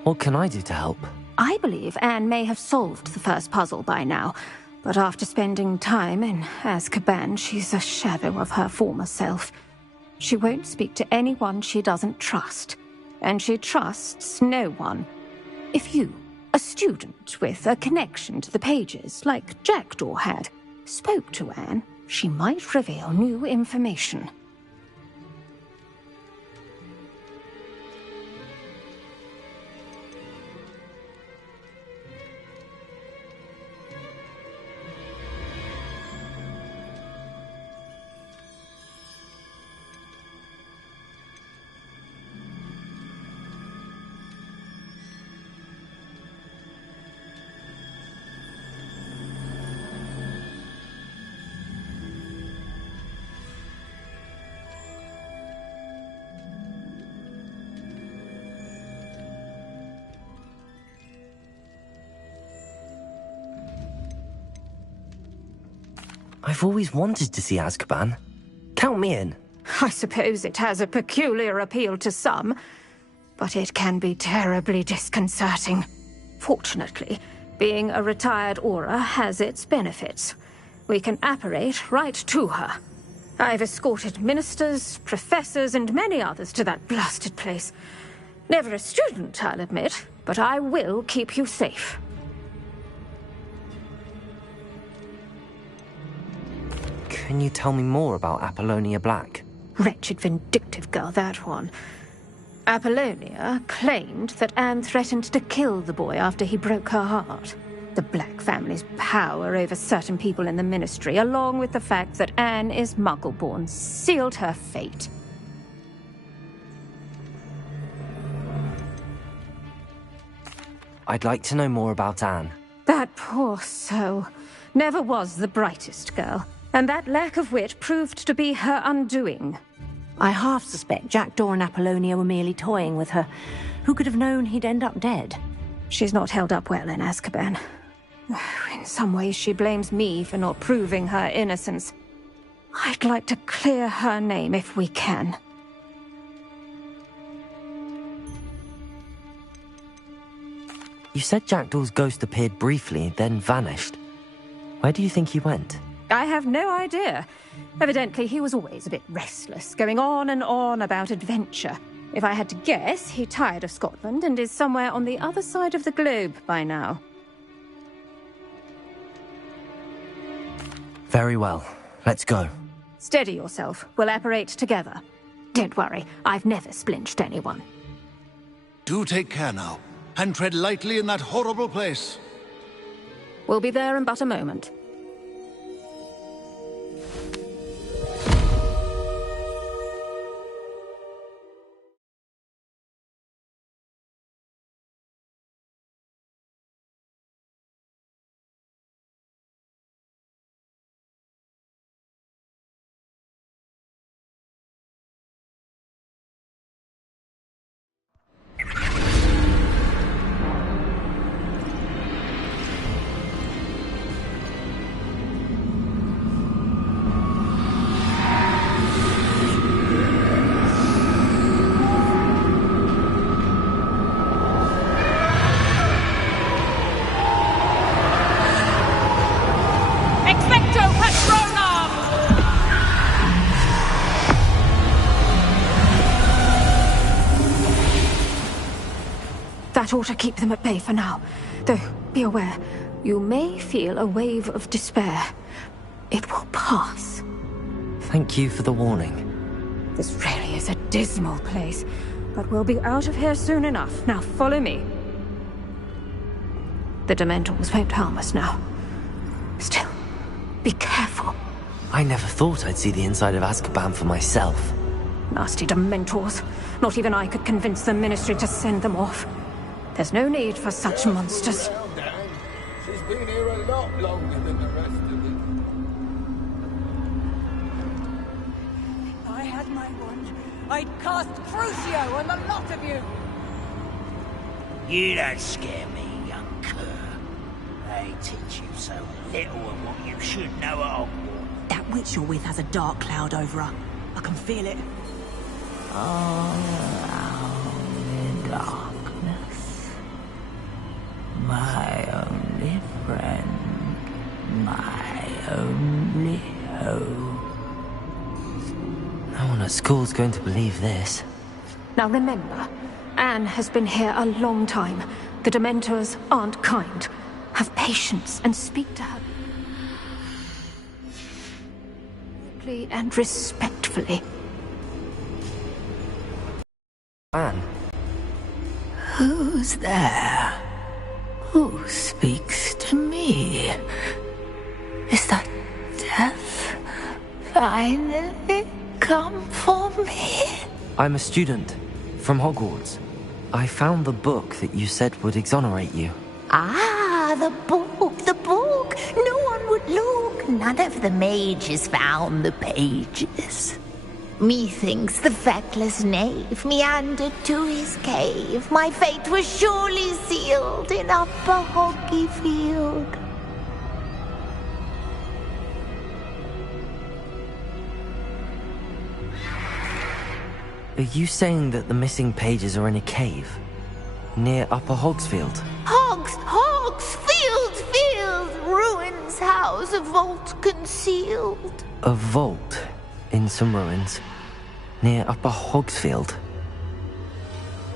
What can I do to help? I believe Anne may have solved the first puzzle by now, but after spending time in Azkaban, she's a shadow of her former self. She won't speak to anyone she doesn't trust, and she trusts no one. If you, a student with a connection to the pages, like Jackdaw had, spoke to Anne, she might reveal new information. I've always wanted to see Azkaban. Count me in. I suppose it has a peculiar appeal to some, but it can be terribly disconcerting. Fortunately, being a retired Auror has its benefits. We can apparate right to her. I've escorted ministers, professors, and many others to that blasted place. Never a student, I'll admit, but I will keep you safe. Can you tell me more about Apollonia Black? Wretched, vindictive girl, that one. Apollonia claimed that Anne threatened to kill the boy after he broke her heart. The Black family's power over certain people in the Ministry, along with the fact that Anne is Muggle-born, sealed her fate. I'd like to know more about Anne. That poor soul never was the brightest girl, and that lack of wit proved to be her undoing. I half suspect Jackdaw and Apollonia were merely toying with her. Who could have known he'd end up dead? She's not held up well in Azkaban. In some ways, she blames me for not proving her innocence. I'd like to clear her name if we can. You said Jackdaw's ghost appeared briefly, then vanished. Where do you think he went? I have no idea. Evidently, he was always a bit restless, going on and on about adventure. If I had to guess, he tired of Scotland and is somewhere on the other side of the globe by now. Very well. Let's go. Steady yourself. We'll apparate together. Don't worry, I've never splinched anyone. Do take care now, and tread lightly in that horrible place. We'll be there in but a moment. That ought to keep them at bay for now. Though, be aware, you may feel a wave of despair. It will pass. Thank you for the warning. This really is a dismal place, but we'll be out of here soon enough. Now follow me. The Dementors won't harm us now. Still, be careful. I never thought I'd see the inside of Azkaban for myself. Nasty Dementors. Not even I could convince the Ministry to send them off. There's no need for such monsters. Well done. She's been here a lot longer than the rest of them. If I had my wand, I'd cast Crucio on the lot of you. You don't scare me, young cur. They teach you so little of what you should know at Hogwarts. That witch you're with has a dark cloud over her. I can feel it. All around in darkness. My only friend, my only hope. No one at school's going to believe this. Now remember, Anne has been here a long time. The Dementors aren't kind. Have patience and speak to her. Simply and respectfully. Anne? Who's there? Who speaks to me? Is that death finally come for me? I'm a student from Hogwarts. I found the book that you said would exonerate you. Ah, the book, the book. No one would look. None of the mages found the pages. Methinks the feckless knave meandered to his cave. My fate was surely sealed in Upper Hoggyfield. Are you saying that the missing pages are in a cave? Near Upper Hogsfield? Field, ruins house, a vault concealed. A vault in some ruins? Near Upper Hogsfield?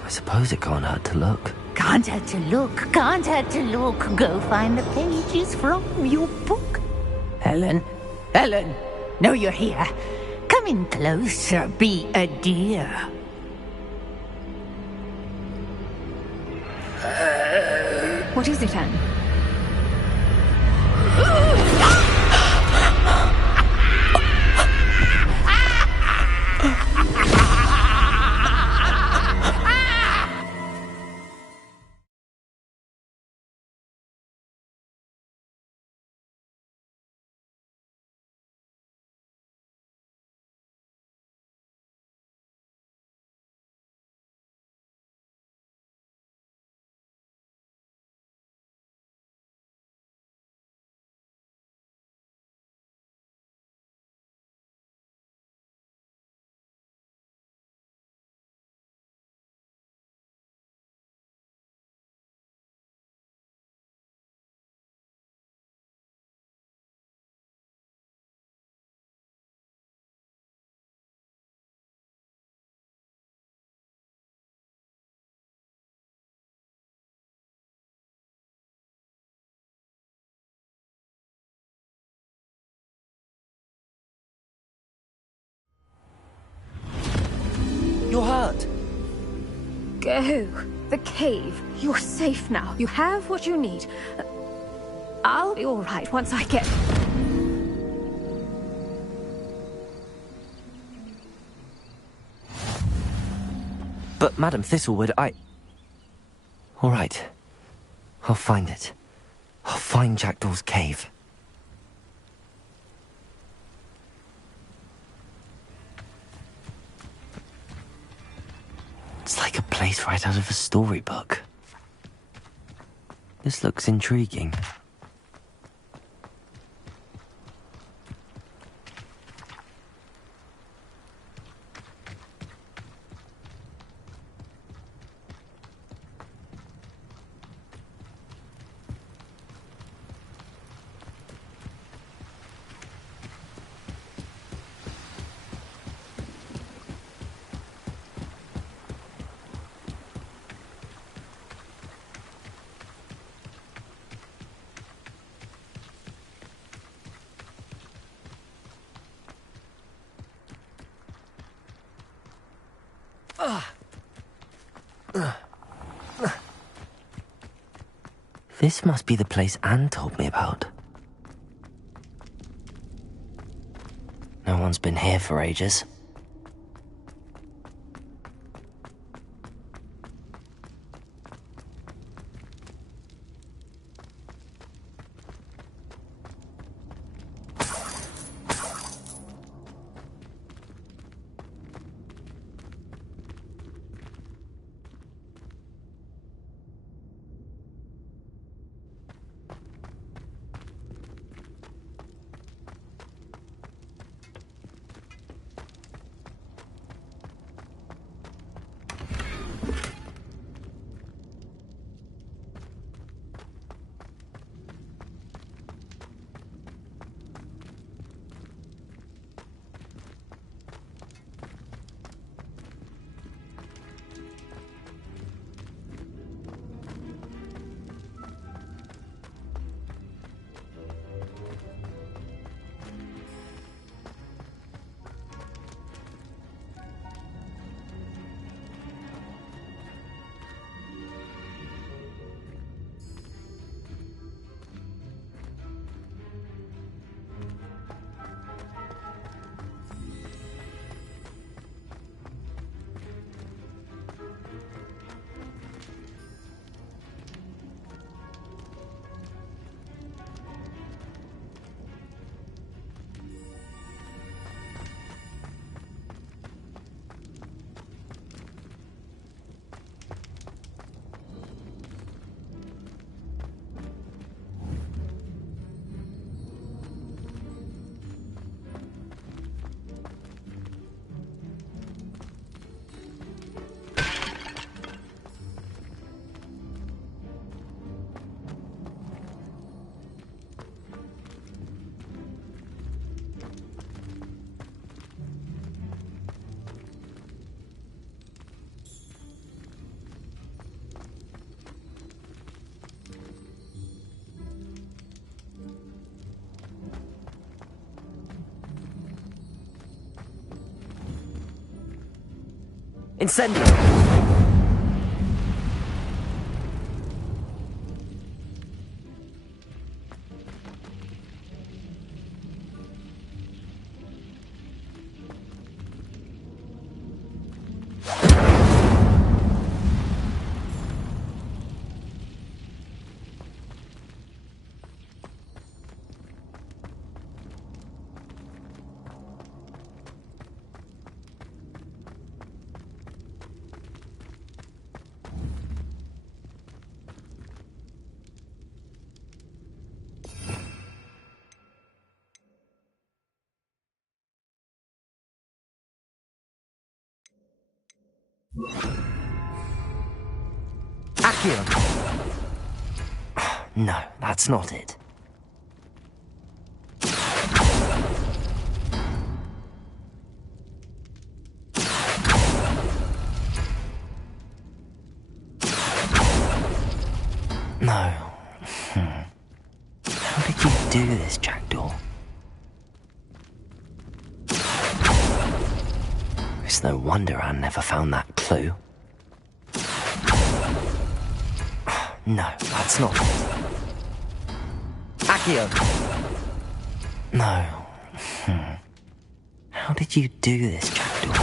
I suppose it can't hurt to look. Can't hurt to look. Go find the pages from your book. Helen, know you're here. Come in closer, be a dear. What is it, Anne? You're hurt. Go. The cave. You're safe now. You have what you need. I'll be all right once I get... But, Madam Thistlewood, All right. I'll find it. I'll find Jackdaw's cave. It's like a place right out of a storybook. This looks intriguing. This must be the place Anne told me about. No one's been here for ages. Incendio! Accio! No, that's not it. No. How did you do this, Jackdaw? It's no wonder I never found that clue. No, that's not it. Accio! No. How did you do this, Jackdaw?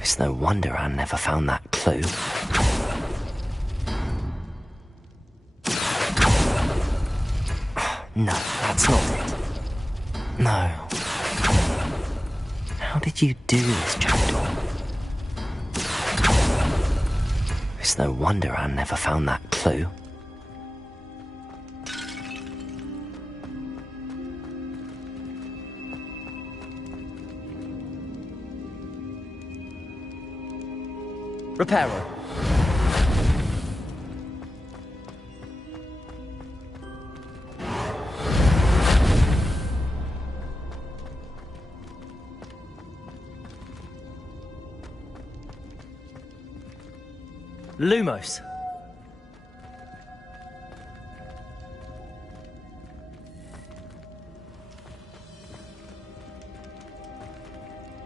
It's no wonder I never found that clue. No, that's not it. No. How did you do this, Jackdaw? It's no wonder I never found that clue. Reparo. Lumos.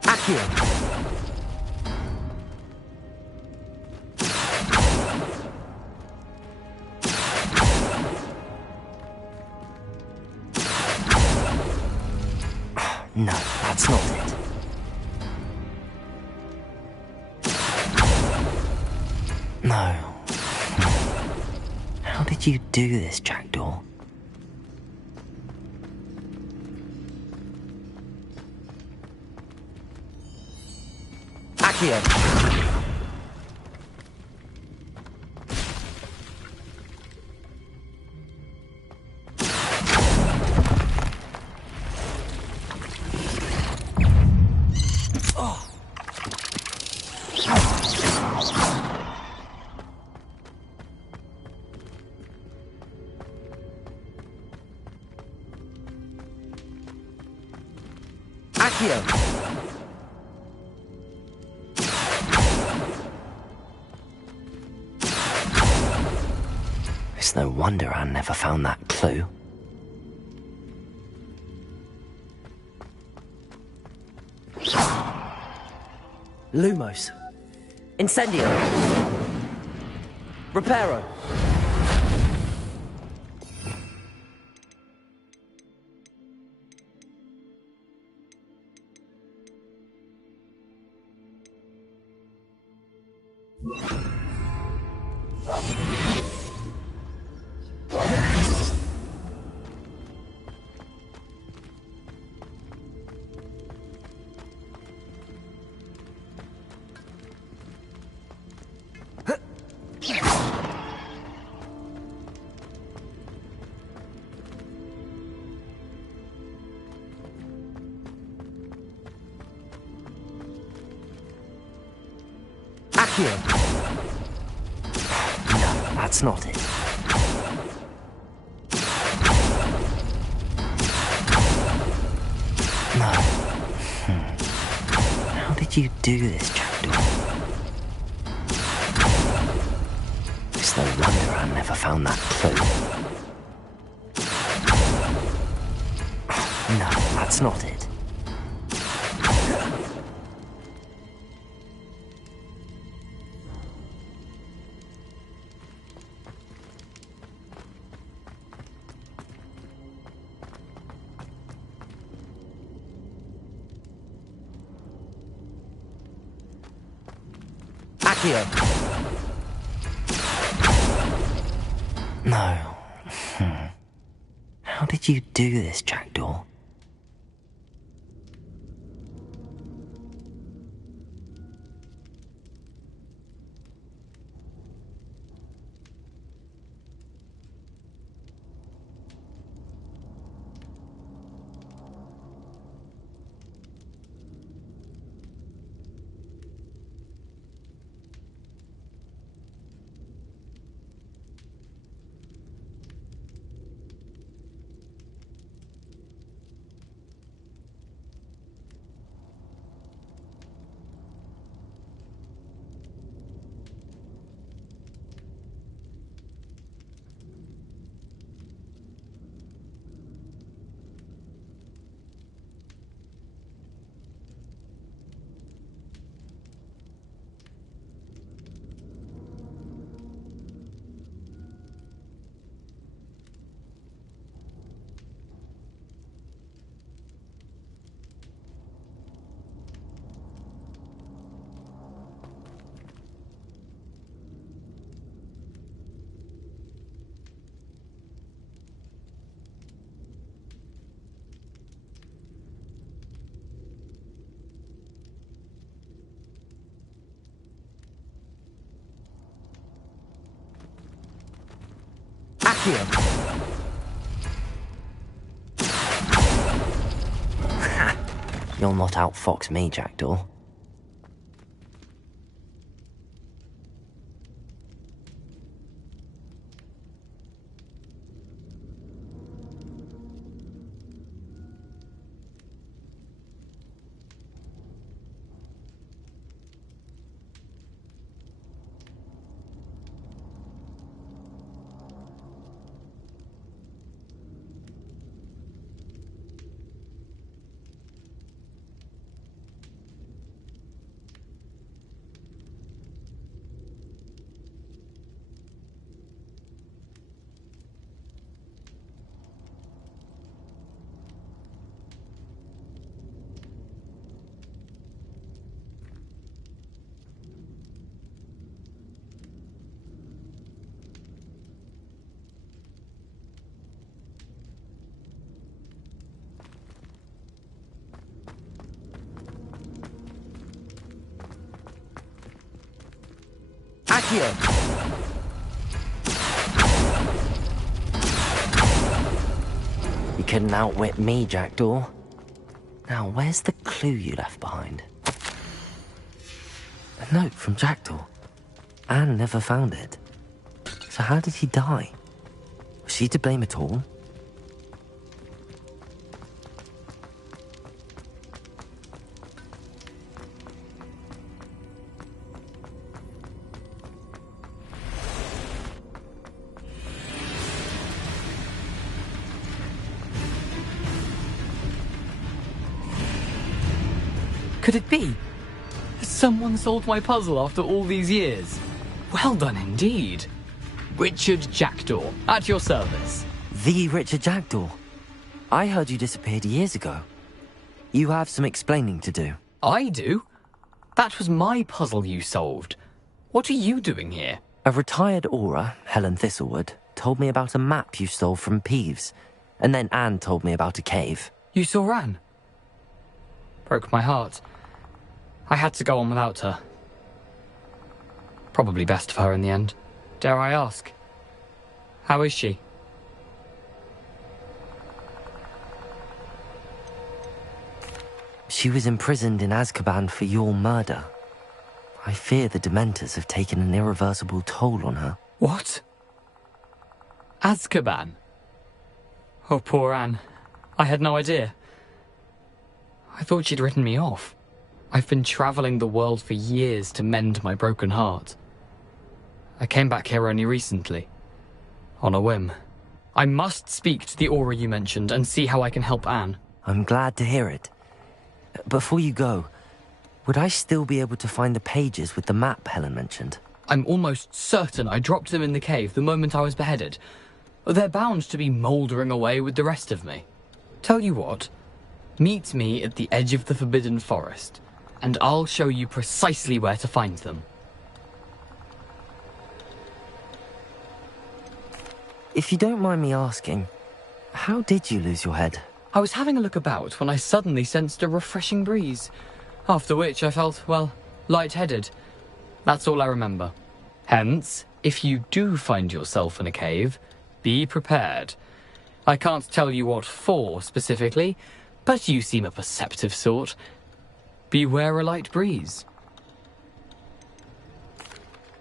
Accio. No, that's not it. No. How did you do this, Jackdaw? Accio. Accio. It's no wonder I never found that clue. Lumos. Incendio. Reparo. Accio. No, that's not it. No. How did you do this, Jackdaw? It's no wonder I never found that clue. No, that's not it. Accio! No. How did you do this, Jackdaw? Accio! You'll not outfox me, Jackdaw. Accio! You couldn't outwit me, Jackdaw. Now, where's the clue you left behind? A note from Jackdaw. Anne never found it. So how did he die? Was she to blame at all? Could it be? Someone solved my puzzle after all these years. Well done indeed. Richard Jackdaw, at your service. The Richard Jackdaw. I heard you disappeared years ago. You have some explaining to do. I do? That was my puzzle you solved. What are you doing here? A retired Aura, Helen Thistlewood, told me about a map you stole from Peeves. And then Anne told me about a cave. You saw Anne? Broke my heart. I had to go on without her. Probably best for her in the end. Dare I ask? How is she? She was imprisoned in Azkaban for your murder. I fear the Dementors have taken an irreversible toll on her. What? Azkaban? Oh, poor Anne. I had no idea. I thought she'd written me off. I've been travelling the world for years to mend my broken heart. I came back here only recently. On a whim. I must speak to the Aura you mentioned and see how I can help Anne. I'm glad to hear it. Before you go, would I still be able to find the pages with the map Helen mentioned? I'm almost certain I dropped them in the cave the moment I was beheaded. They're bound to be mouldering away with the rest of me. Tell you what, meet me at the edge of the Forbidden Forest, and I'll show you precisely where to find them. If you don't mind me asking, how did you lose your head? I was having a look about when I suddenly sensed a refreshing breeze, after which I felt, well, lightheaded. That's all I remember. Hence, if you do find yourself in a cave, be prepared. I can't tell you what for specifically, but you seem a perceptive sort. Beware a light breeze.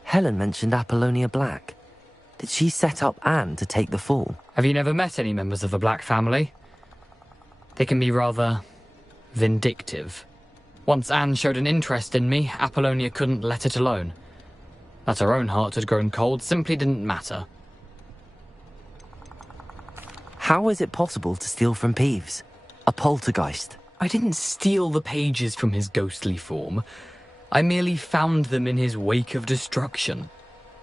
Helen mentioned Apollonia Black. Did she set up Anne to take the fall? Have you never met any members of the Black family? They can be rather vindictive. Once Anne showed an interest in me, Apollonia couldn't let it alone. That her own heart had grown cold simply didn't matter. How is it possible to steal from Peeves? A poltergeist? I didn't steal the pages from his ghostly form. I merely found them in his wake of destruction.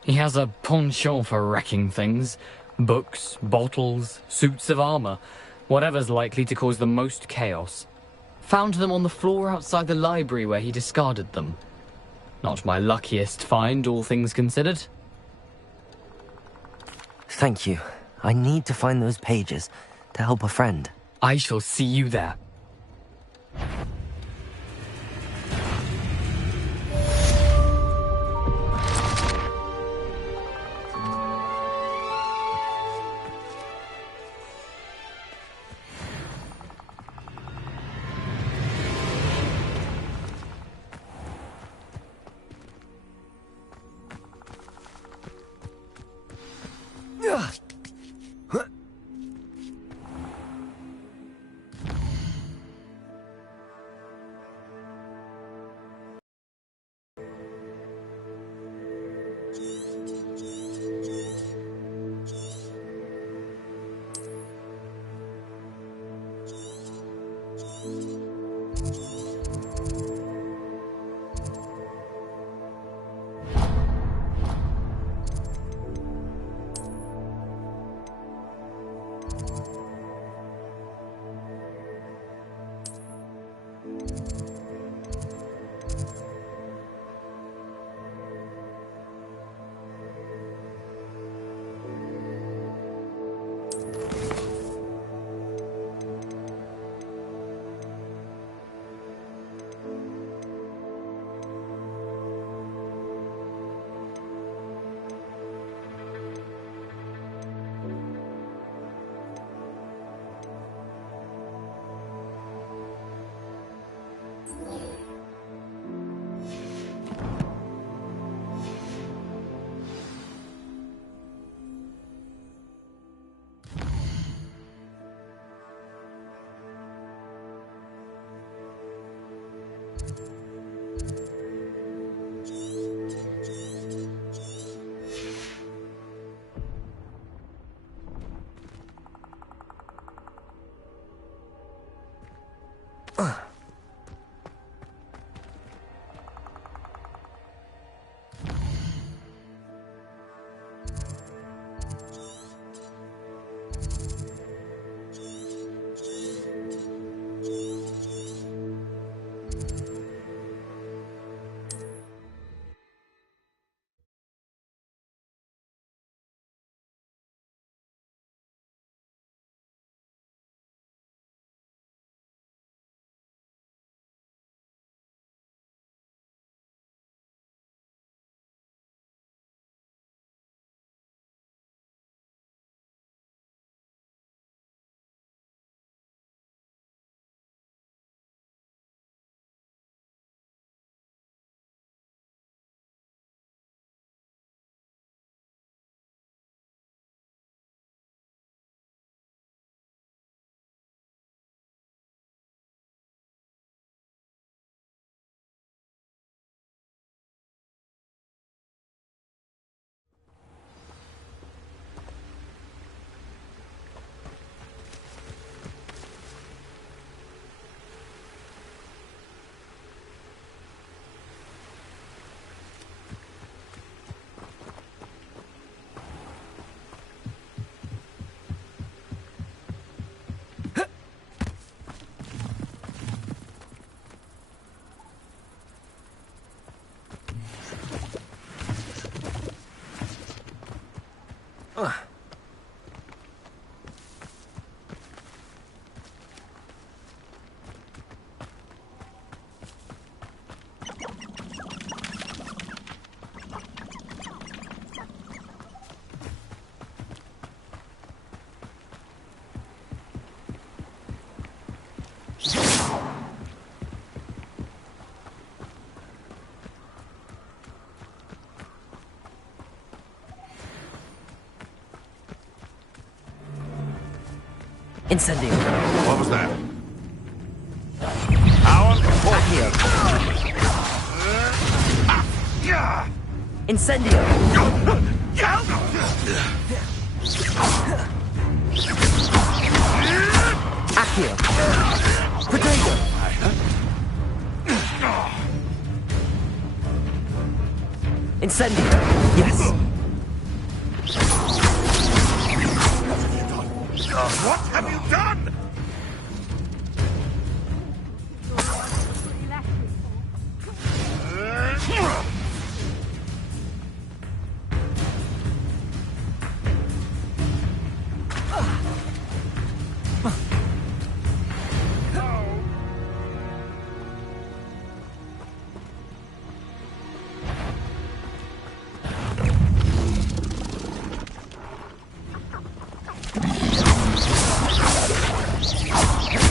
He has a penchant for wrecking things. Books, bottles, suits of armor. Whatever's likely to cause the most chaos. Found them on the floor outside the library where he discarded them. Not my luckiest find, all things considered. Thank you. I need to find those pages to help a friend. I shall see you there. Incendio. What was that? Incendio. Accio. Protego. Incendio. Yes. What have you done?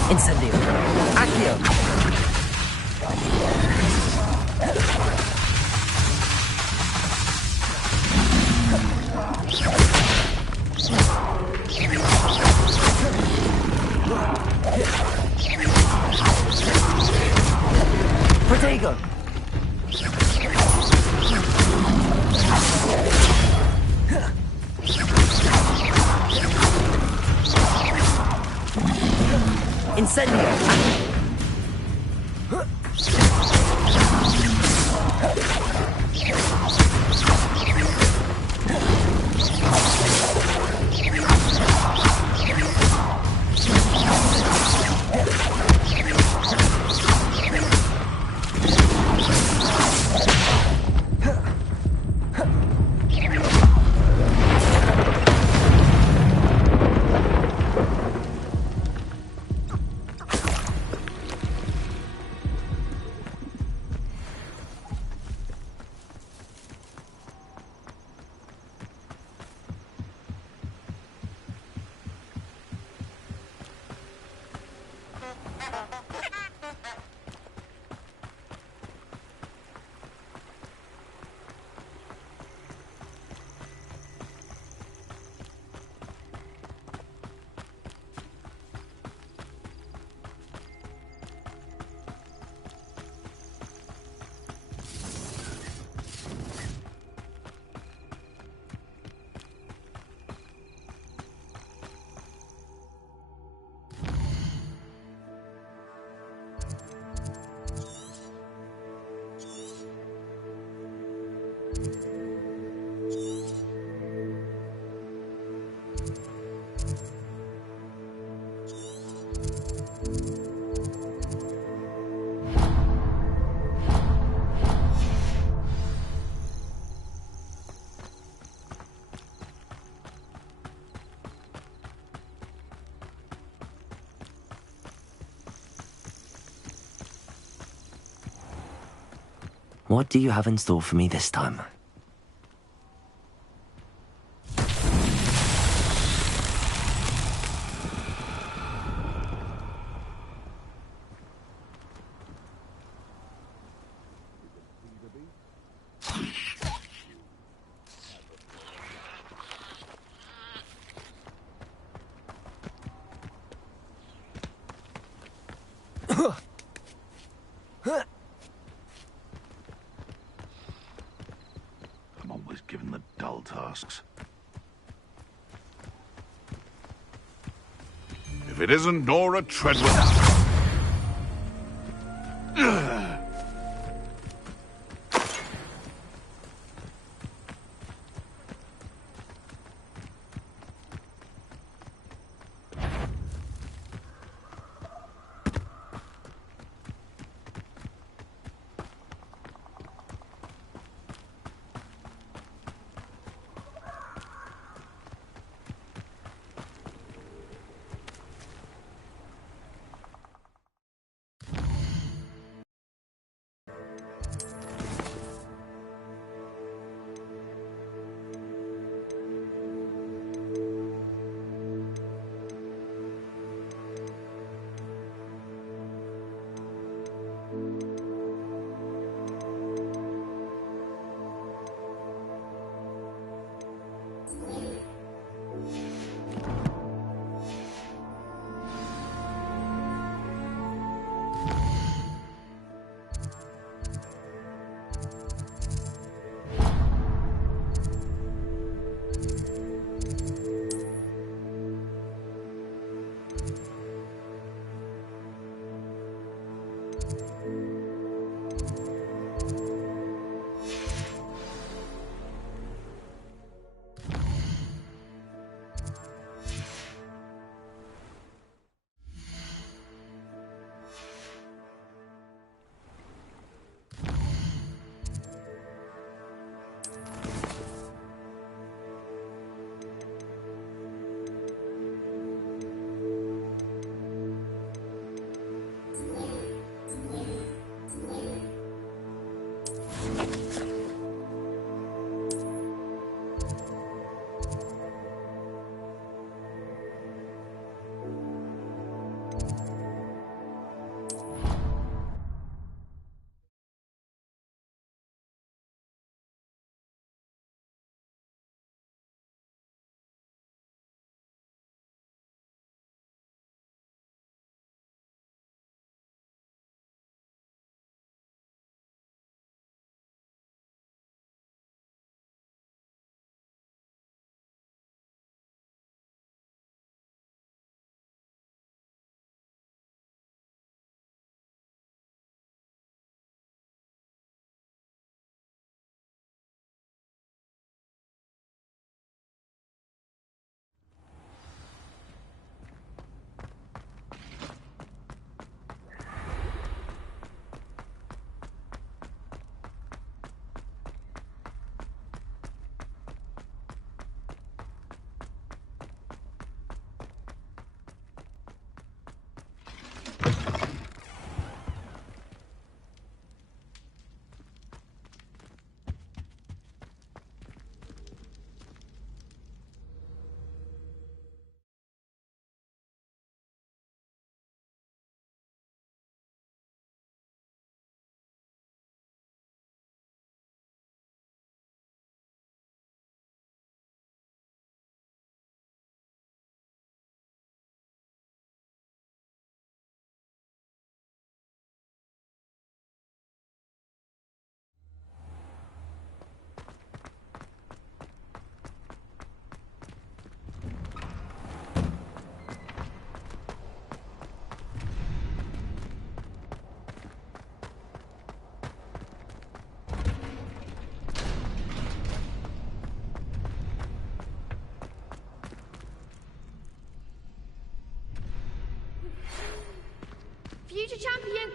Incendio. Accio. Protego. Incendio. What do you have in store for me this time? I'm always given the dull tasks. If it isn't Nora Treadwell.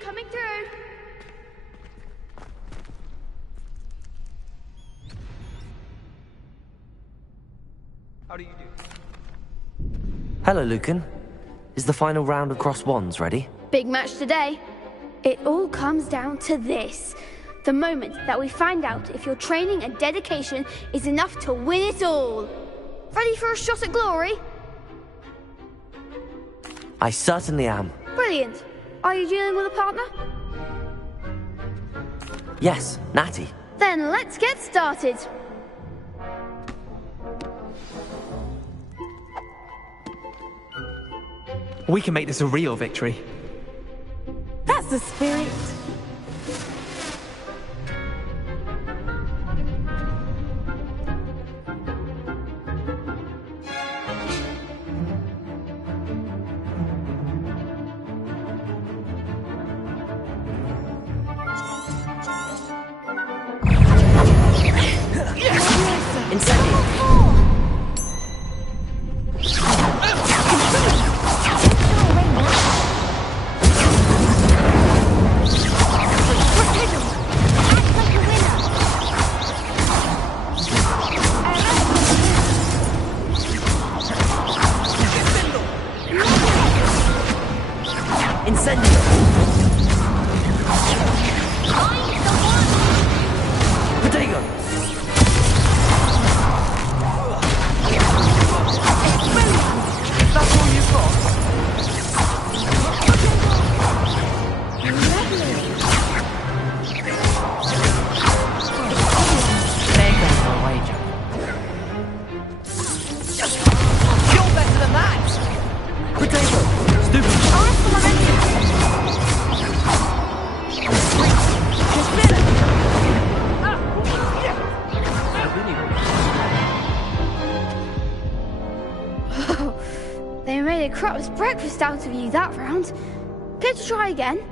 coming through. How do you do? Hello, Lucan. Is the final round of cross wands ready? Big match today. It all comes down to this. The moment that we find out if your training and dedication is enough to win it all. Ready for a shot at glory? I certainly am. Brilliant. Are you dealing with a partner? Yes, Natty. Then let's get started. We can make this a real victory. That's the spirit. Breakfast out of you that round. Care to try again?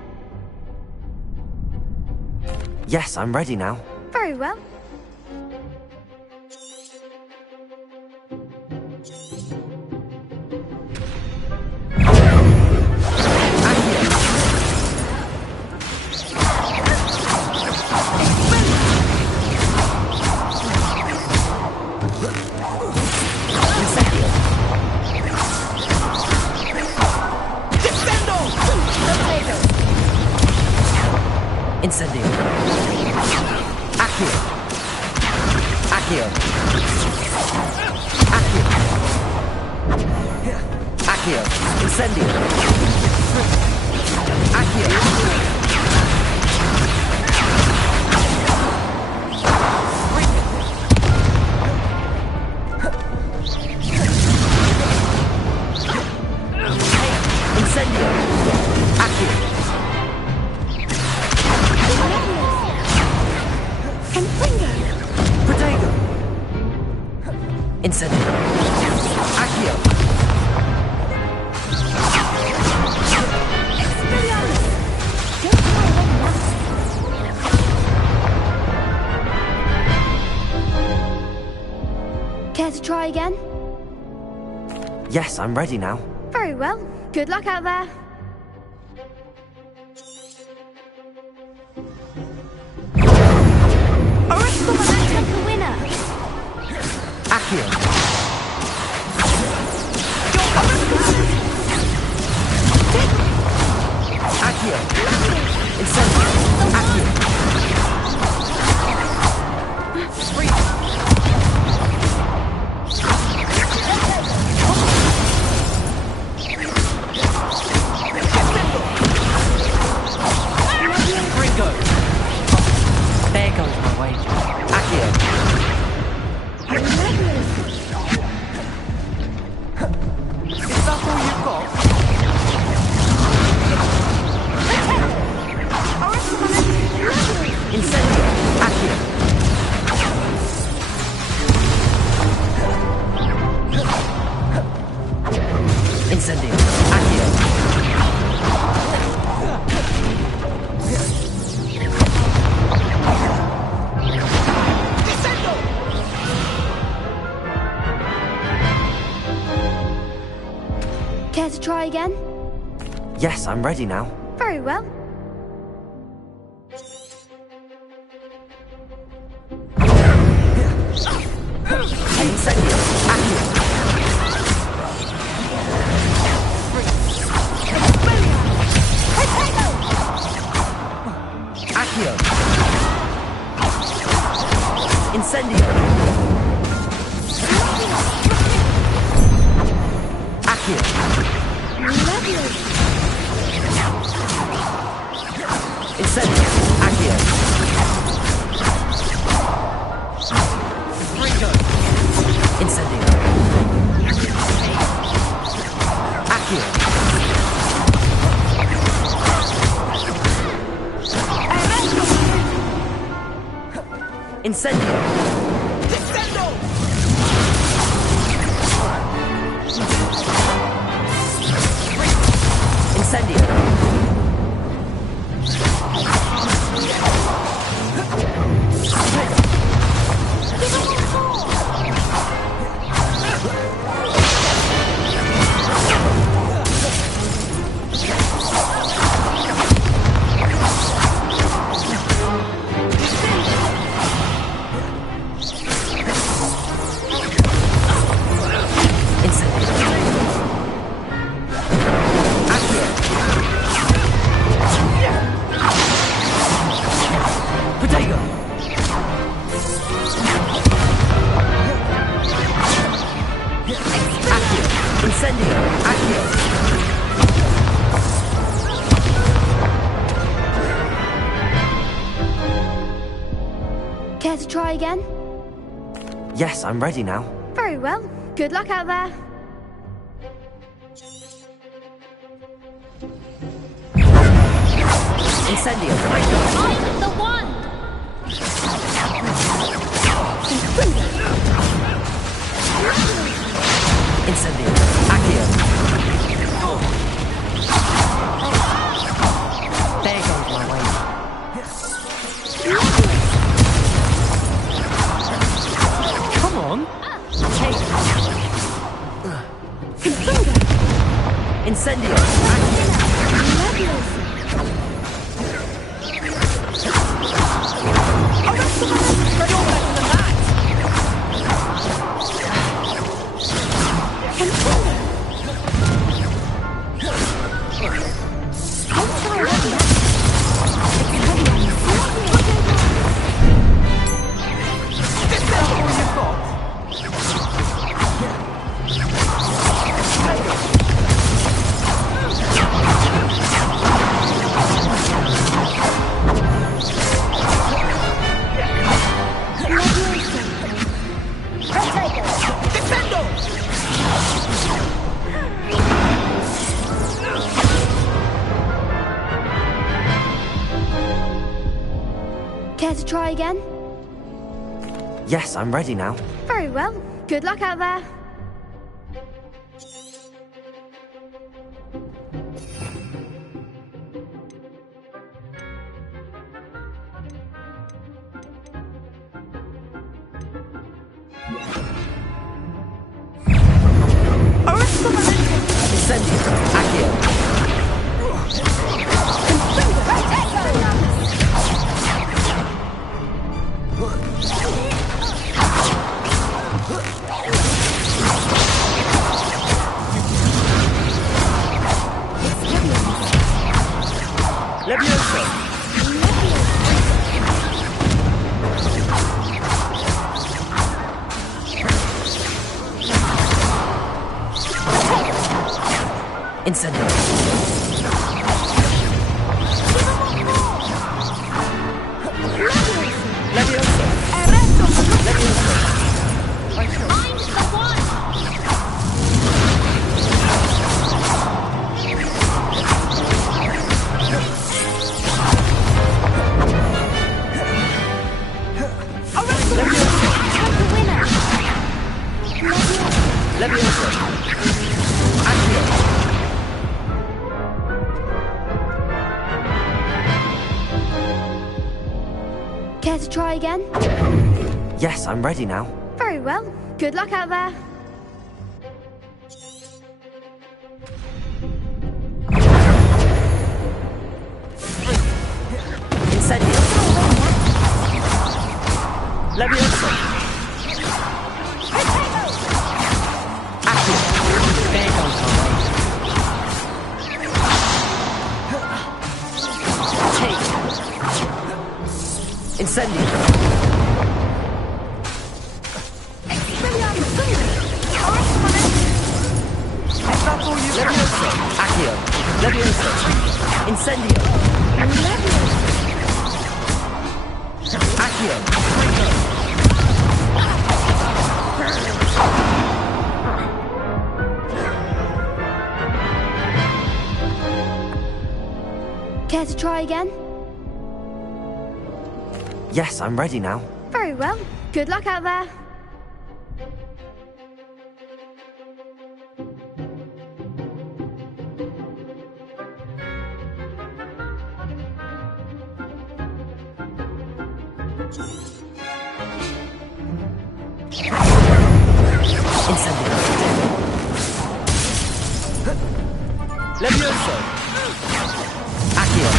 Yes, I'm ready now. Very well. Incendio. Accio. Accio. Accio. Accio. Incendio. Accio. Incendio. Accio. Incendio. Accio. Care to try again? Yes, I'm ready now. Very well. Good luck out there. Accio. Accio. Incendio. Accio. Ringo. There goes my wager. Accio. Is that all you've got? Incendio. Accio. Incendio. Accio. Care to try again? Yes, I'm ready now. Very well. Accio. Incendio. Accio. Incendio. Accio. Incendio. Incendio. Care to try again? Yes, I'm ready now. Very well. Good luck out there. Incendio. I'm the one! Incendio. Accio. There goes my way. Come on. Incendio. Care to try again? Yes, I'm ready now. Very well. Good luck out there. Incendio. Accio. Levioso. Incendio. Levioso. Levioso. I'm the one! Levioso. Accio. Care to try again? Yes, I'm ready now. Very well. Good luck out there. Incendio. Levioso. Accio. There goes my way. Take. Incendio. È stato Levioso! Accio! Levioso! Incendio! Accio! Care to try again? Yes, I'm ready now. Very well. Good luck out there. Levioso! Accio!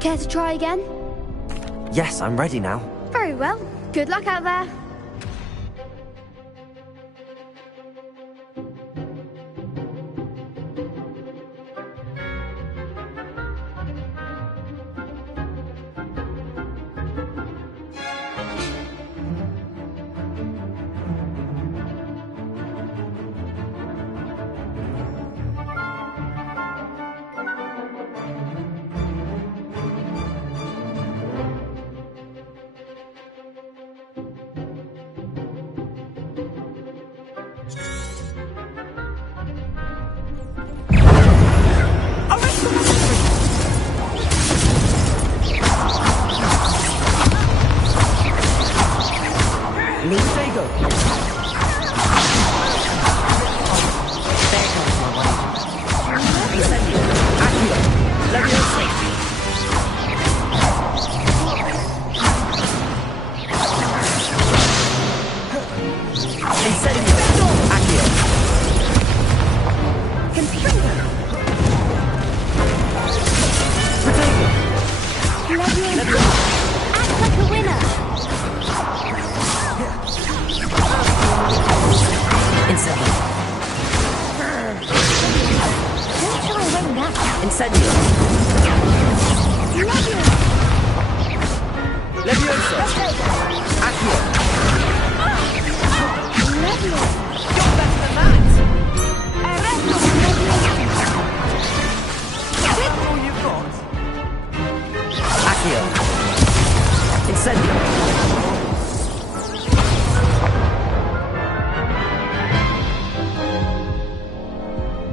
Care to try again? Yes, I'm ready now. Very well. Good luck out there.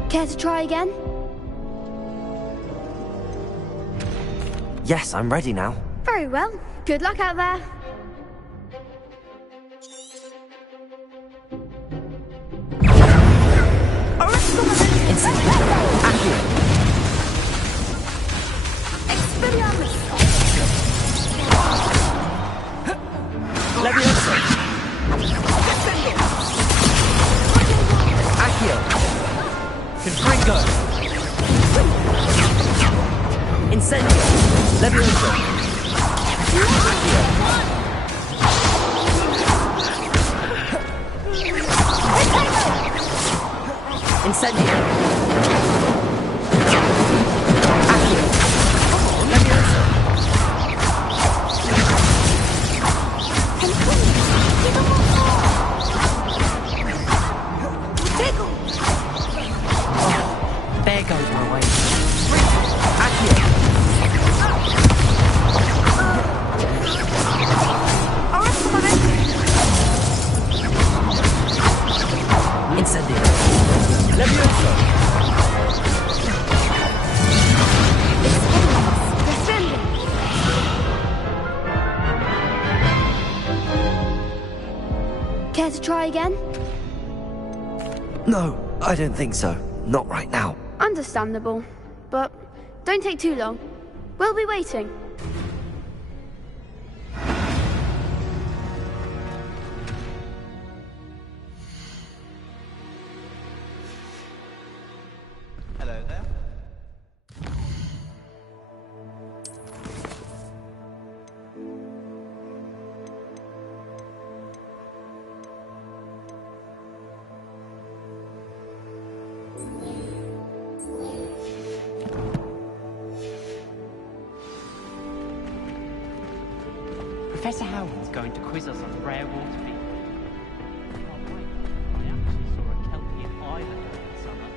Care to try again? Yes, I'm ready now. Very well. Good luck out there. Levioso! Accio! Confringo! Incendio! Levioso! Accio! Incendio! Accio! Levioso! There goes my way. Accio! Incendio! Levioso! Care to try again? No, I don't think so. Not right now. Understandable. But don't take too long. We'll be waiting. Professor Howland's going to quiz us on rare water features. Can't wait. I actually saw a Kelpian island over the summer.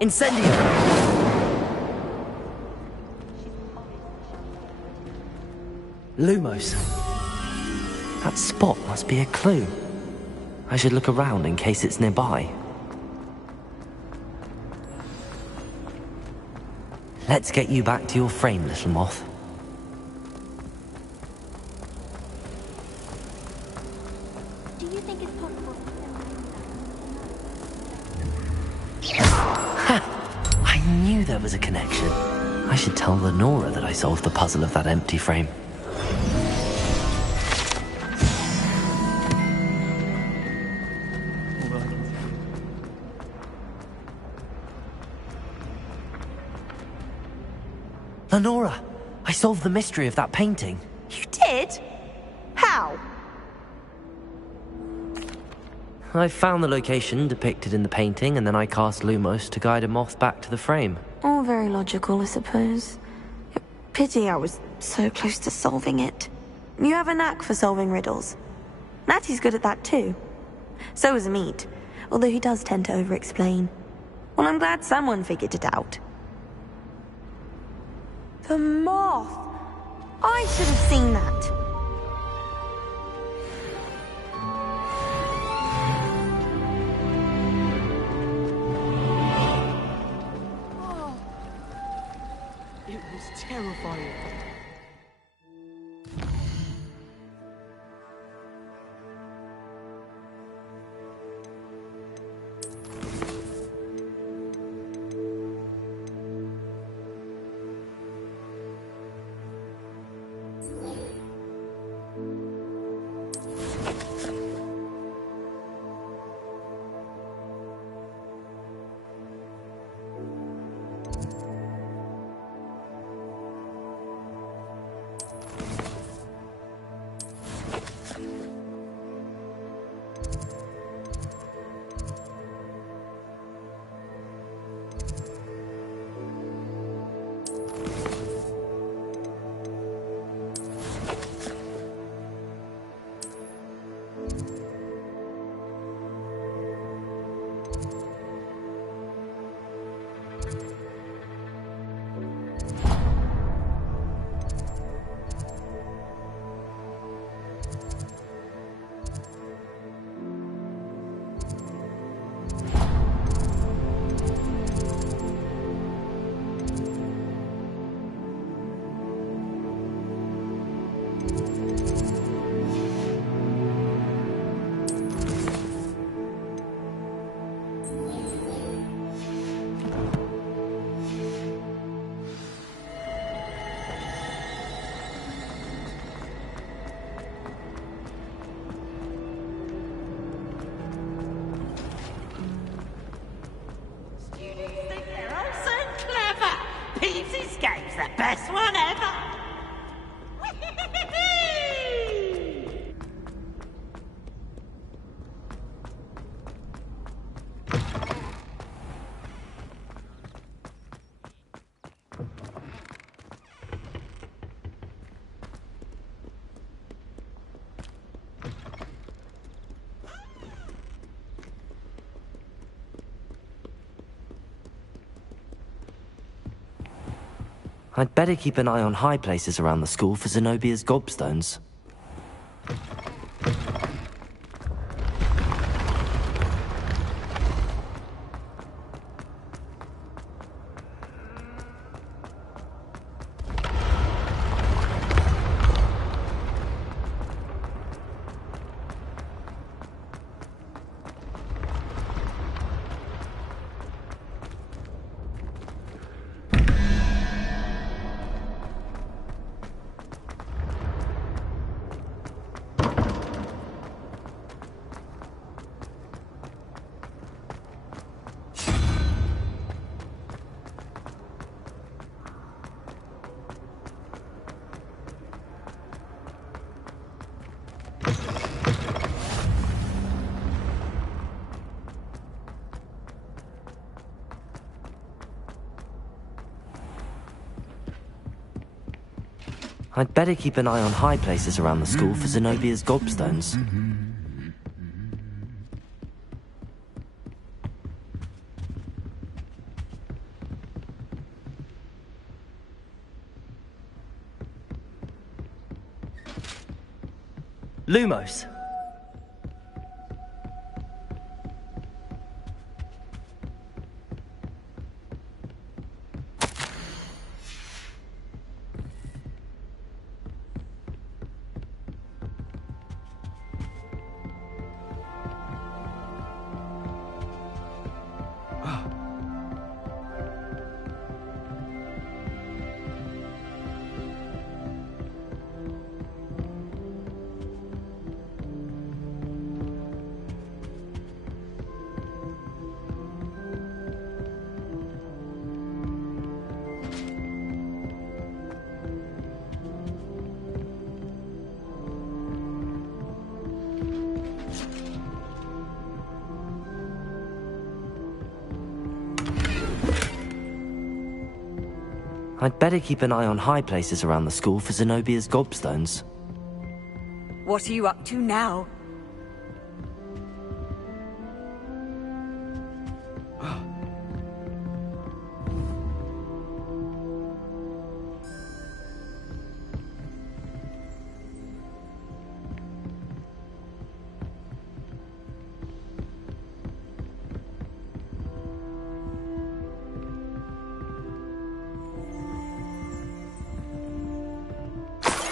Incendio! Lumos. That spot must be a clue. I should look around in case it's nearby. Let's get you back to your frame, little moth. Do you think it's possible? I knew there was a connection. I should tell Lenora that I solved the puzzle of that empty frame. Lenora, I solved the mystery of that painting. You did? How? I found the location depicted in the painting, and then I cast Lumos to guide a moth back to the frame. All very logical, I suppose. Pity I was so close to solving it. You have a knack for solving riddles. Natty's good at that too. So is Amit, although he does tend to over-explain. Well, I'm glad someone figured it out. The moth! I should have seen that. It was terrifying. I'd better keep an eye on high places around the school for Zenobia's gobstones. I'd better keep an eye on high places around the school for Zenobia's gobstones. Lumos. I'd better keep an eye on high places around the school for Zenobia's gobstones. What are you up to now?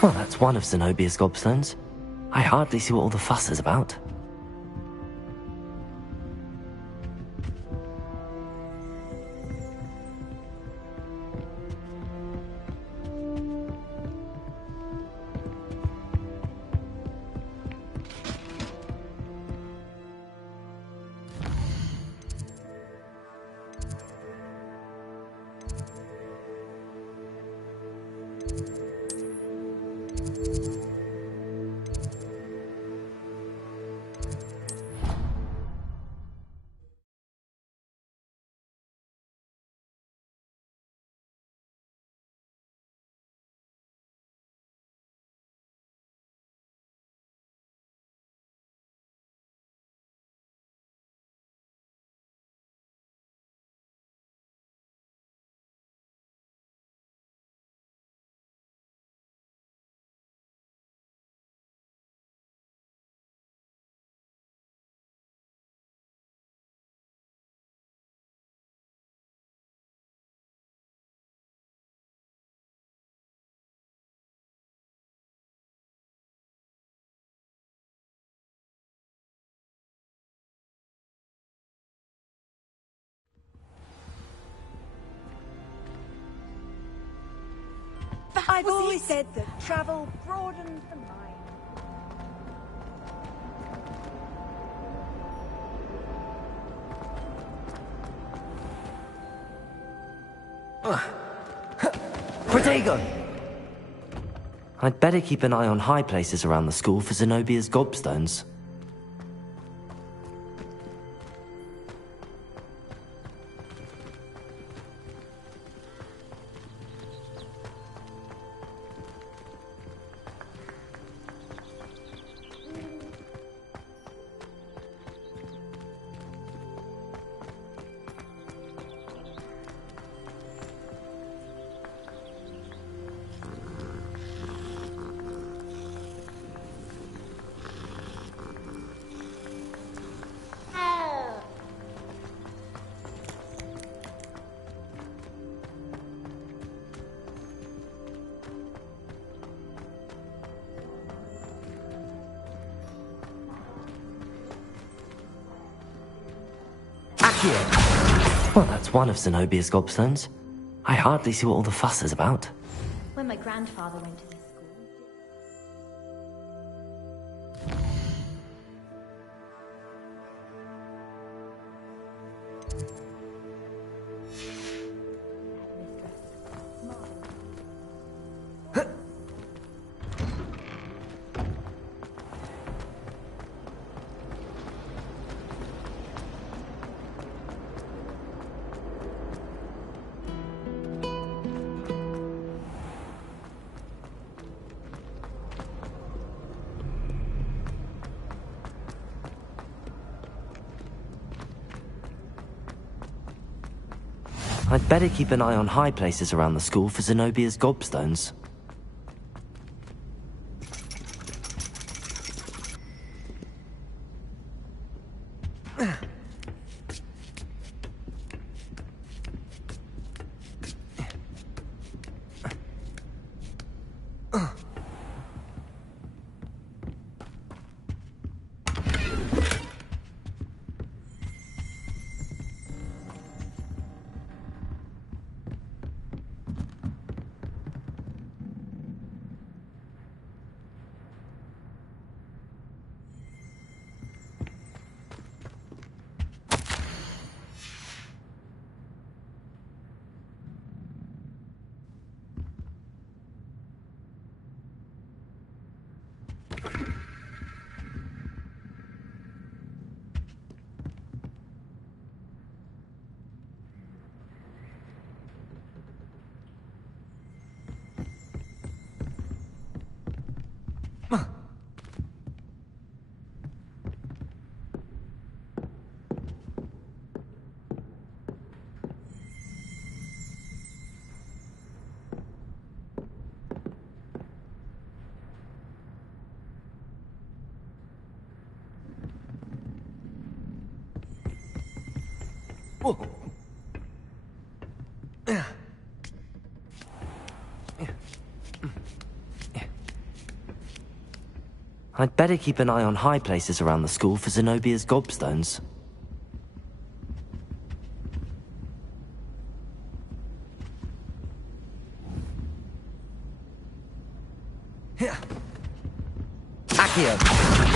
Well, that's one of Zenobia's gobstones. I hardly see what all the fuss is about. I've always said that travel broadens the mind. Protego! I'd better keep an eye on high places around the school for Zenobia's gobstones. Accio! Well, that's one of Zenobia's gobstones. I hardly see what all the fuss is about. When my grandfather went to this school. I'd better keep an eye on high places around the school for Zenobia's gobstones. I'd better keep an eye on high places around the school for Zenobia's gobstones. Accio!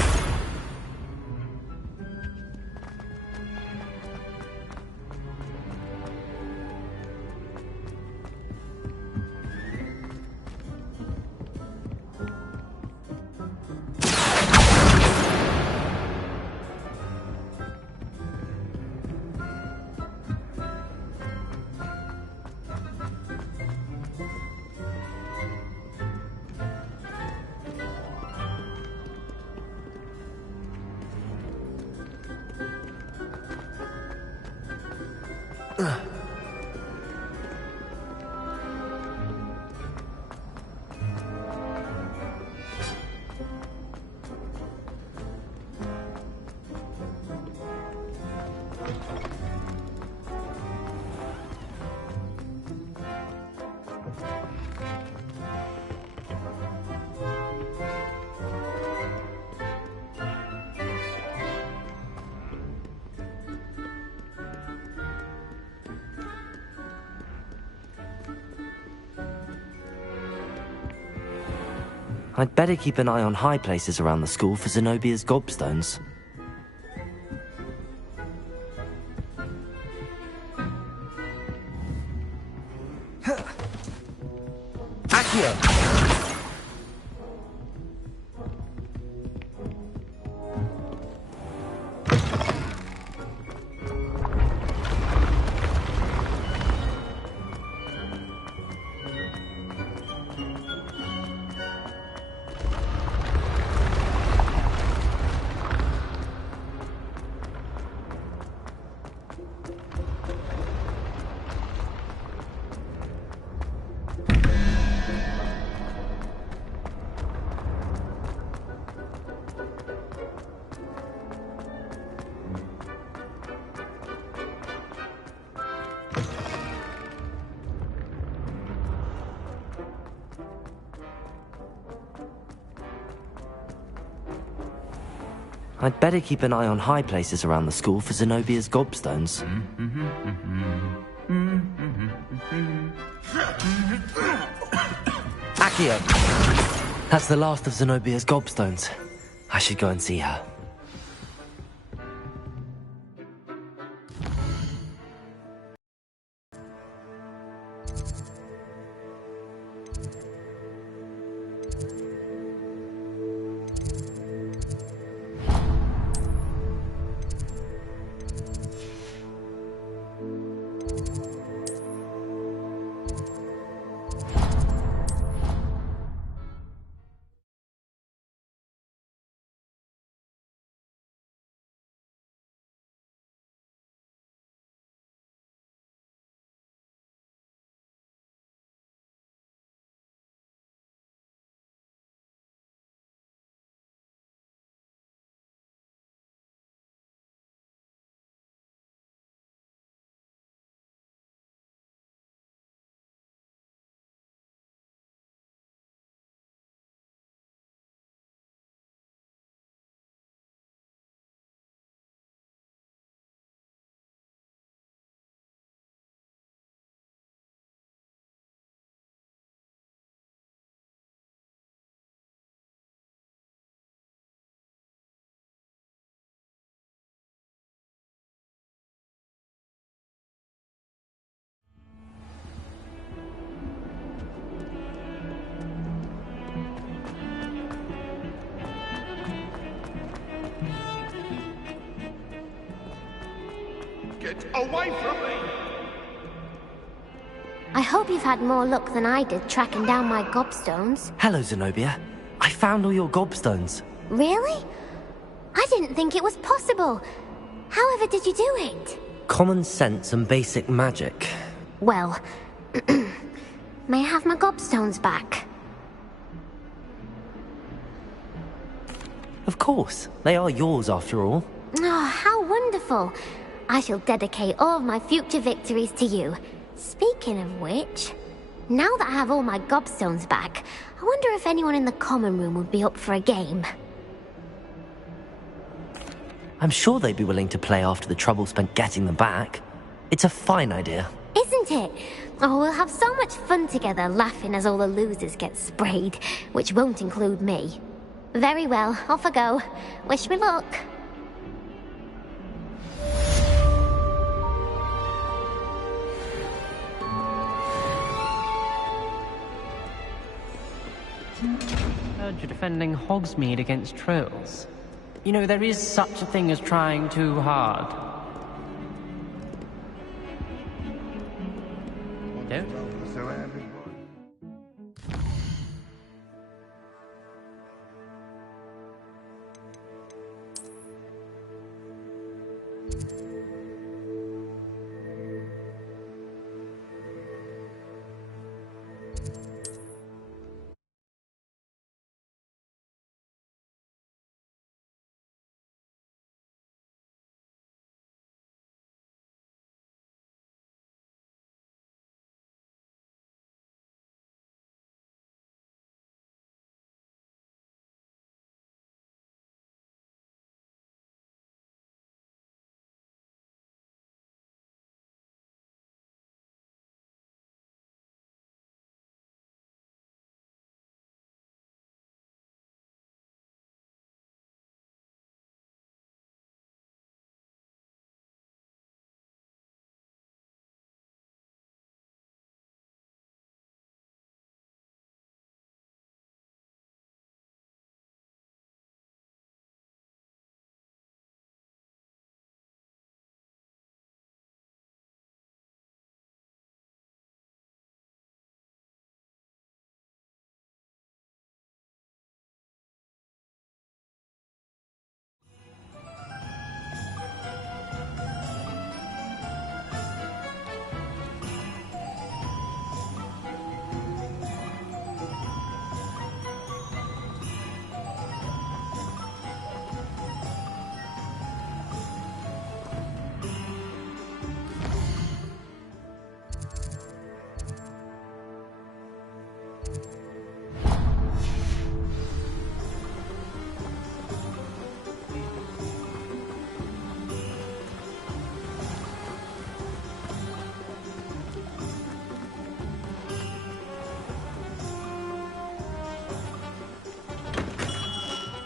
I'd better keep an eye on high places around the school for Zenobia's gobstones. Accio! I'd better keep an eye on high places around the school for Zenobia's gobstones. Accio! That's the last of Zenobia's gobstones. I should go and see her. Get away from me! I hope you've had more luck than I did tracking down my gobstones. Hello, Zenobia. I found all your gobstones. Really? I didn't think it was possible. However did you do it? Common sense and basic magic. Well, may I have my gobstones back? Of course. They are yours after all. Oh, how wonderful. I shall dedicate all of my future victories to you. Speaking of which, now that I have all my gobstones back, I wonder if anyone in the common room would be up for a game. I'm sure they'd be willing to play after the trouble spent getting them back. It's a fine idea. Isn't it? Oh, we'll have so much fun together laughing as all the losers get sprayed, which won't include me. Very well, off I go. Wish me luck. Heard you're defending Hogsmeade against trolls. You know, there is such a thing as trying too hard. Don't?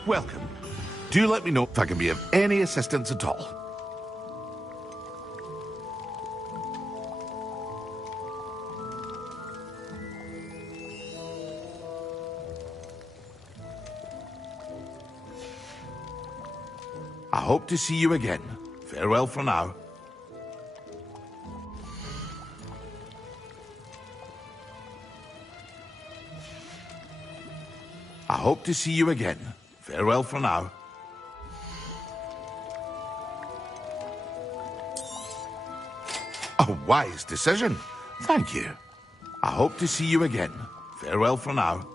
welcome. Do let me know if I can be of any assistance at all. I hope to see you again. Farewell for now. I hope to see you again. Farewell for now. A wise decision. Thank you. I hope to see you again. Farewell for now.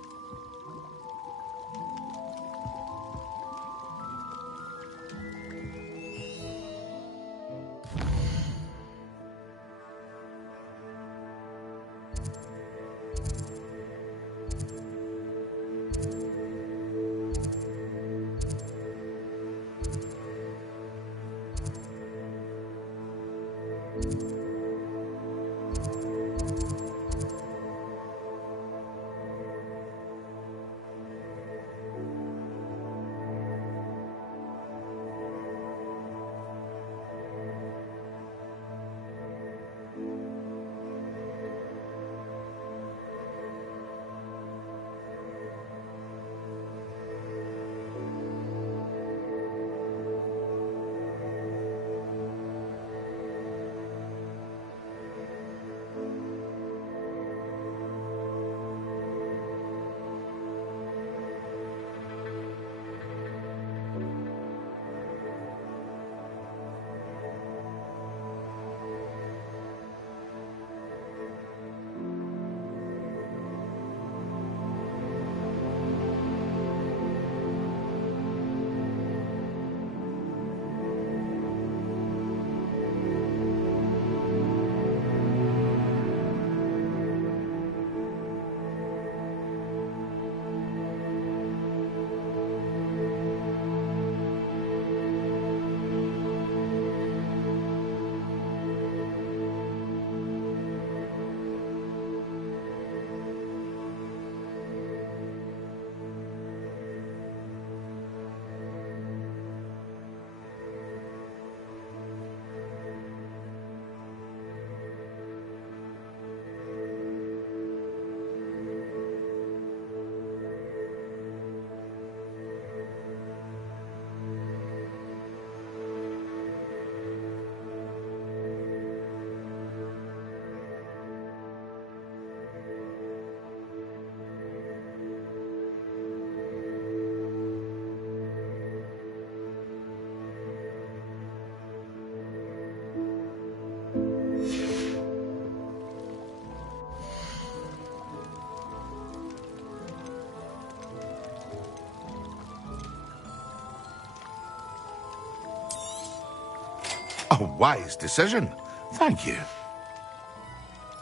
A wise decision. Thank you.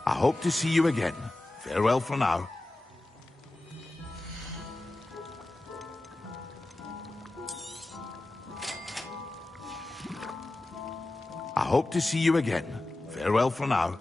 I hope to see you again. Farewell for now. I hope to see you again. Farewell for now.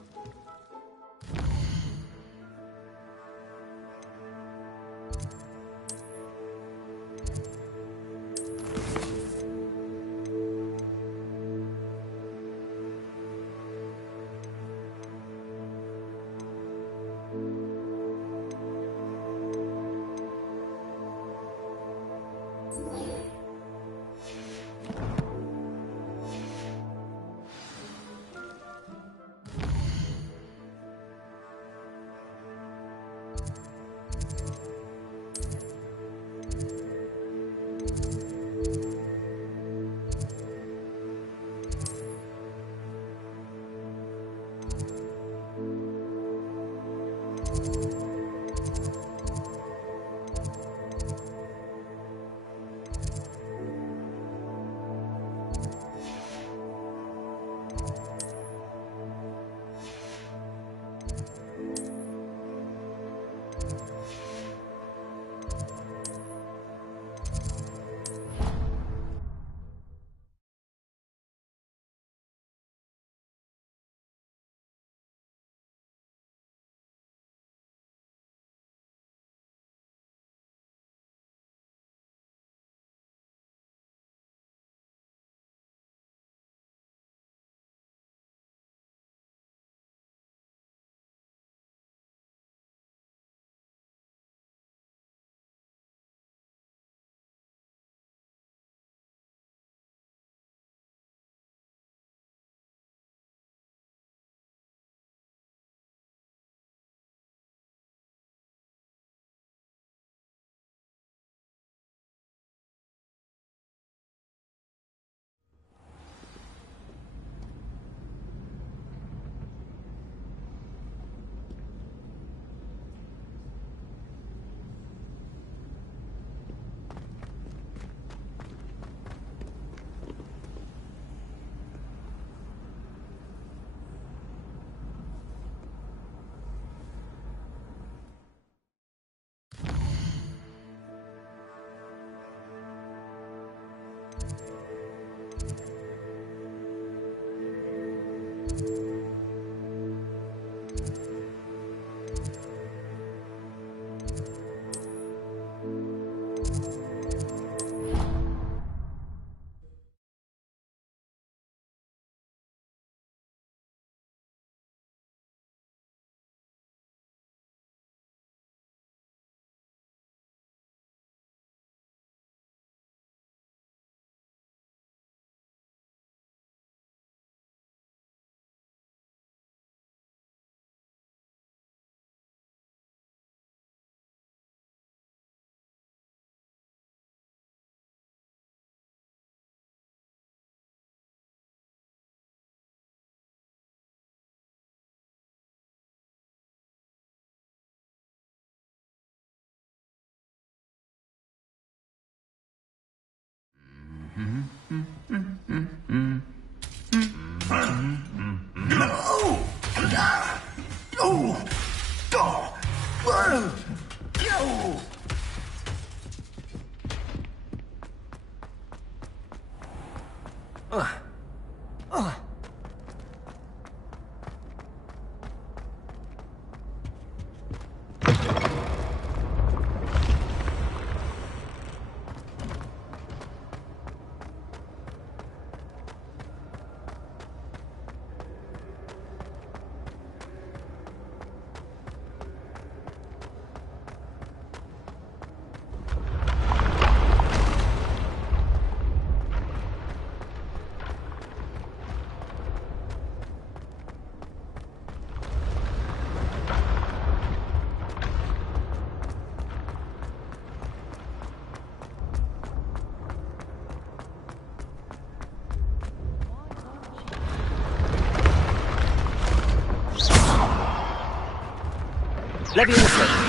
Leviosa!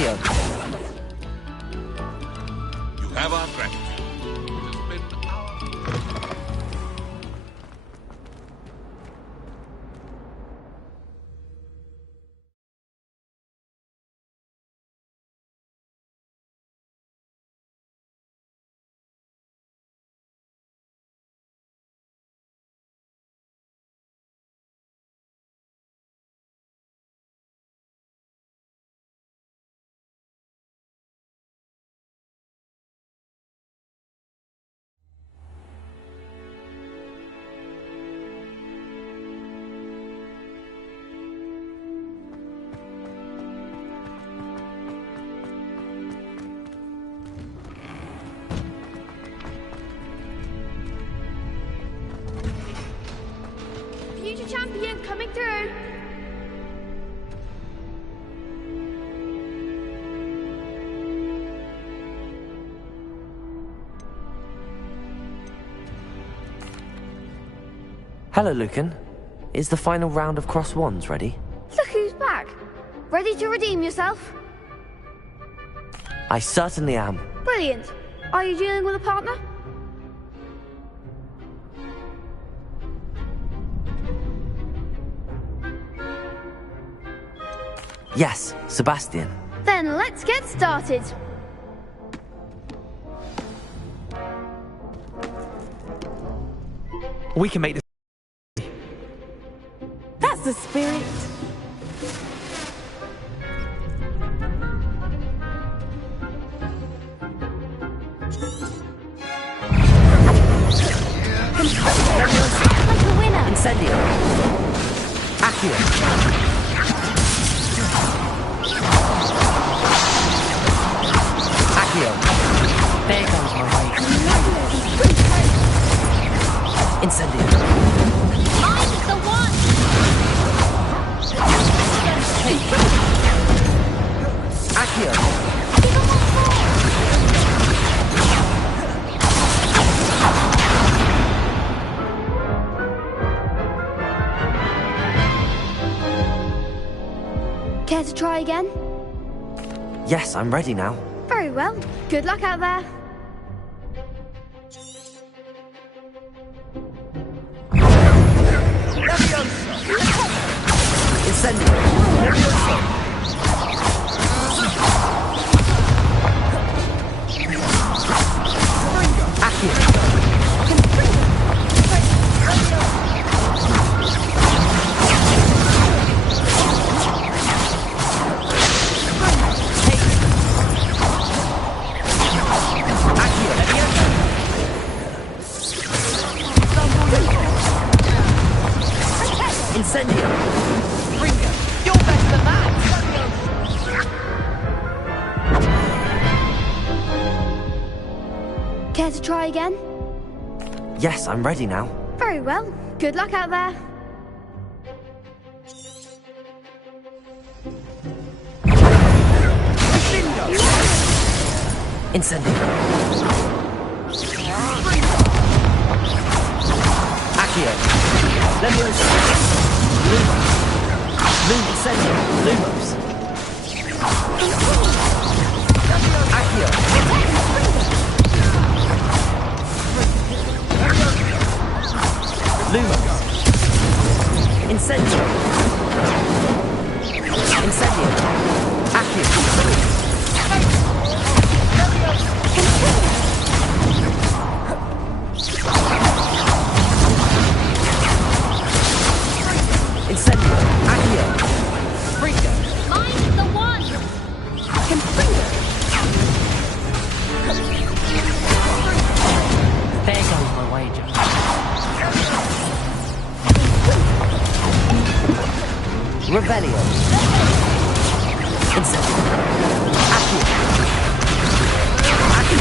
You have our gratitude. It has been Future champion coming through. Hello, Lucan. Is the final round of Cross Wands ready? Look who's back. Ready to redeem yourself? I certainly am. Brilliant. Are you dealing with a partner? Yes, Sebastian. Then let's get started. We can make this. That's the spirit. Like a winner. Incendio. Accio. Incendio. I'm the one! Accio. Care to try again? Yes, I'm ready now. Very well. Good luck out there. Incendio. Accio. Incendio. Ringo, you're better than that! Care to try again? Yes, I'm ready now. Very well. Good luck out there. Incendio. Accio. Leviosa. Lumos. Incendio. Lumos. Accio. Lumos. Incendio. Incendio. Accio. Incendio. Accio. Ringo, I'm the one! There goes my wager. Revelio. Incendio. Accio. Accio.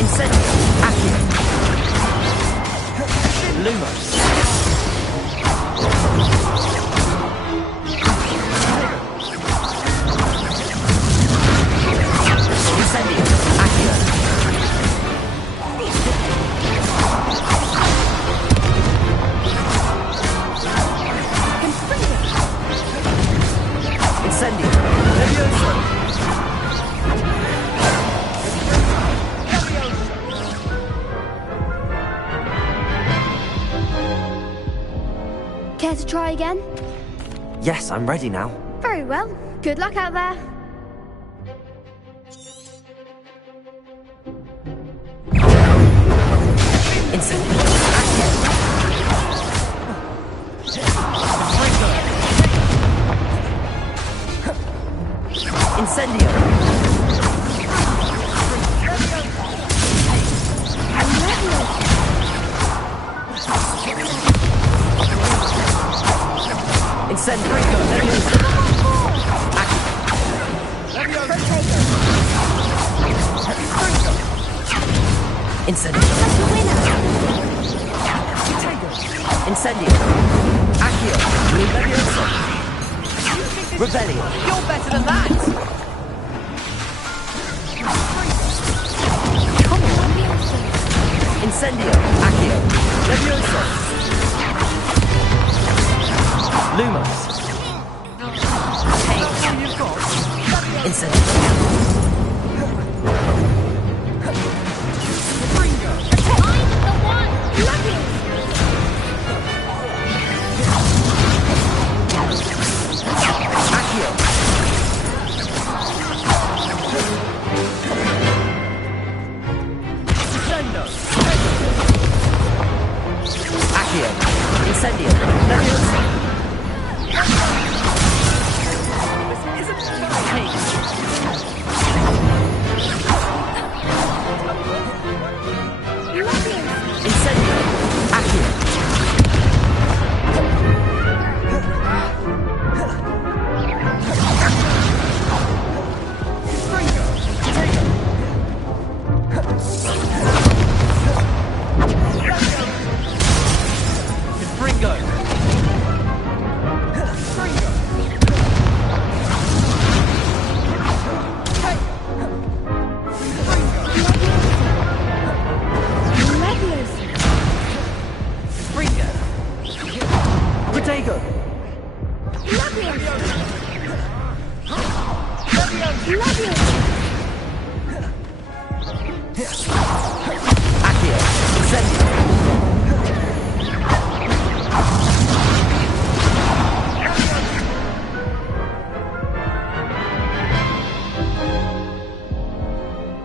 Incendio. Accio. Lumos. Incendio. Accio. Incendio. Leviosa. Care to try again? Yes, I'm ready now. Very well. Good luck out there. Incendio. Incendio. Incendio. Incendio. Incendio. Accio. Leviosa. Revelio. you're better than that! Incendio. Accio. Leviosa. Lumos. Incendio. Accio. Incendio. Leviosa.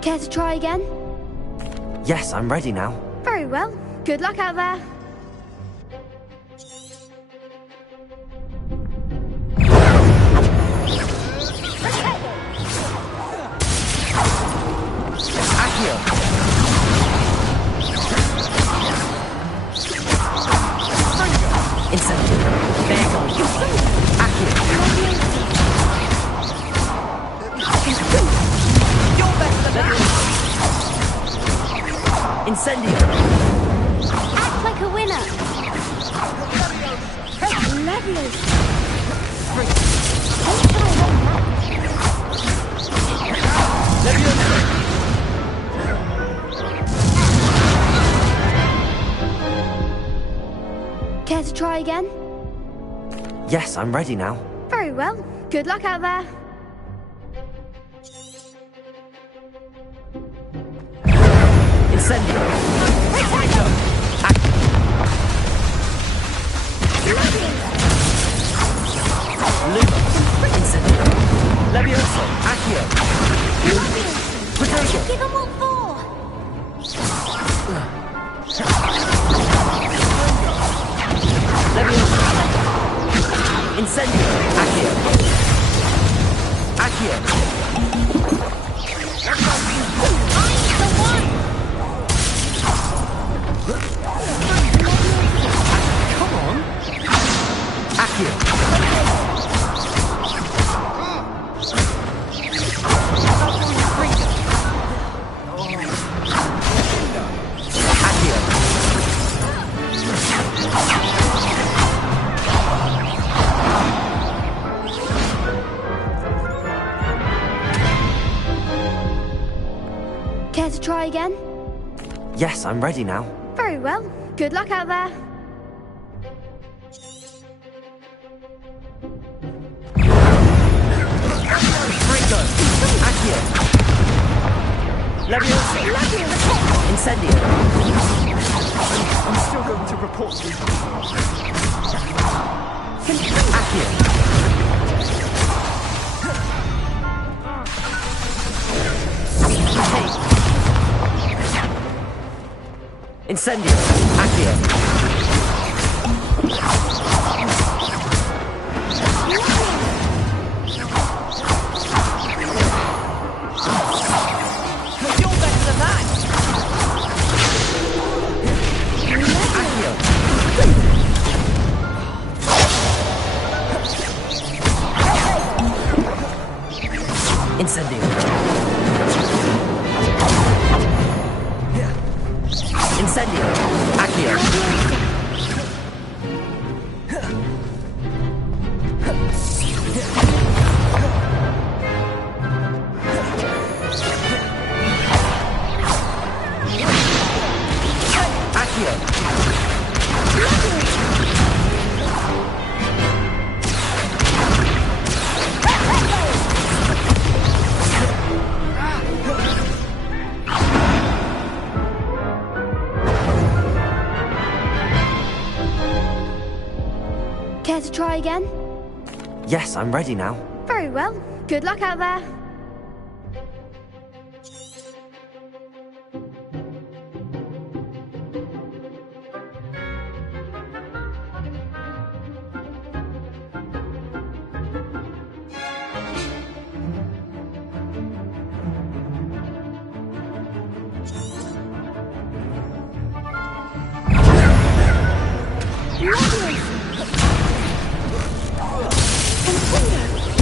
Care to try again? Yes, I'm ready now. Very well. Good luck out there. Incendio. There goes. Accio. You're better than that. Incendio. Act like a winner. Care to try again? Yes, I'm ready now. Very well. Good luck out there. Incendio. Luma. Incendio. Levioso. Accio. Protego. Give them all four. Levioso. Incendio. Accio. Accio. Come on. Accio. Care to try again? Yes, I'm ready now. Very well. Good luck out there. Ringo. Accio. Levioso. Incendio. I'm still going to report you. Accio. Incendio. Accio. You're better than that. Accio. Incendio. Incendio. Accio. Accio. Care to try again? Yes, I'm ready now. Very well. Good luck out there.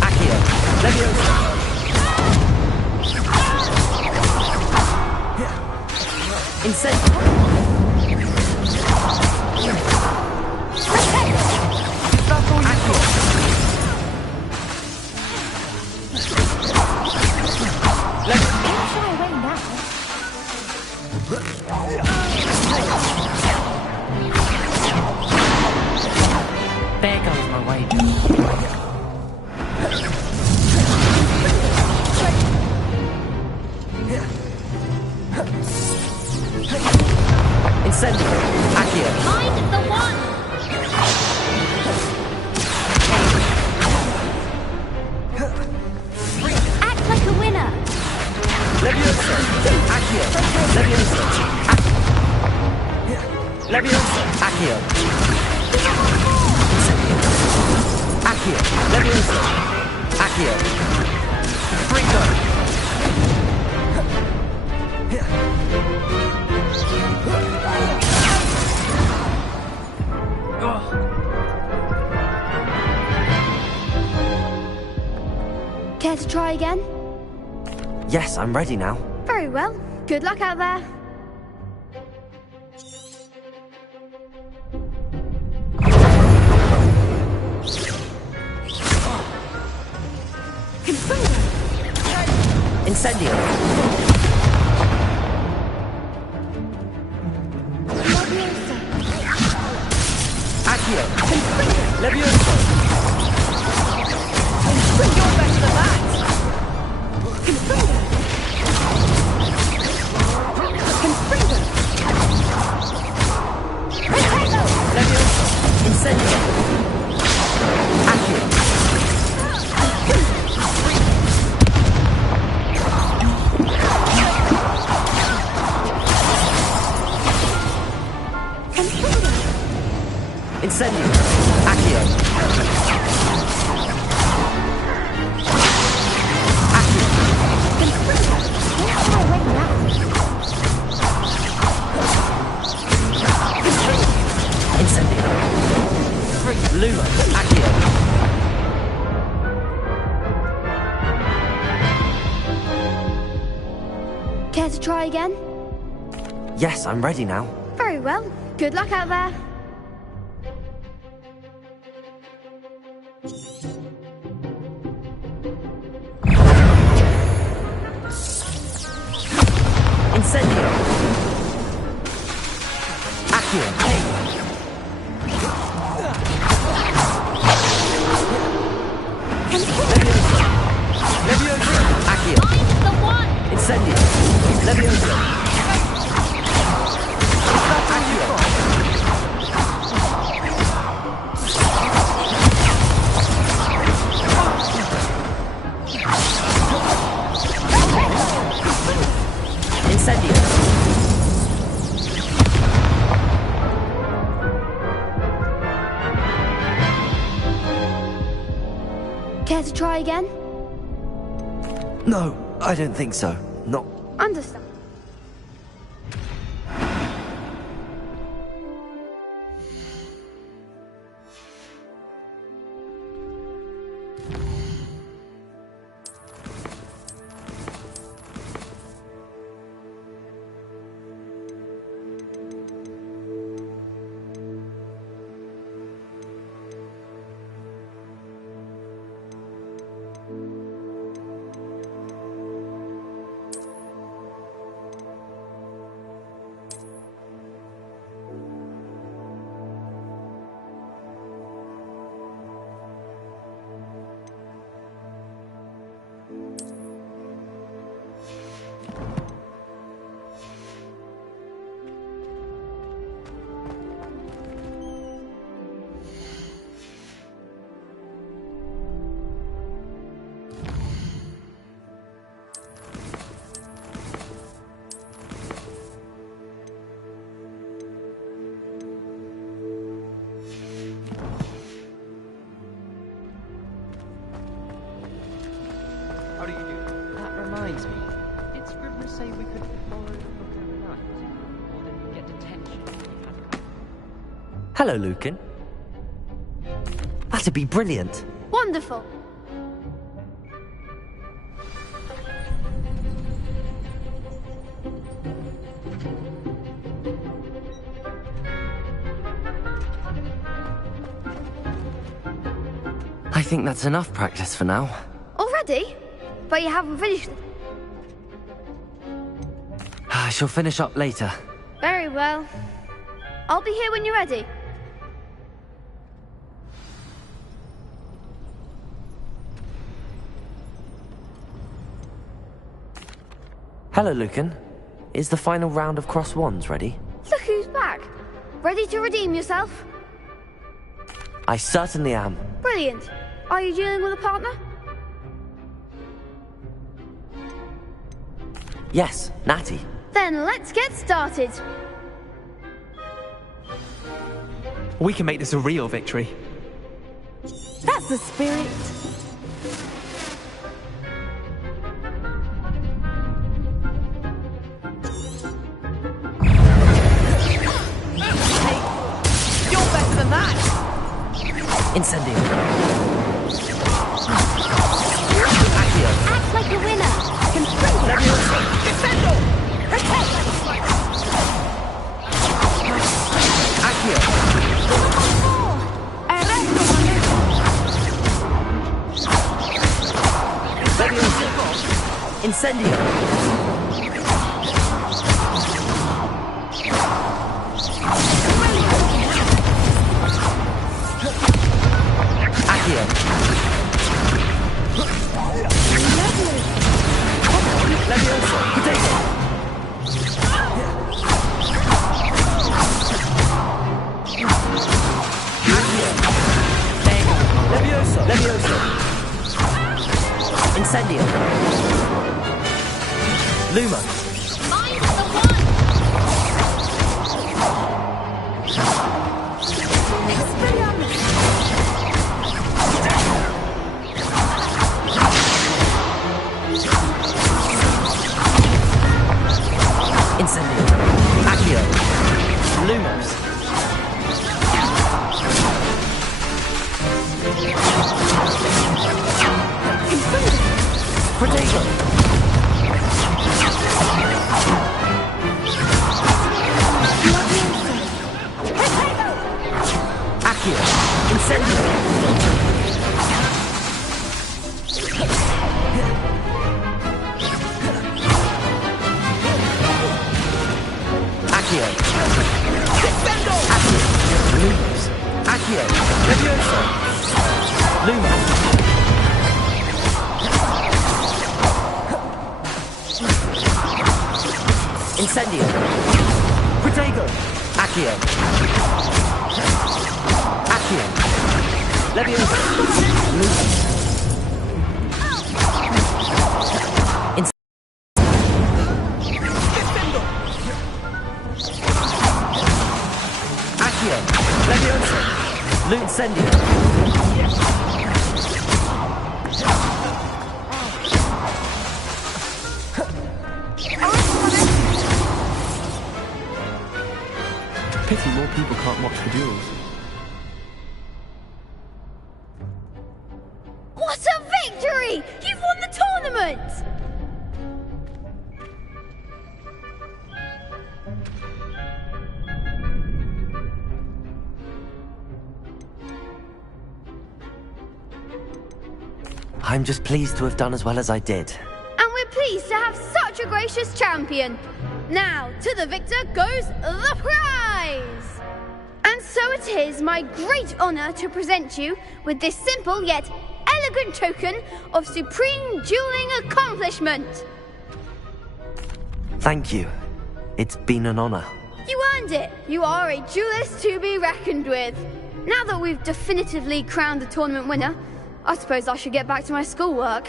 Accio. Levioso. Incendio. Accio. There goes my way. Incendio. Accio. Find the one. Act like a winner. Leviosa! Accio! Leviosa! Leviosa! Accio! Accio! Leviosa! Accio! Freako! Care to try again? Yes, I'm ready now. Very well. Good luck out there. Incendio! Accio! Leviosa! You're better than that! Leviosa! Incendio! Accio! Incendio! Accio! Incendio! Luma! Accio! Care to try again? Yes, I'm ready now. Very well. Good luck out there. Incendio! Accio! Leviosa! Accio! The one! Incendio! Leviosa! Incendio! Care to try again? No, I don't think so. Not... Understand. How do you do? That reminds me. Did Scribner say we could borrow the book overnight? Or did we get detention if we had a couple? Hello, Lucan. That'd be brilliant. Wonderful. I think that's enough practice for now. Already? But you haven't finished it. I shall finish up later. Very well. I'll be here when you're ready. Hello, Lucan. Is the final round of cross wands ready? Look who's back. Ready to redeem yourself? I certainly am. Brilliant. Are you dealing with a partner? Yes, Natty. Then let's get started. We can make this a real victory. That's the spirit. You're better than that! Incendio. Act like a winner. Leviosa! Defendo! Protect! Accio. Leviosa. Incendio. Accio. Leviosa. Potato. Leviosa. Leviosa. Incendio. Luma. Incendio. Accio. Lumos. Protego. Accio. Incendio. Accio. Defendo! Accio. Lumos. Accio. Leviosa. Luma. Incendio. Protego. Accio. Accio. Leviosa. Luma. Accio. Leviosa. Incendio. Pity more people can't watch the duels. What a victory! You've won the tournament! I'm just pleased to have done as well as I did. And we're pleased to have such a gracious champion. Now, to the victor goes the prize! And so it is my great honor to present you with this simple yet elegant token of supreme dueling accomplishment. Thank you. It's been an honor. You earned it. You are a duelist to be reckoned with. Now that we've definitively crowned the tournament winner, I suppose I should get back to my schoolwork.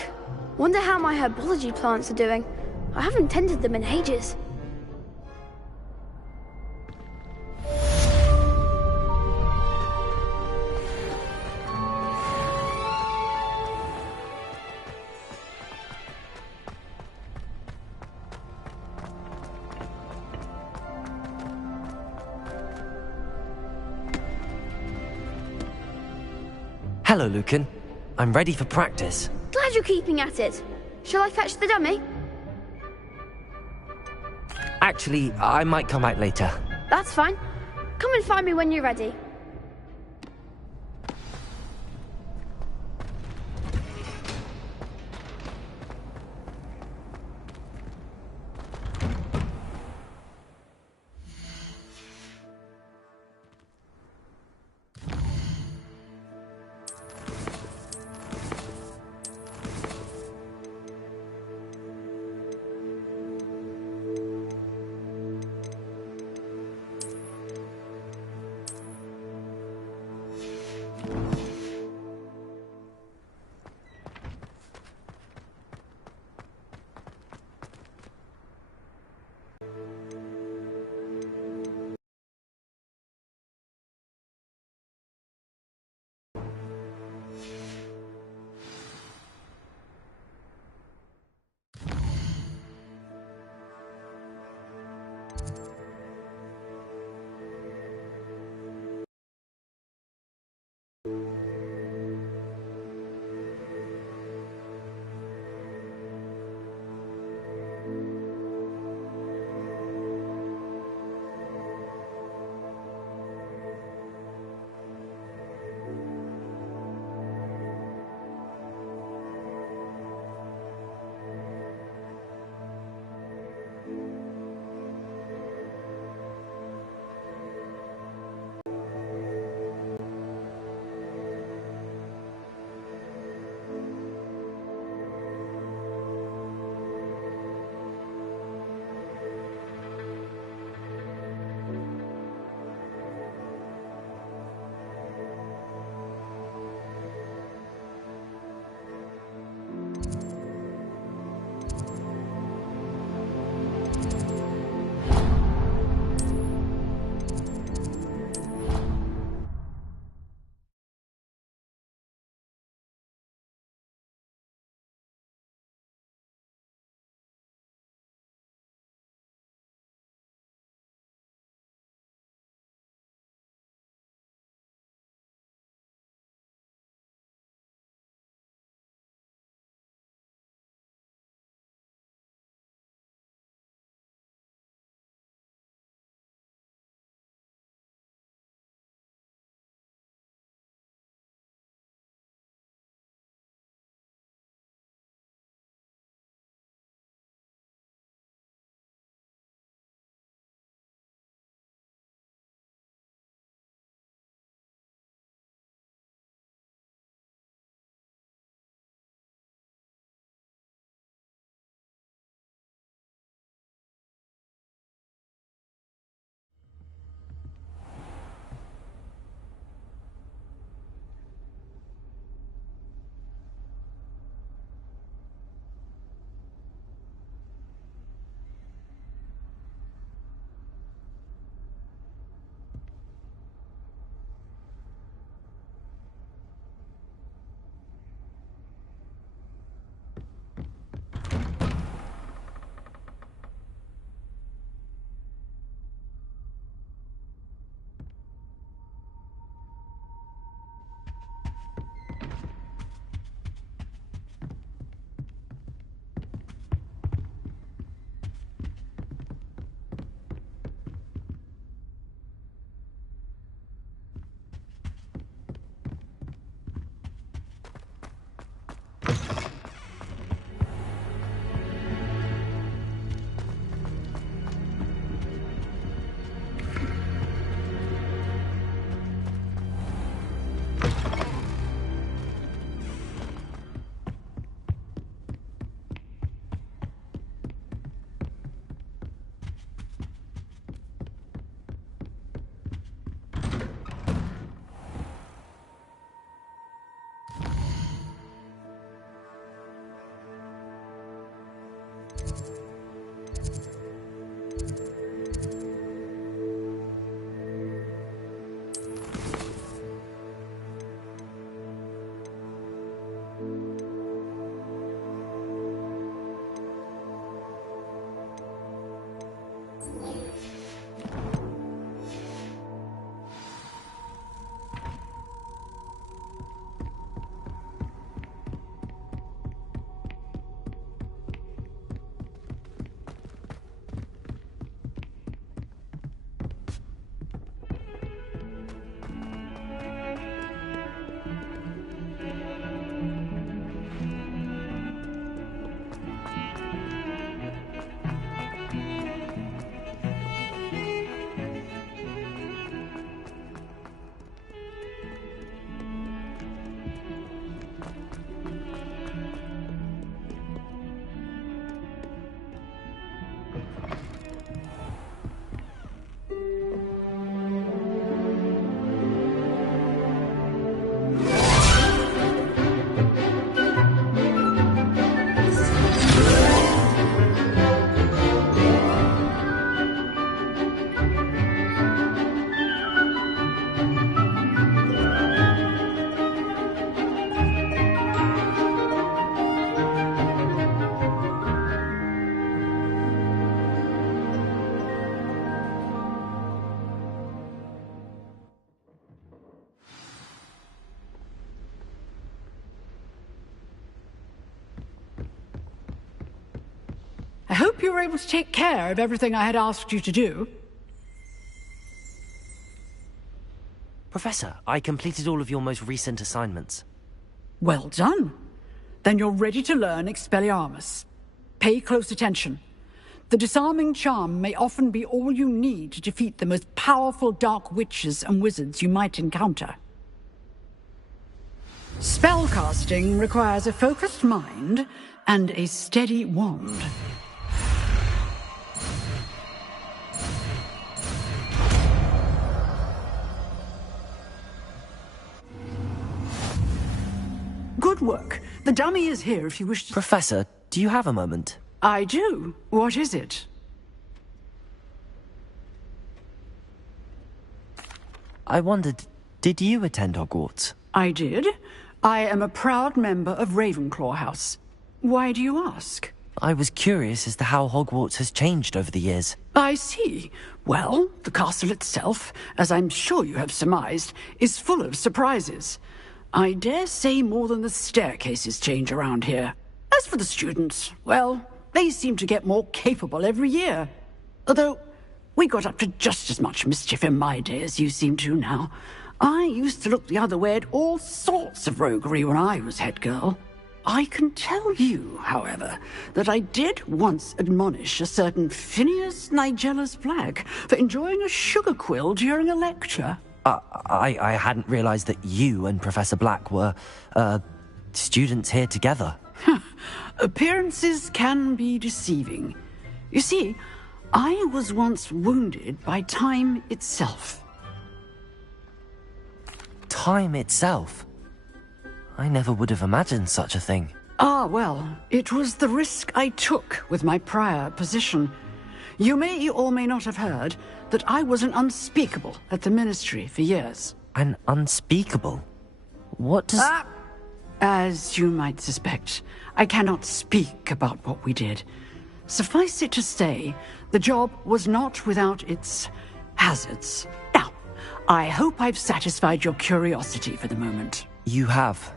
Wonder how my herbology plants are doing. I haven't tended them in ages. Hello, Lucan. I'm ready for practice. Glad you're keeping at it. Shall I fetch the dummy? Actually, I might come out later. That's fine. Come and find me when you're ready. I hope you were able to take care of everything I had asked you to do. Professor, I completed all of your most recent assignments. Well done. Then you're ready to learn Expelliarmus. Pay close attention. The disarming charm may often be all you need to defeat the most powerful dark witches and wizards you might encounter. Spellcasting requires a focused mind and a steady wand. Good work. The dummy is here if you wish to... Professor, do you have a moment? I do. What is it? I wondered, did you attend Hogwarts? I did. I am a proud member of Ravenclaw House. Why do you ask? I was curious as to how Hogwarts has changed over the years. I see. Well, the castle itself, as I'm sure you have surmised, is full of surprises. I dare say more than the staircases change around here. As for the students, well, they seem to get more capable every year. Although, we got up to just as much mischief in my day as you seem to now. I used to look the other way at all sorts of roguery when I was head girl. I can tell you, however, that I did once admonish a certain Phineas Nigellus Black for enjoying a sugar quill during a lecture. I hadn't realized that you and Professor Black were, students here together. Appearances can be deceiving. You see, I was once wounded by time itself. Time itself? I never would have imagined such a thing. Ah, well, it was the risk I took with my prior position. You may or may not have heard that I was an unspeakable at the Ministry for years. An unspeakable? What does... As you might suspect, I cannot speak about what we did. Suffice it to say, the job was not without its hazards. Now, I hope I've satisfied your curiosity for the moment. You have.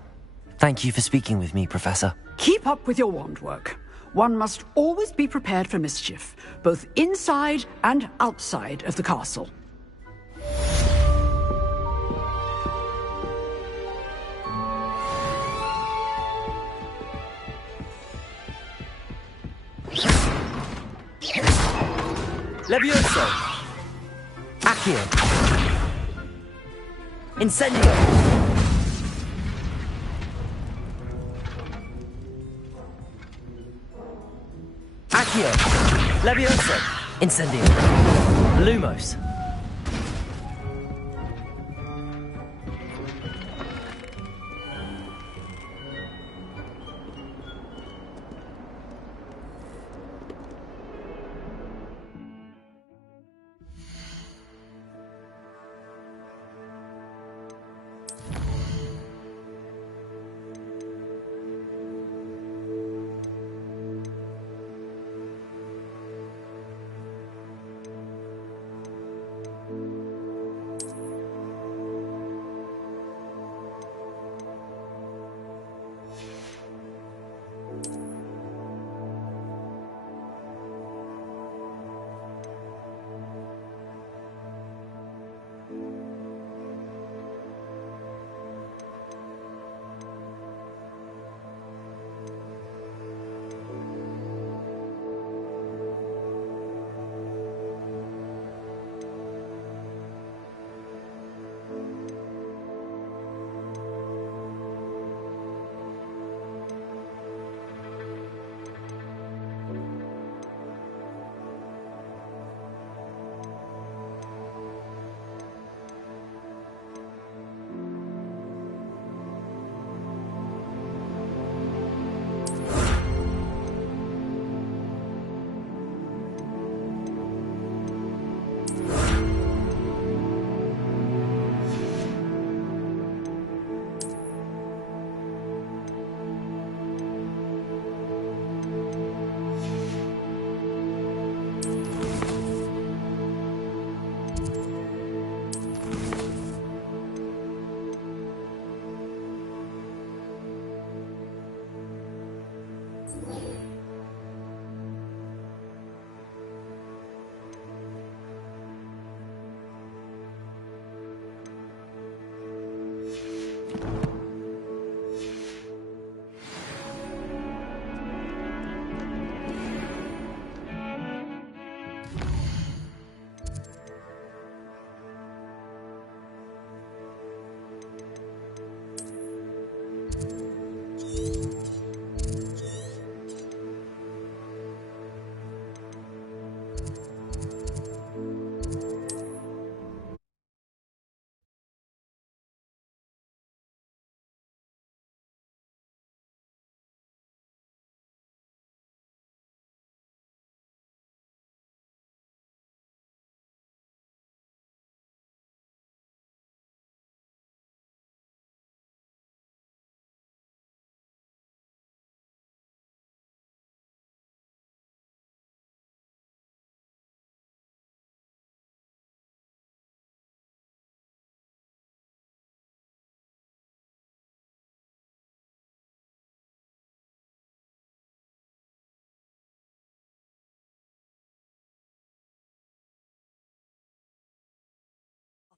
Thank you for speaking with me, Professor. Keep up with your wand work. One must always be prepared for mischief, both inside and outside of the castle. Levioso! Accio! Incendio! Accio! Levioso! Incendio! Lumos!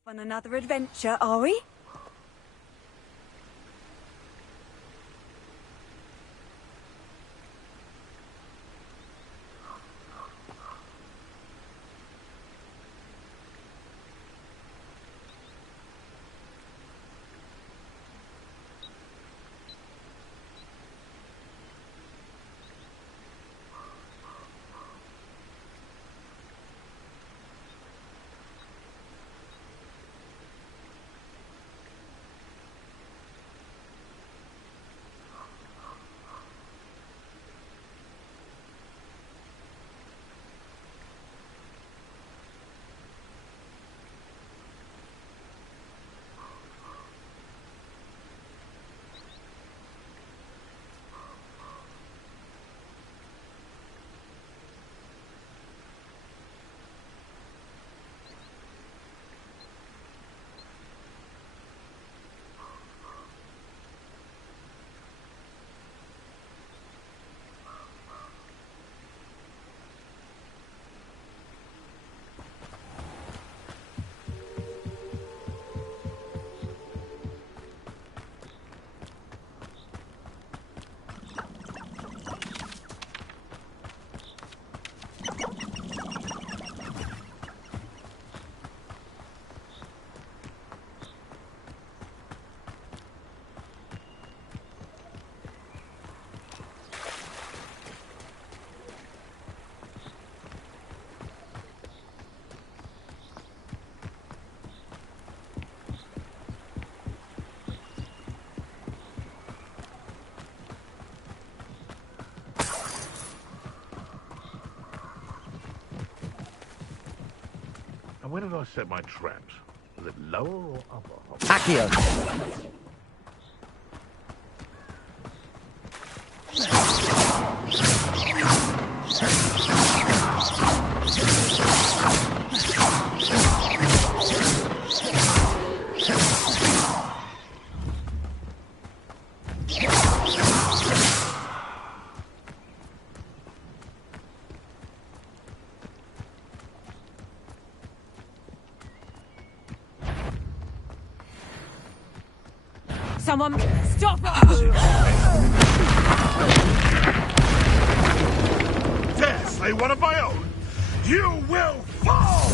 On another adventure, are we? And where did I set my traps? Was it lower or upper? Accio! Someone stop us! Dare slay one of my own! You will fall!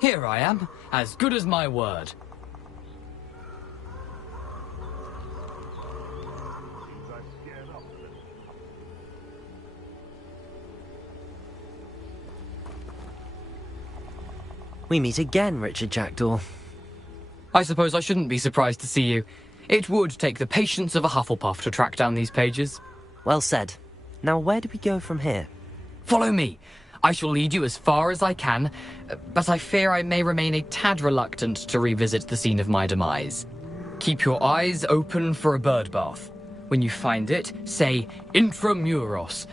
Here I am, as good as my word. We meet again, Richard Jackdaw. I suppose I shouldn't be surprised to see you. It would take the patience of a Hufflepuff to track down these pages. Well said. Now where do we go from here? Follow me. I shall lead you as far as I can, but I fear I may remain a tad reluctant to revisit the scene of my demise. Keep your eyes open for a bird bath. When you find it, say intramuros.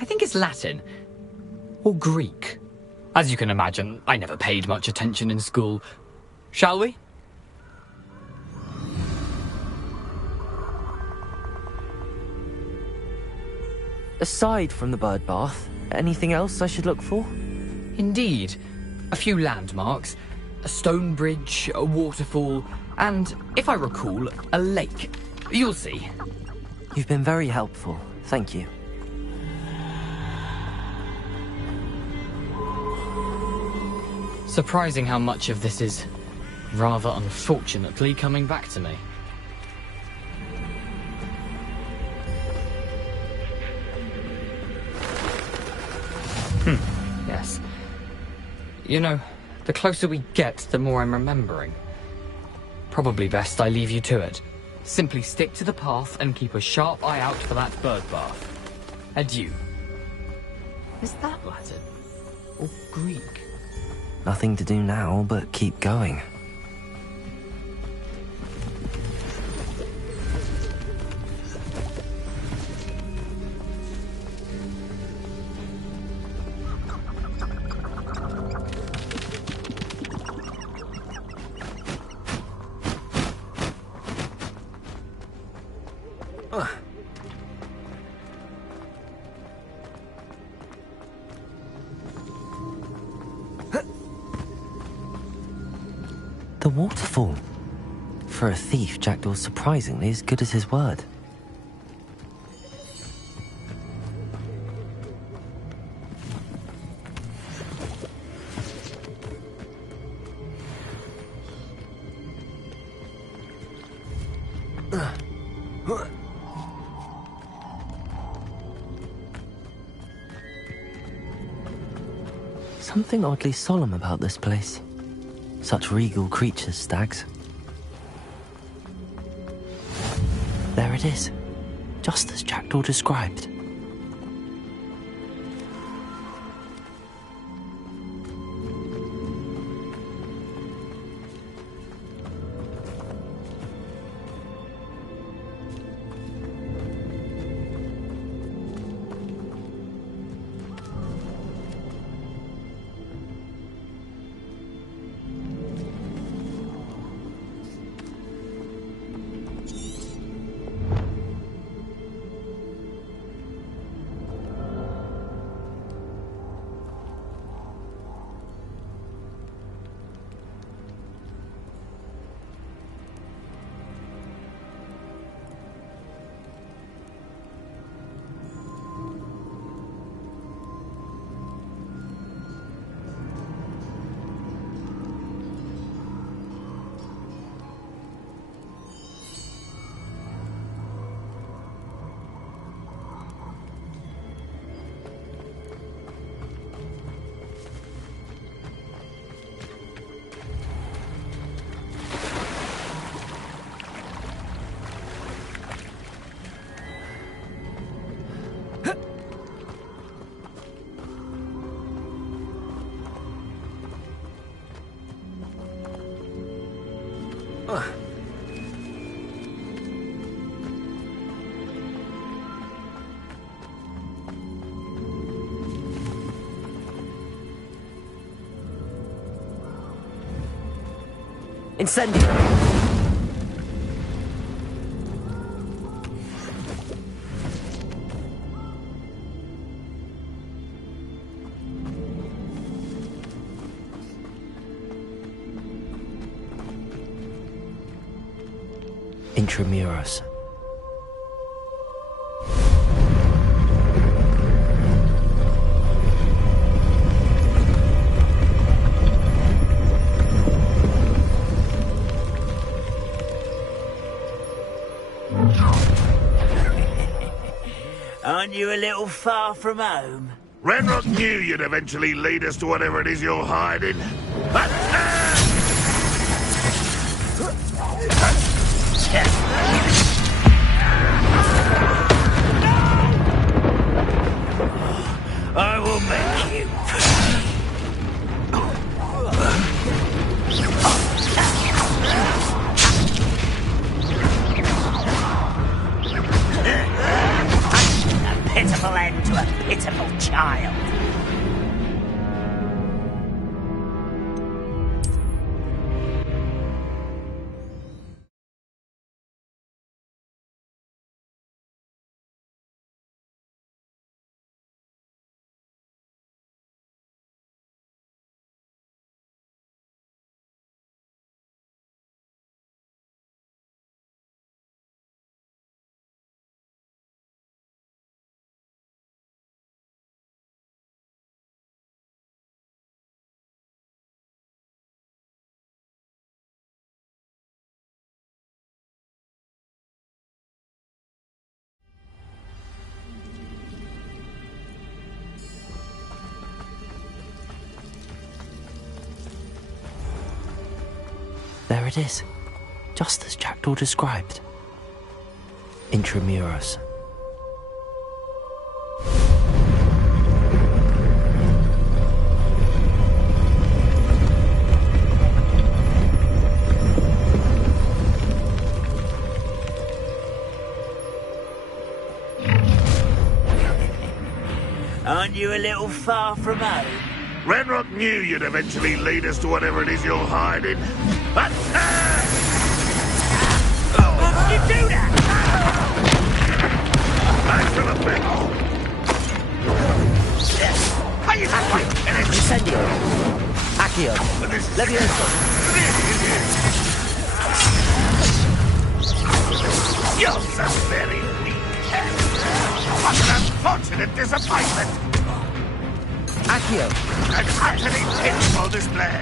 I think it's Latin. Or Greek. As you can imagine, I never paid much attention in school. Shall we? Aside from the bird bath, anything else I should look for? Indeed. A few landmarks, a stone bridge, a waterfall, and, if I recall, a lake. You'll see. You've been very helpful. Thank you. Surprising how much of this is, rather unfortunately, coming back to me. Yes. You know, the closer we get, the more I'm remembering. Probably best I leave you to it. Simply stick to the path and keep a sharp eye out for that bird bath. Adieu. Is that Latin? Or Greek? Nothing to do now but keep going. The waterfall. For a thief, Jackdaw's surprisingly as good as his word. Something oddly solemn about this place. Such regal creatures, stags. There it is, just as Jackdaw described. Incendio! Intramuros. Aren't you a little far from home? Renrock knew you'd eventually lead us to whatever it is you're hiding. I will make you. A pitiful end to a pitiful child. There it is, just as Jackdaw described. Intramuros. Aren't you a little far from home? Renrock knew you'd eventually lead us to whatever it is you're hiding. Attack! You do that! Back to the pit! Incendio! Accio! Levioso! You're so very weak. What an unfortunate disappointment! Accio! An utterly pitiful display.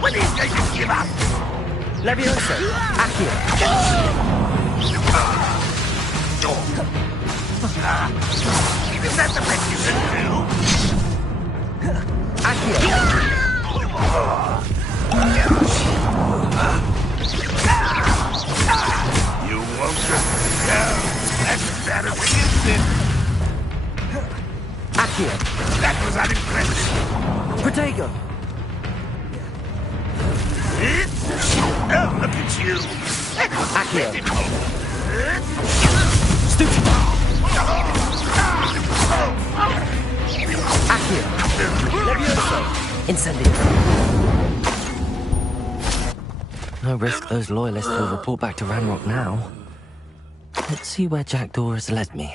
When he's going to give up? Levioso! Accio! Is that the best you can do? Accio! You won't just go. That's embarrassing, isn't it? Accio! That was unimpressive. Protego! Oh, look at you. Accio! Accio! Levioso! Incendio! No risk those loyalists will report back to Ranrock now. Let's see where Jackdaw has led me.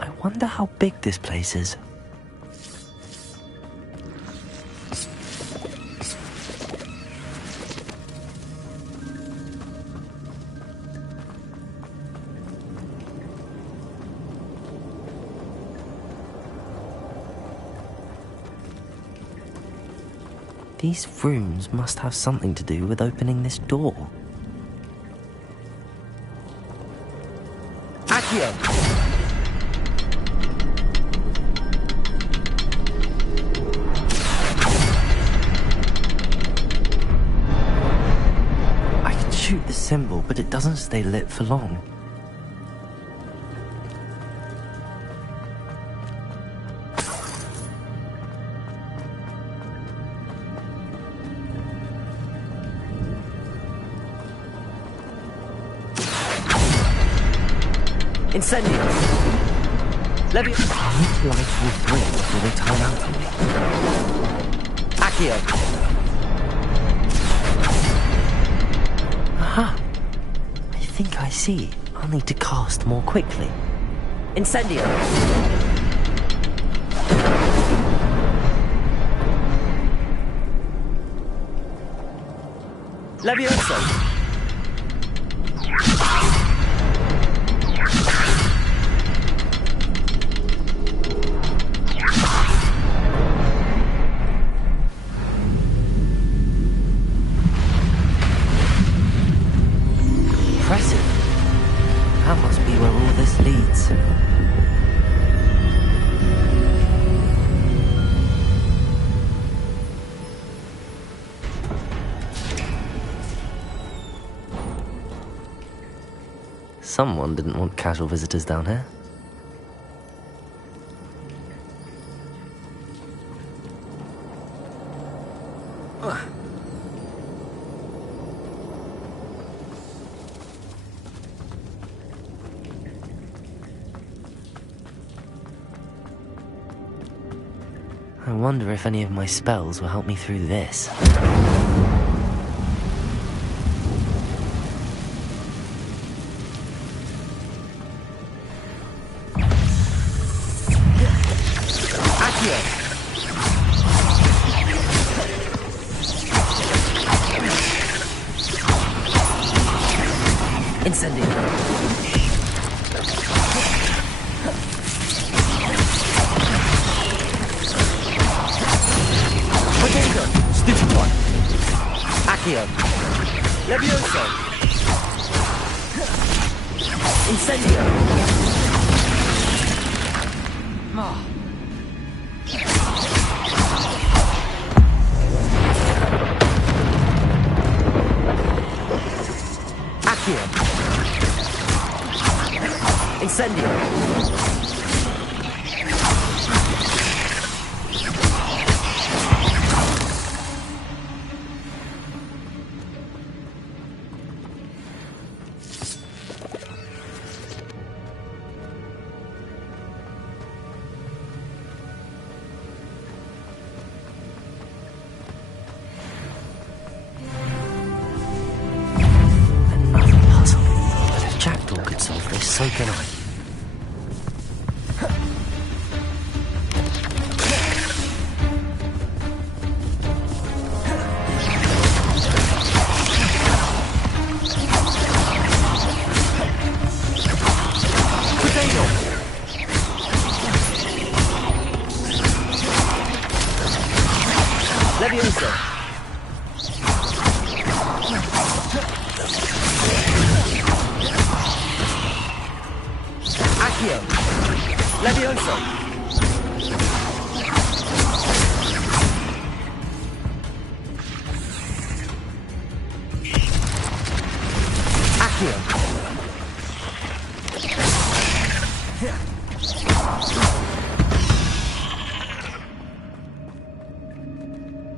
I wonder how big this place is. These rooms must have something to do with opening this door. Accio! I can shoot the symbol, but it doesn't stay lit for long. Incendio! Light all three before they time out on me. Accio! Aha! I think I see. I'll need to cast more quickly. Incendio! Levioso! Impressive. That must be where all this leads. Someone didn't want casual visitors down here. wonder if any of my spells will help me through this. Incendio. Potato. Stitchpot. Accio. Levioso. Incendio. Accio. Incendio. Another puzzle. But if Jackdaw could solve this, so can I. Levioso. Accio. Levioso. Accio.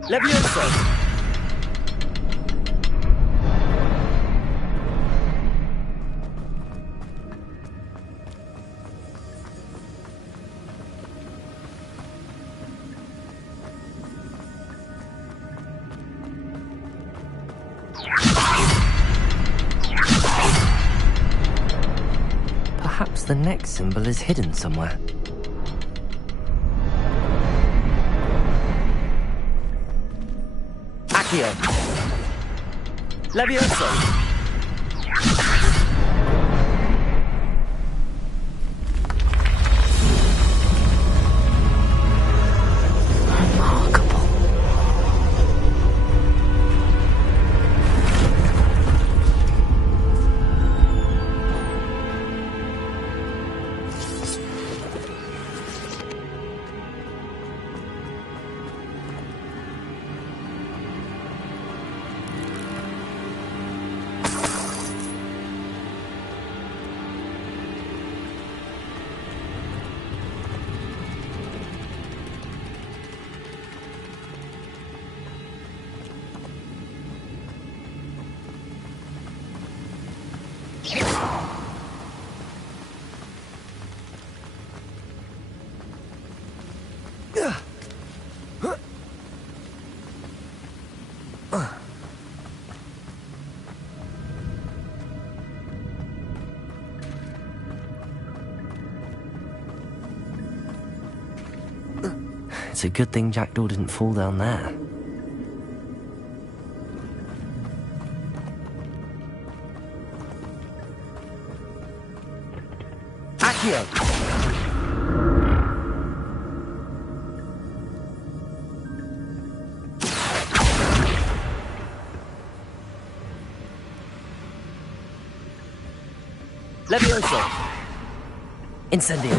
Levioso. Perhaps the next symbol is hidden somewhere. Accio. Levioso. It's a good thing Jackdaw didn't fall down there. Accio. Levioso. Incendio.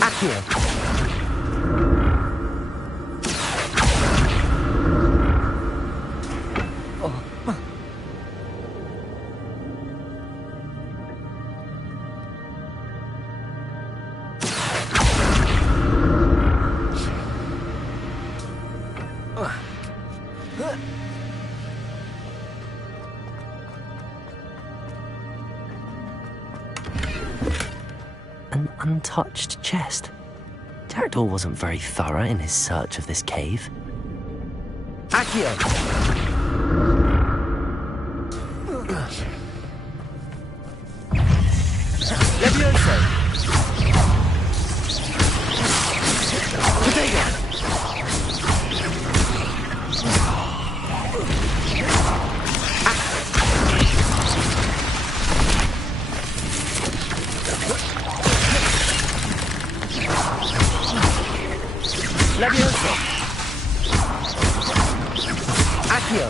Accio. untouched chest. Jackdaw wasn't very thorough in his search of this cave. Accio! Levioso! Potato! Levioso! Accio!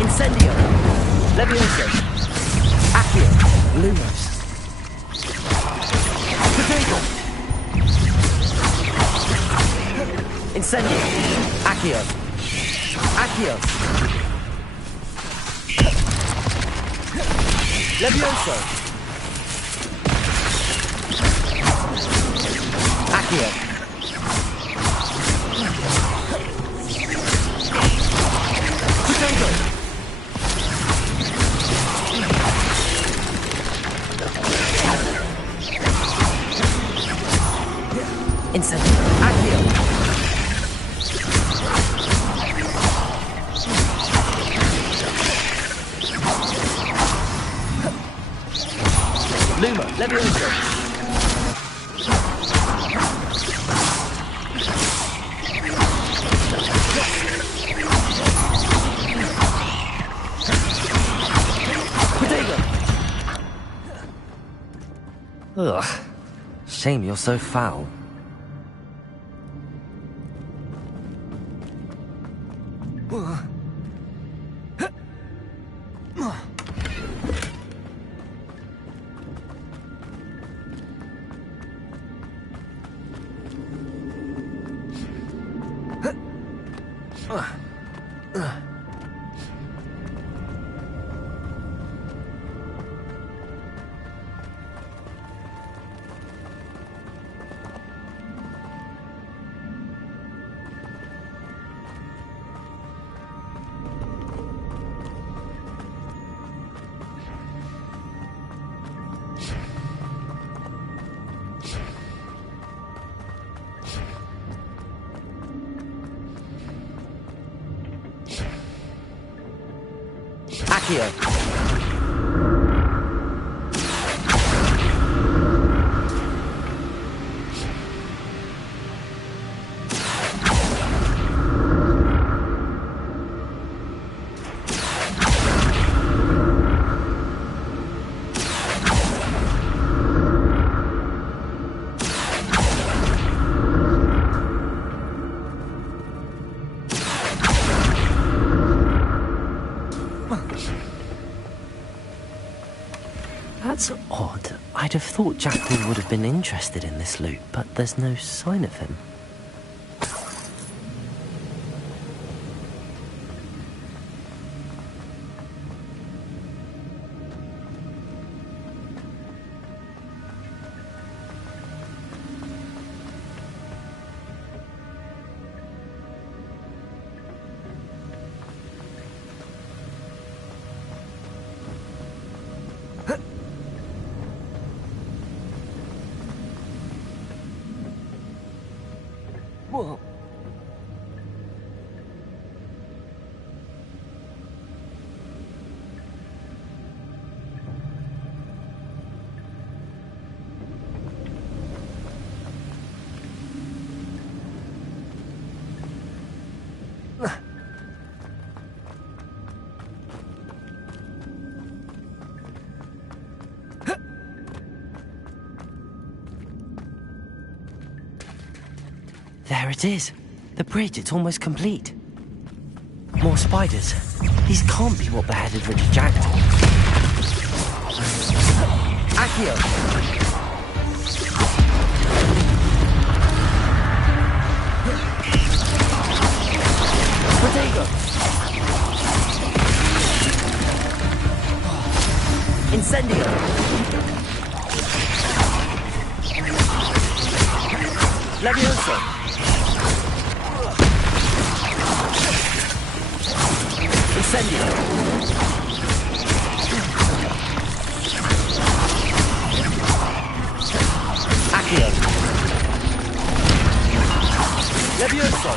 Incendio! Levioso! Accio! Lumos! Potato! Incendio! Accio! Accio! Levioso! Accio! Potato! Incendio! Accio! Luma, Levioso! Potato! Ugh. Shame you're so foul. Accio! That's odd. I'd have thought Jackdaw would have been interested in this loot, but there's no sign of him. Whoa. There it is. The bridge, it's almost complete. More spiders. These can't be what beheaded Richard Jackdaw. Accio! Potato! Incendio! Levioso! Levioso!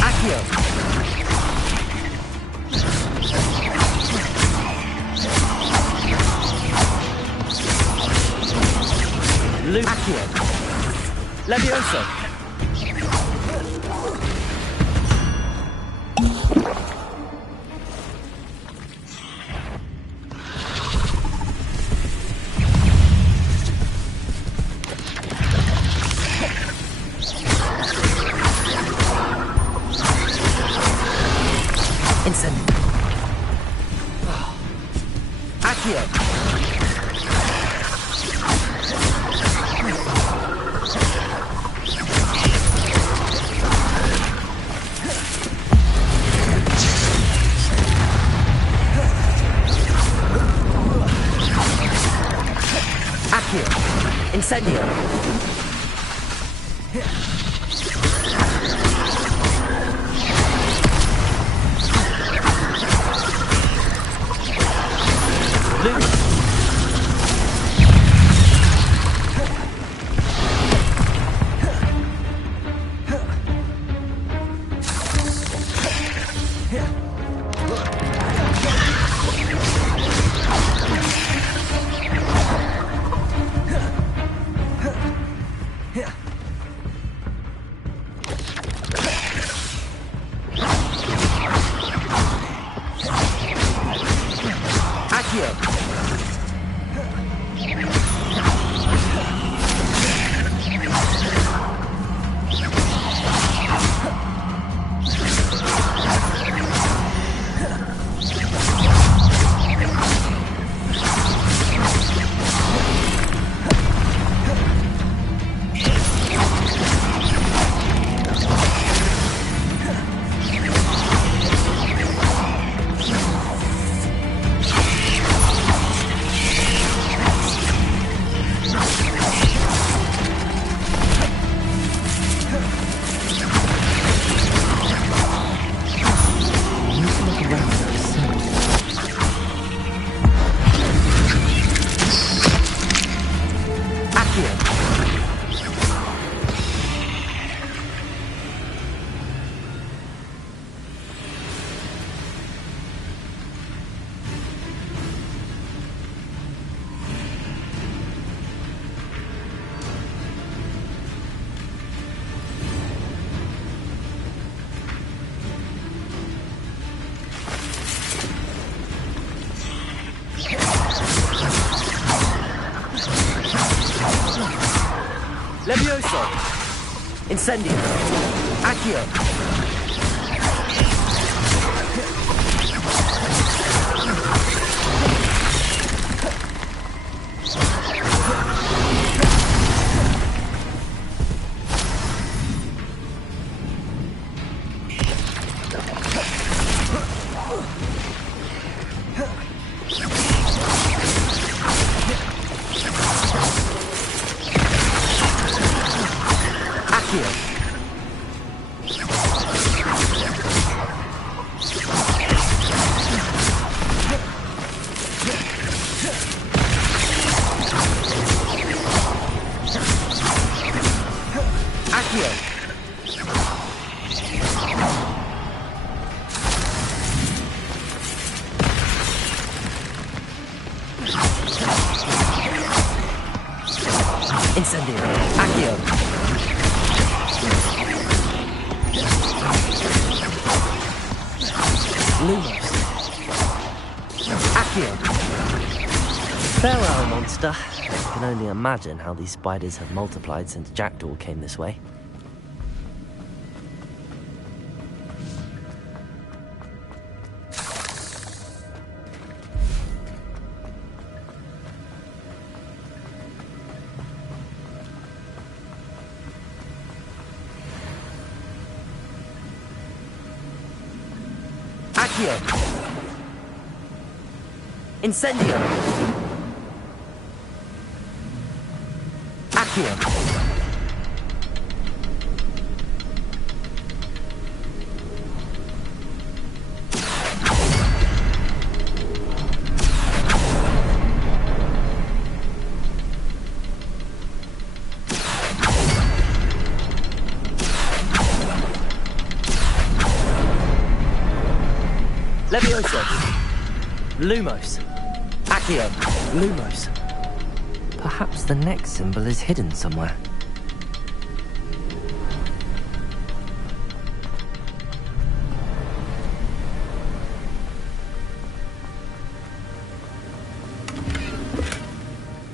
Accio! Luke! Accio! Levioso! Incendio! Levioso! Incendio! Accio! Incendio! Accio! Lumos! Accio! Farewell, monster. I can only imagine how these spiders have multiplied since Jackdaw came this way. Accio! Incendio! Accio! Lumos. Accio. Lumos. Perhaps the next symbol is hidden somewhere.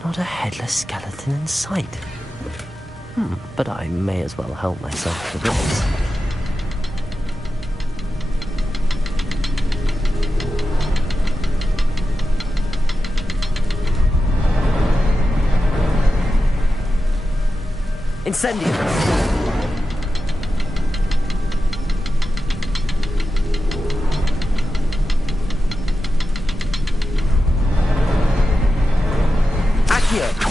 Not a headless skeleton in sight. But I may as well help myself to this. Incendio! Accio!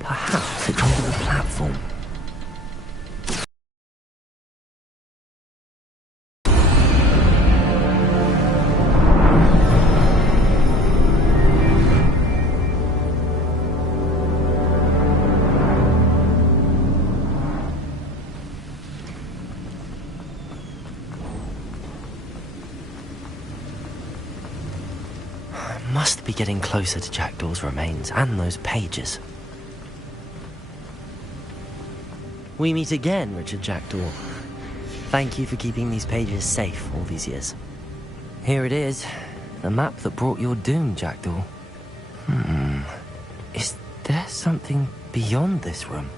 Perhaps it's under the platform. I must be getting closer to Jackdaw's remains and those pages. We meet again, Richard Jackdaw. Thank you for keeping these pages safe all these years. Here it is, the map that brought your doom, Jackdaw. Is there something beyond this room?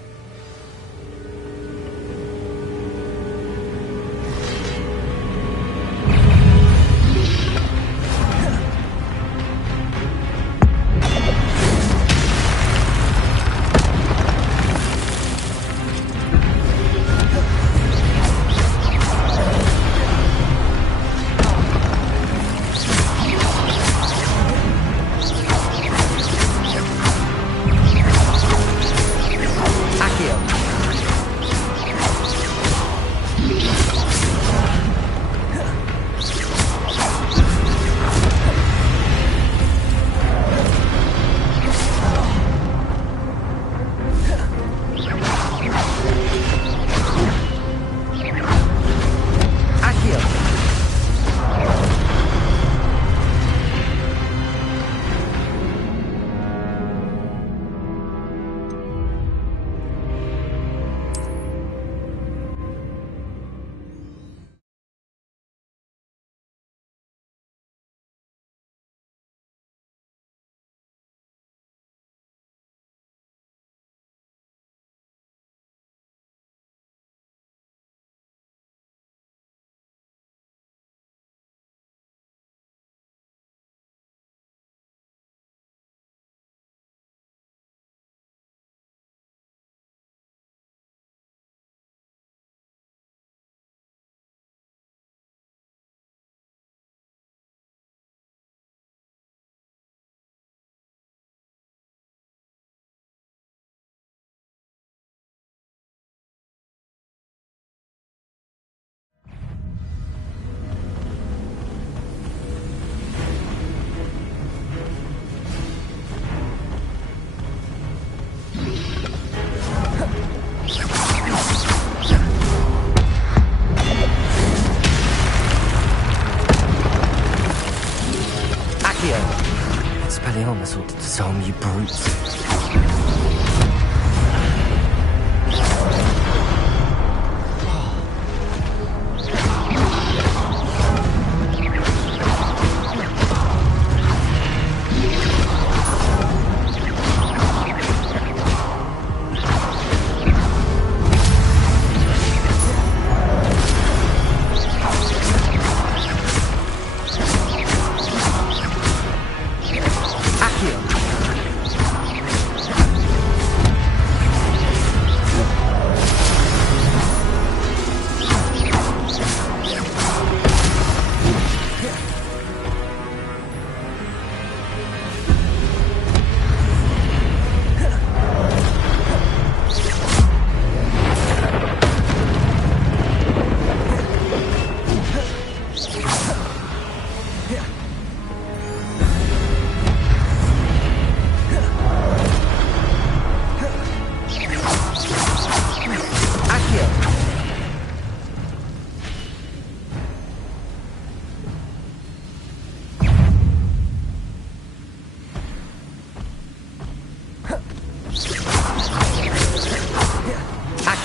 Expelliarmus ought to disarm you brutes.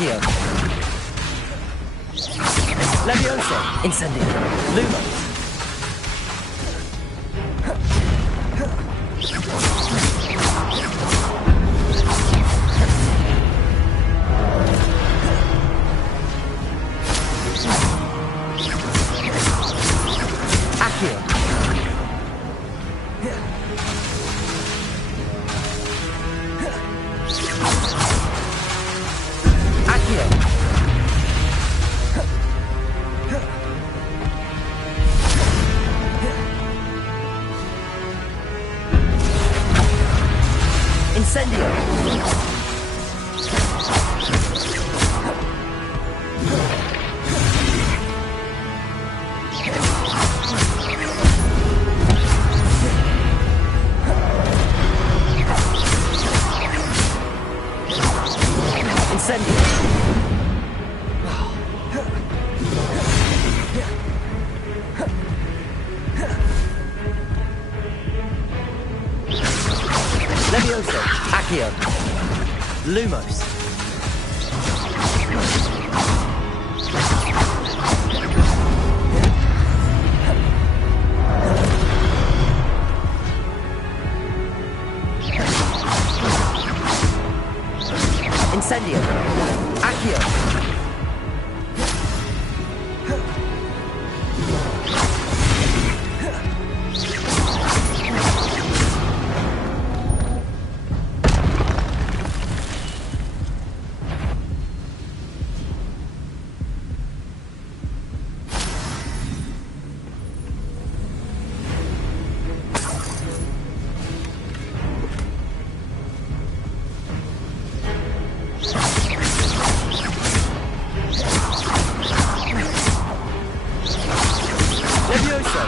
Accio. Levioso. Incendio. Lumos. Accio. Accio. Incendio. Incendio. Levioso. Accio. Lumos. Incendio. Accio. Levioso.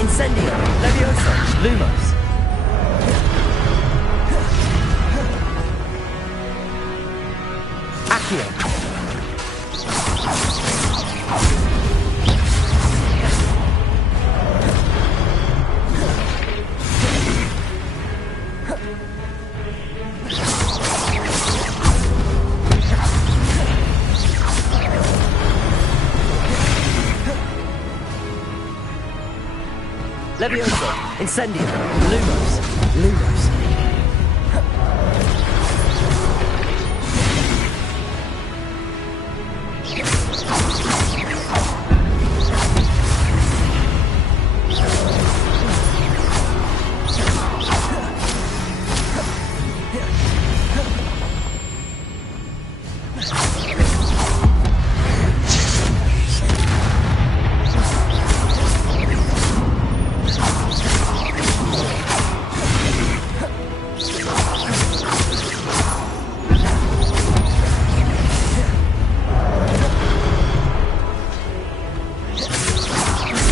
Incendio. Levioso. Lumos. Accio. Levioso. Incendio. Lumos. Lumos.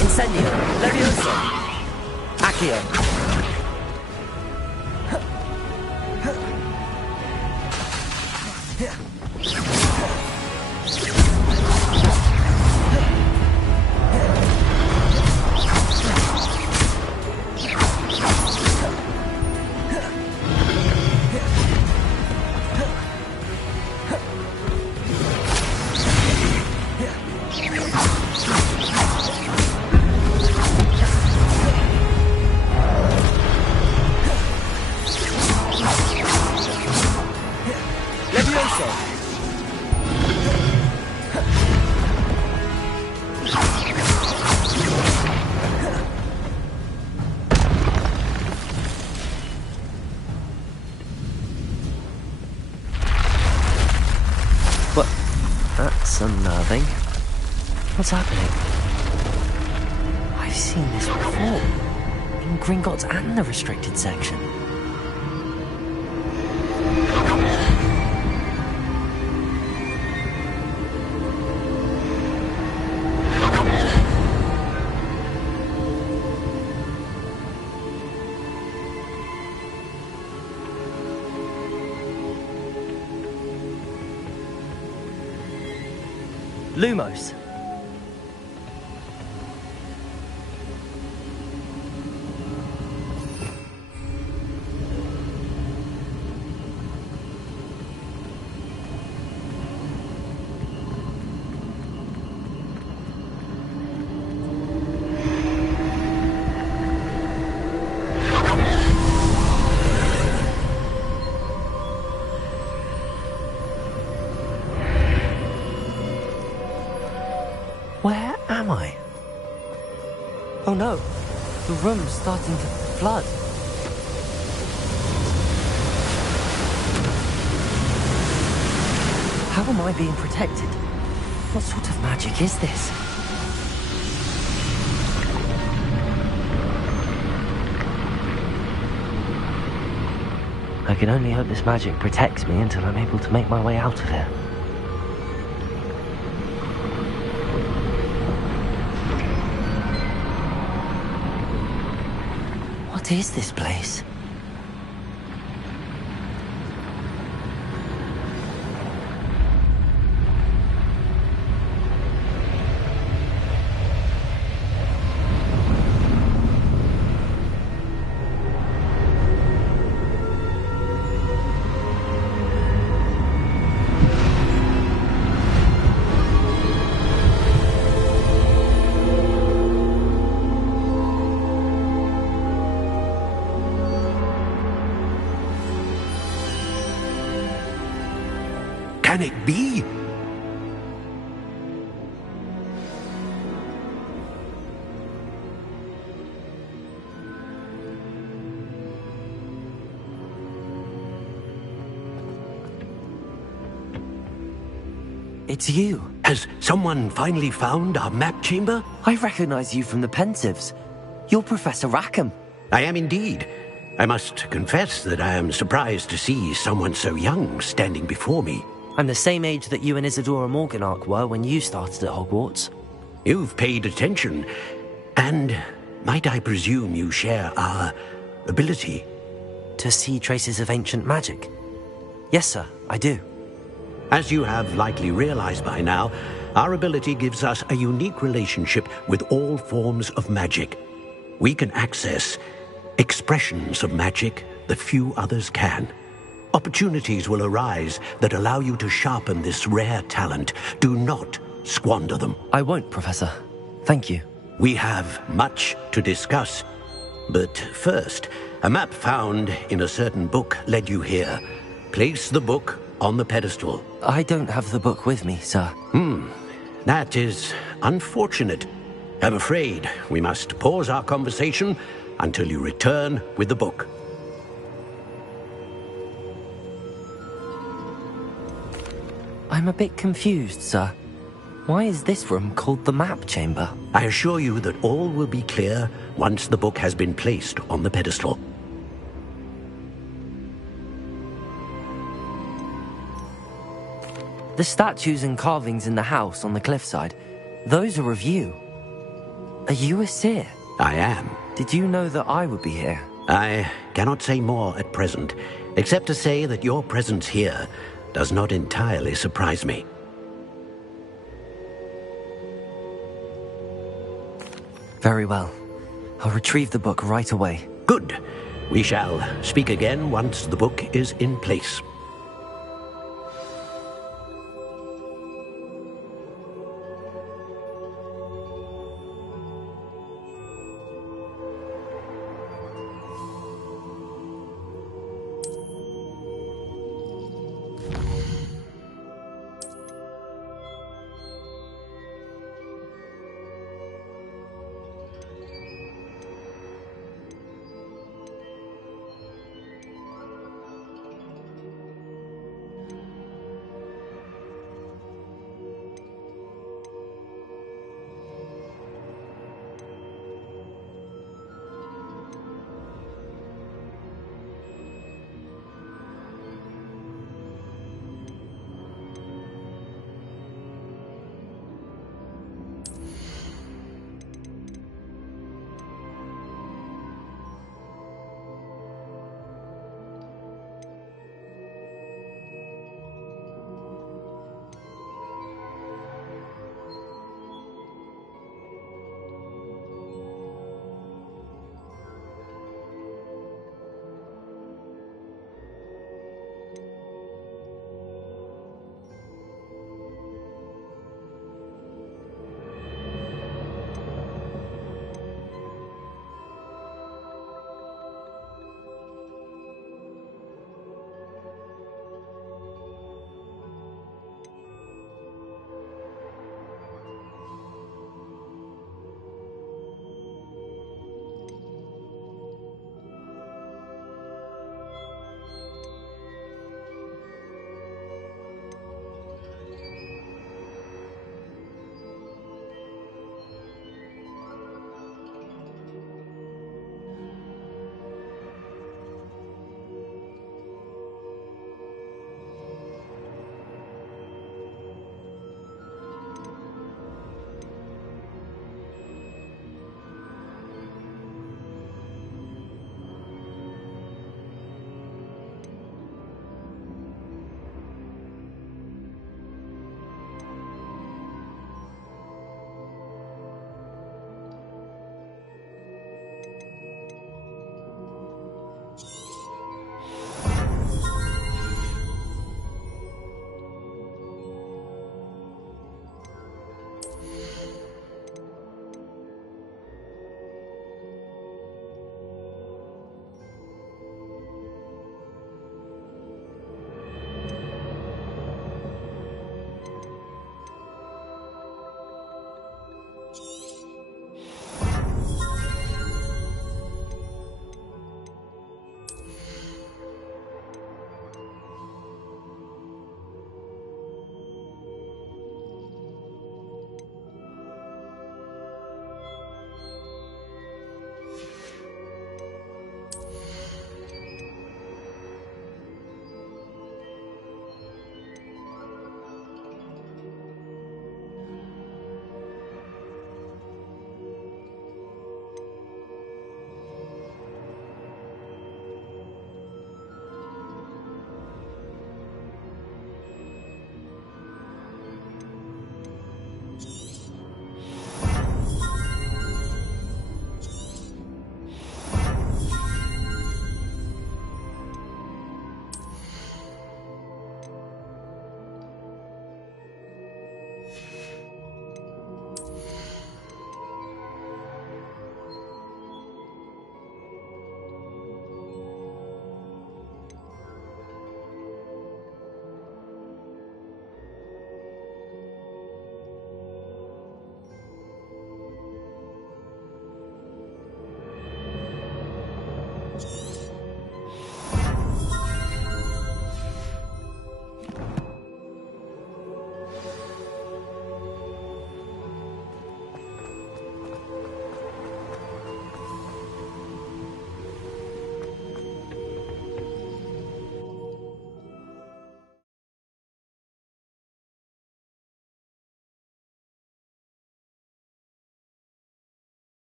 Incendio. Levioso. Accio. Levioso. What? That's unnerving. What's happening? I've seen this before. In Gringotts and the restricted section. Lumos. Where am I? Oh no, the room's starting to flood. How am I being protected? What sort of magic is this? I can only hope this magic protects me until I'm able to make my way out of here. What is this place? Can it be? It's you. Has someone finally found our map chamber? I recognize you from the Pensives. You're Professor Rackham. I am indeed. I must confess that I am surprised to see someone so young standing before me. I'm the same age that you and Isadora Morganach were when you started at Hogwarts. You've paid attention, and might I presume you share our ability? To see traces of ancient magic? Yes, sir, I do. As you have likely realized by now, our ability gives us a unique relationship with all forms of magic. We can access expressions of magic that few others can. Opportunities will arise that allow you to sharpen this rare talent. Do not squander them. I won't, Professor. Thank you. We have much to discuss. But first, a map found in a certain book led you here. Place the book on the pedestal. I don't have the book with me, sir. That is unfortunate. I'm afraid we must pause our conversation until you return with the book. I'm a bit confused, sir. Why is this room called the map chamber? I assure you that all will be clear once the book has been placed on the pedestal. The statues and carvings in the house on the cliffside, those are of you. Are you a seer? I am. Did you know that I would be here? I cannot say more at present, except to say that your presence here does not entirely surprise me. Very well. I'll retrieve the book right away. Good. We shall speak again once the book is in place.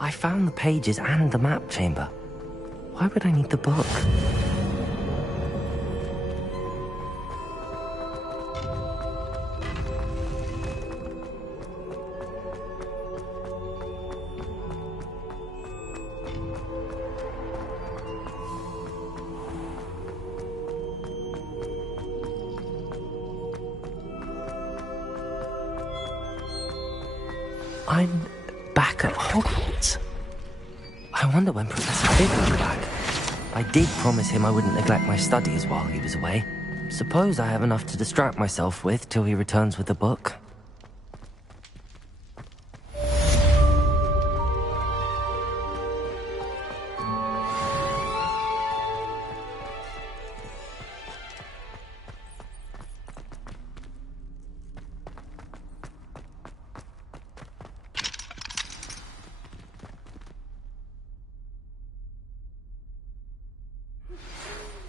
I found the pages and the map chamber. Why would I need the book? I'm back at Hogwarts. I wonder when Professor Fig will be back. I did promise him I wouldn't neglect my studies while he was away. Suppose I have enough to distract myself with till he returns with the book.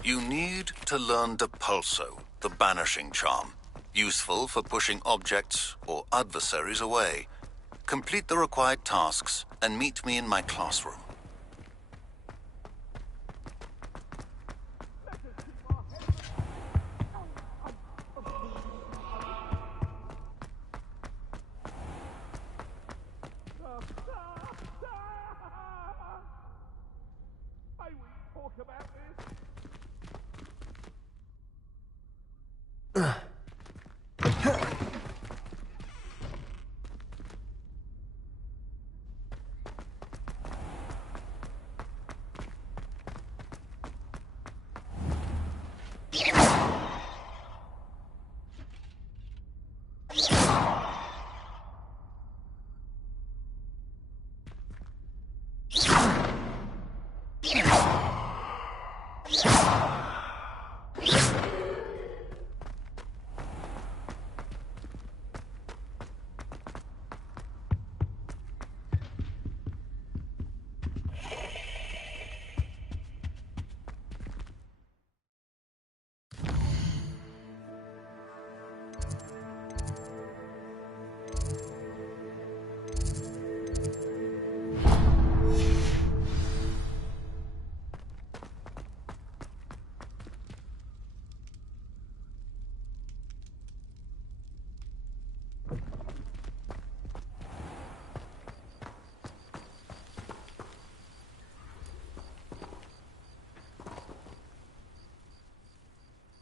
You need to learn Depulso, the banishing charm, useful for pushing objects or adversaries away. Complete the required tasks and meet me in my classroom.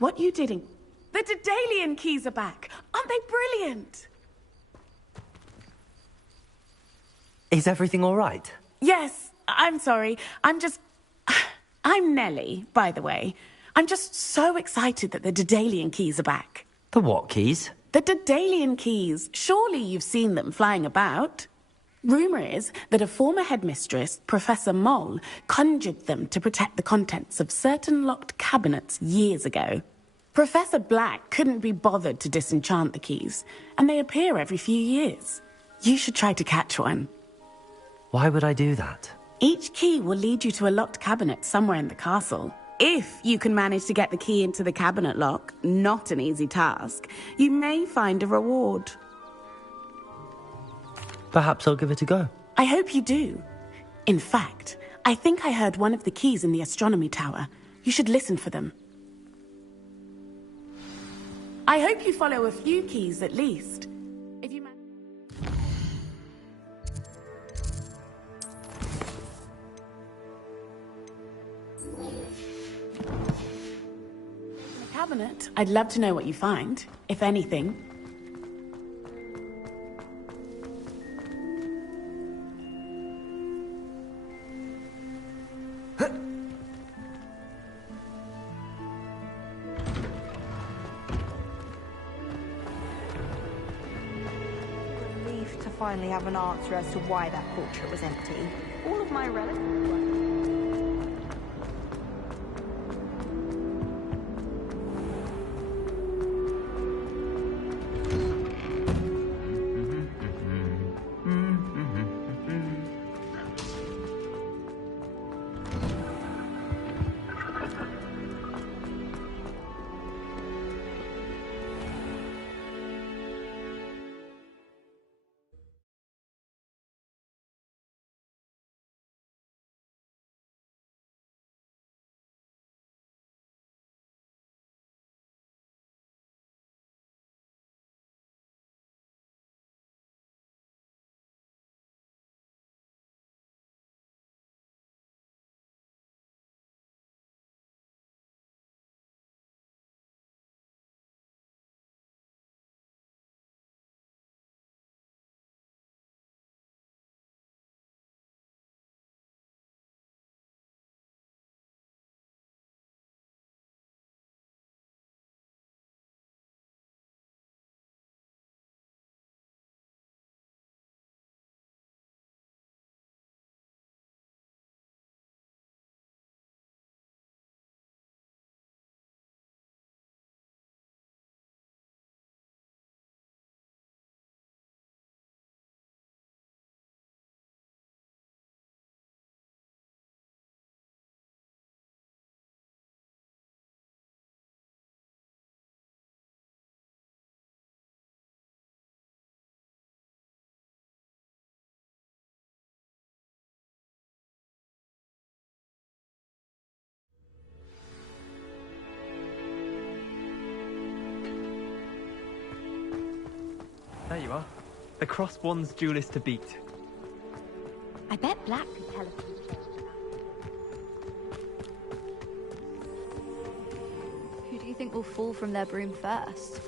What you doing? The Daedalian keys are back. Aren't they brilliant? Is everything all right? Yes, I'm sorry. I'm Nellie, by the way. I'm just so excited that the Daedalian keys are back. The what keys? The Daedalian keys. Surely you've seen them flying about. Rumour is that a former headmistress, Professor Moll, conjured them to protect the contents of certain locked cabinets years ago. Professor Black couldn't be bothered to disenchant the keys, and they appear every few years. You should try to catch one. Why would I do that? Each key will lead you to a locked cabinet somewhere in the castle. If you can manage to get the key into the cabinet lock, not an easy task, you may find a reward. Perhaps I'll give it a go. I hope you do. In fact, I think I heard one of the keys in the astronomy tower. You should listen for them. I hope you follow a few keys at least. If you the cabinet, I'd love to know what you find, if anything. Finally have an answer as to why that portrait was empty. All of my relatives were... there you are. The crossbond's duelist to beat. I bet Black could tell us. Who do you think will fall from their broom first?